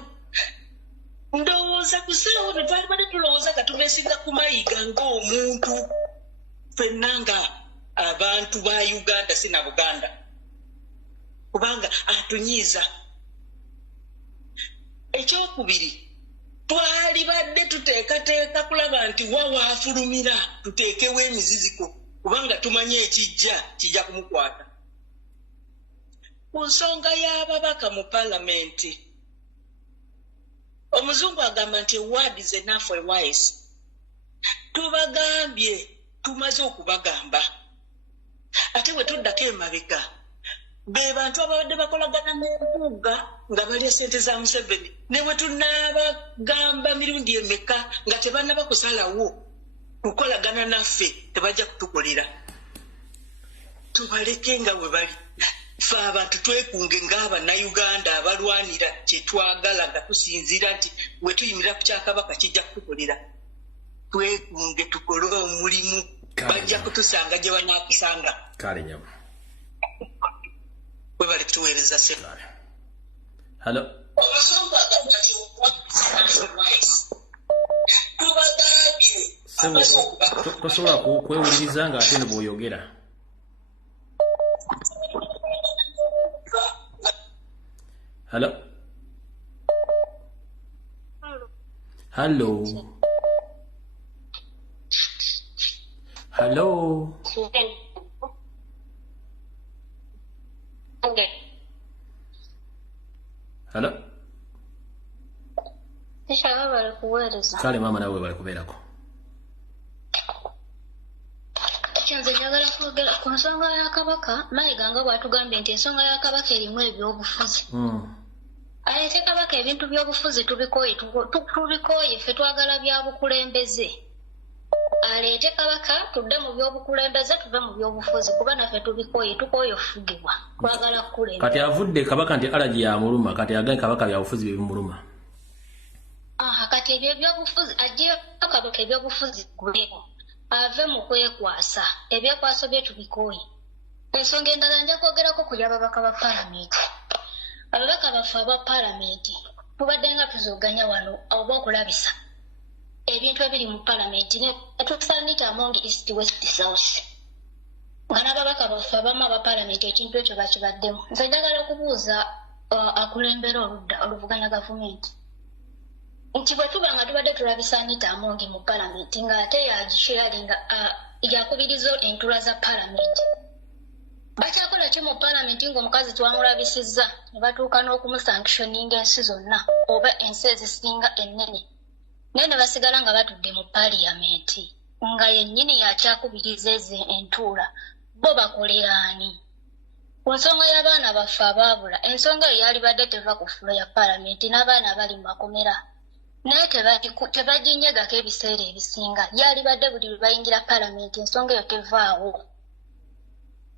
ndowooza kuseewo ne twalibadde tulowooza nga tubeesinga ku Mayiga ng'omuntu ffenna nga abantu ba Uganda si na Buganda kubanga atunyiiza ekyokubiri twalibadde tuteekateeka kulaba nti wawaafulumira tuteekewo emiziziko kubanga tumanye kijja kumukwata ku nsonga y'ababaka mu palamenti omuzungu agamba nti word is enough for a wise tubagambye tumaze okubagamba ate bwe tuddako emabega be bantu ababadde bakolagana n'embuga nga balya ssente za Museveni ne bwe tunaabagamba mirundi emeka nga tebannaba kusalawo kukolagana naffe tebajja kutukolera tubaleke nga bwe bali ffe abantu twekunge ng'Abannayuganda abalwanira kyetwagala nga tusinziira nti bwe tuyimirira ku kyakabaka kijja kutukolera twekunge tukole omulimu bajja kutusanga gye banaakusanga kale nyama bwe bali kutuweereza Ssebo hello tosobola kwewuliriza nga ate ne bw'oyogera hello hello hello hello kale maama nawe bali kubeerako nze njagala kwogera ku nsonga ya kabaka Mayiga nga bw'atugambye nti ensonga ya kabaka erimu ebyobufuzi aleete kabaka ebintu by'obufuzi tubikooye ffe twagala bya bukulembeze aleete kabaka tudde mu by'obukulembeze tuve mu by'obufuzi kuba naffe tubikooye tukooye ofugibwa twagala kukulembeza kati avudde kabaka nti alaji ya muluma kati agaye kabaka bya bufuzi bye bimuluma kati ebyobufuzi ajja Kabaka ebyobufuzi guleko ave mu kwekwasa ebyekwaso bye tubikoye. Ensonga endala nja kwogerako ku ababaka ba paalamenti. Ababaka baffe aba paalamenti tubadde nga tuzoganya wano oba okulabisa ebintu ebiri mu paalamenti ne tukusanita among east west south. Nga n'ababaka baffe abamu aba paalamenti ekintu ekyo bakibaddemu. Nze njagala okubuuza akulembera oludda oluvuganya gavumenti nti bwe tuba nga tubadde tulabisa Anita Among mu paalamenti ng'ate yagisharinga yakubiriza entula za paalamenti. Bakyakola ki mu paalamenti ng'omukazi twamulabisizza ne batuuka n'okumusanctioninga ensi zonna oba ensi ezisinga ennene naye ne basigala nga batudde mu paaliyamenti nga yennyini yakyakubiriza ezo entuula bo bakolera ani? Ku nsonga y'abaana baffe abaabula ensonga eyo yalibadde teva ku fulo ya paalamenti n'abaana bali mu makomera naye tebaginyegako ebiseera ebisinga yalibadde buli lwe bayingira paalamenti ensonga eyo tevaawo.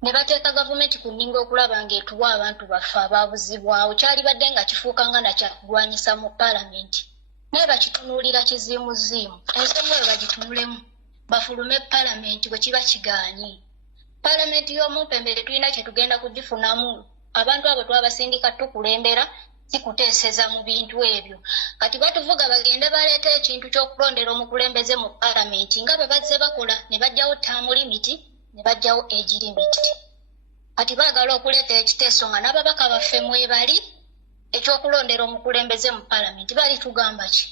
Ne bateeka gavumenti ku nninga okulaba ng'etuwa abantu baffe abaabuzibwawo kyalibadde nga kifuuka nga nakyakulwanyisa mu paalamenti naye bakitunuulira kiziimuziimu. Ensonga eyo bagitunulemu bafulume paalamenti bwe kiba kigaanye. Paalamenti y'omumpembere tulina kye tugenda kugifunamu abantu abo twabasindika tukulembera sikuteeseza mu bintu ebyo. Kati batuvuga bagende baleeta ekintu ky'okulondera omukulembeze mu paalamenti nga bwe bazze bakola ne bajjawo term limit ne bajjawo age limit. Kati baagala okuleeta ekiteeso nga n'ababaka baffe mwebali ekyokulondera omukulembeze mu paalamenti bali tugamba ki?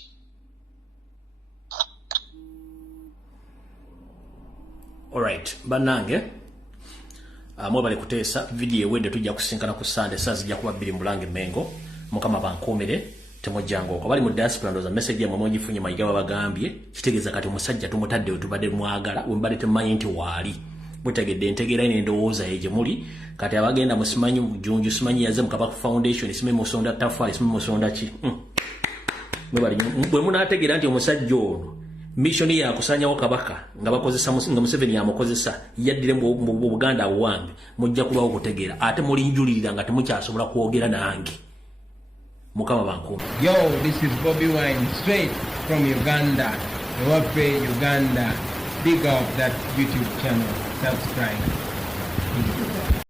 Alright, banange mwebale kuteesa video ewedde tujja kusinkana ku Sunday saa zijja kuba 2 Mulange Mengo mukama bankomere temujjango ko bali mu diaspora ndoza message ya mwamonyi funye mayiga bagambye kitegeeza kati omusajja tumutadde otubadde mwagala wembale temanyi nti waali mutegedde ntegeera ine ndowooza eje muli kati abagenda musimanyi Junju simanyi yaze mu Kabaka Foundation simanyi musonda tafali simanyi musonda ki mwebali bwe munategeera nti omusajja ono mission ya kusanyawo Kabaka nga bakozesa nga Museveni yamukozesa yaddire mu Buganda wange mujja kulwawo kutegeera ate muli njulirira nga temukyasobola kwogera nange mukama banko. Yo, this is Bobby Wine straight from Uganda. Ewafe Uganda. Big up that YouTube channel. Subscribe.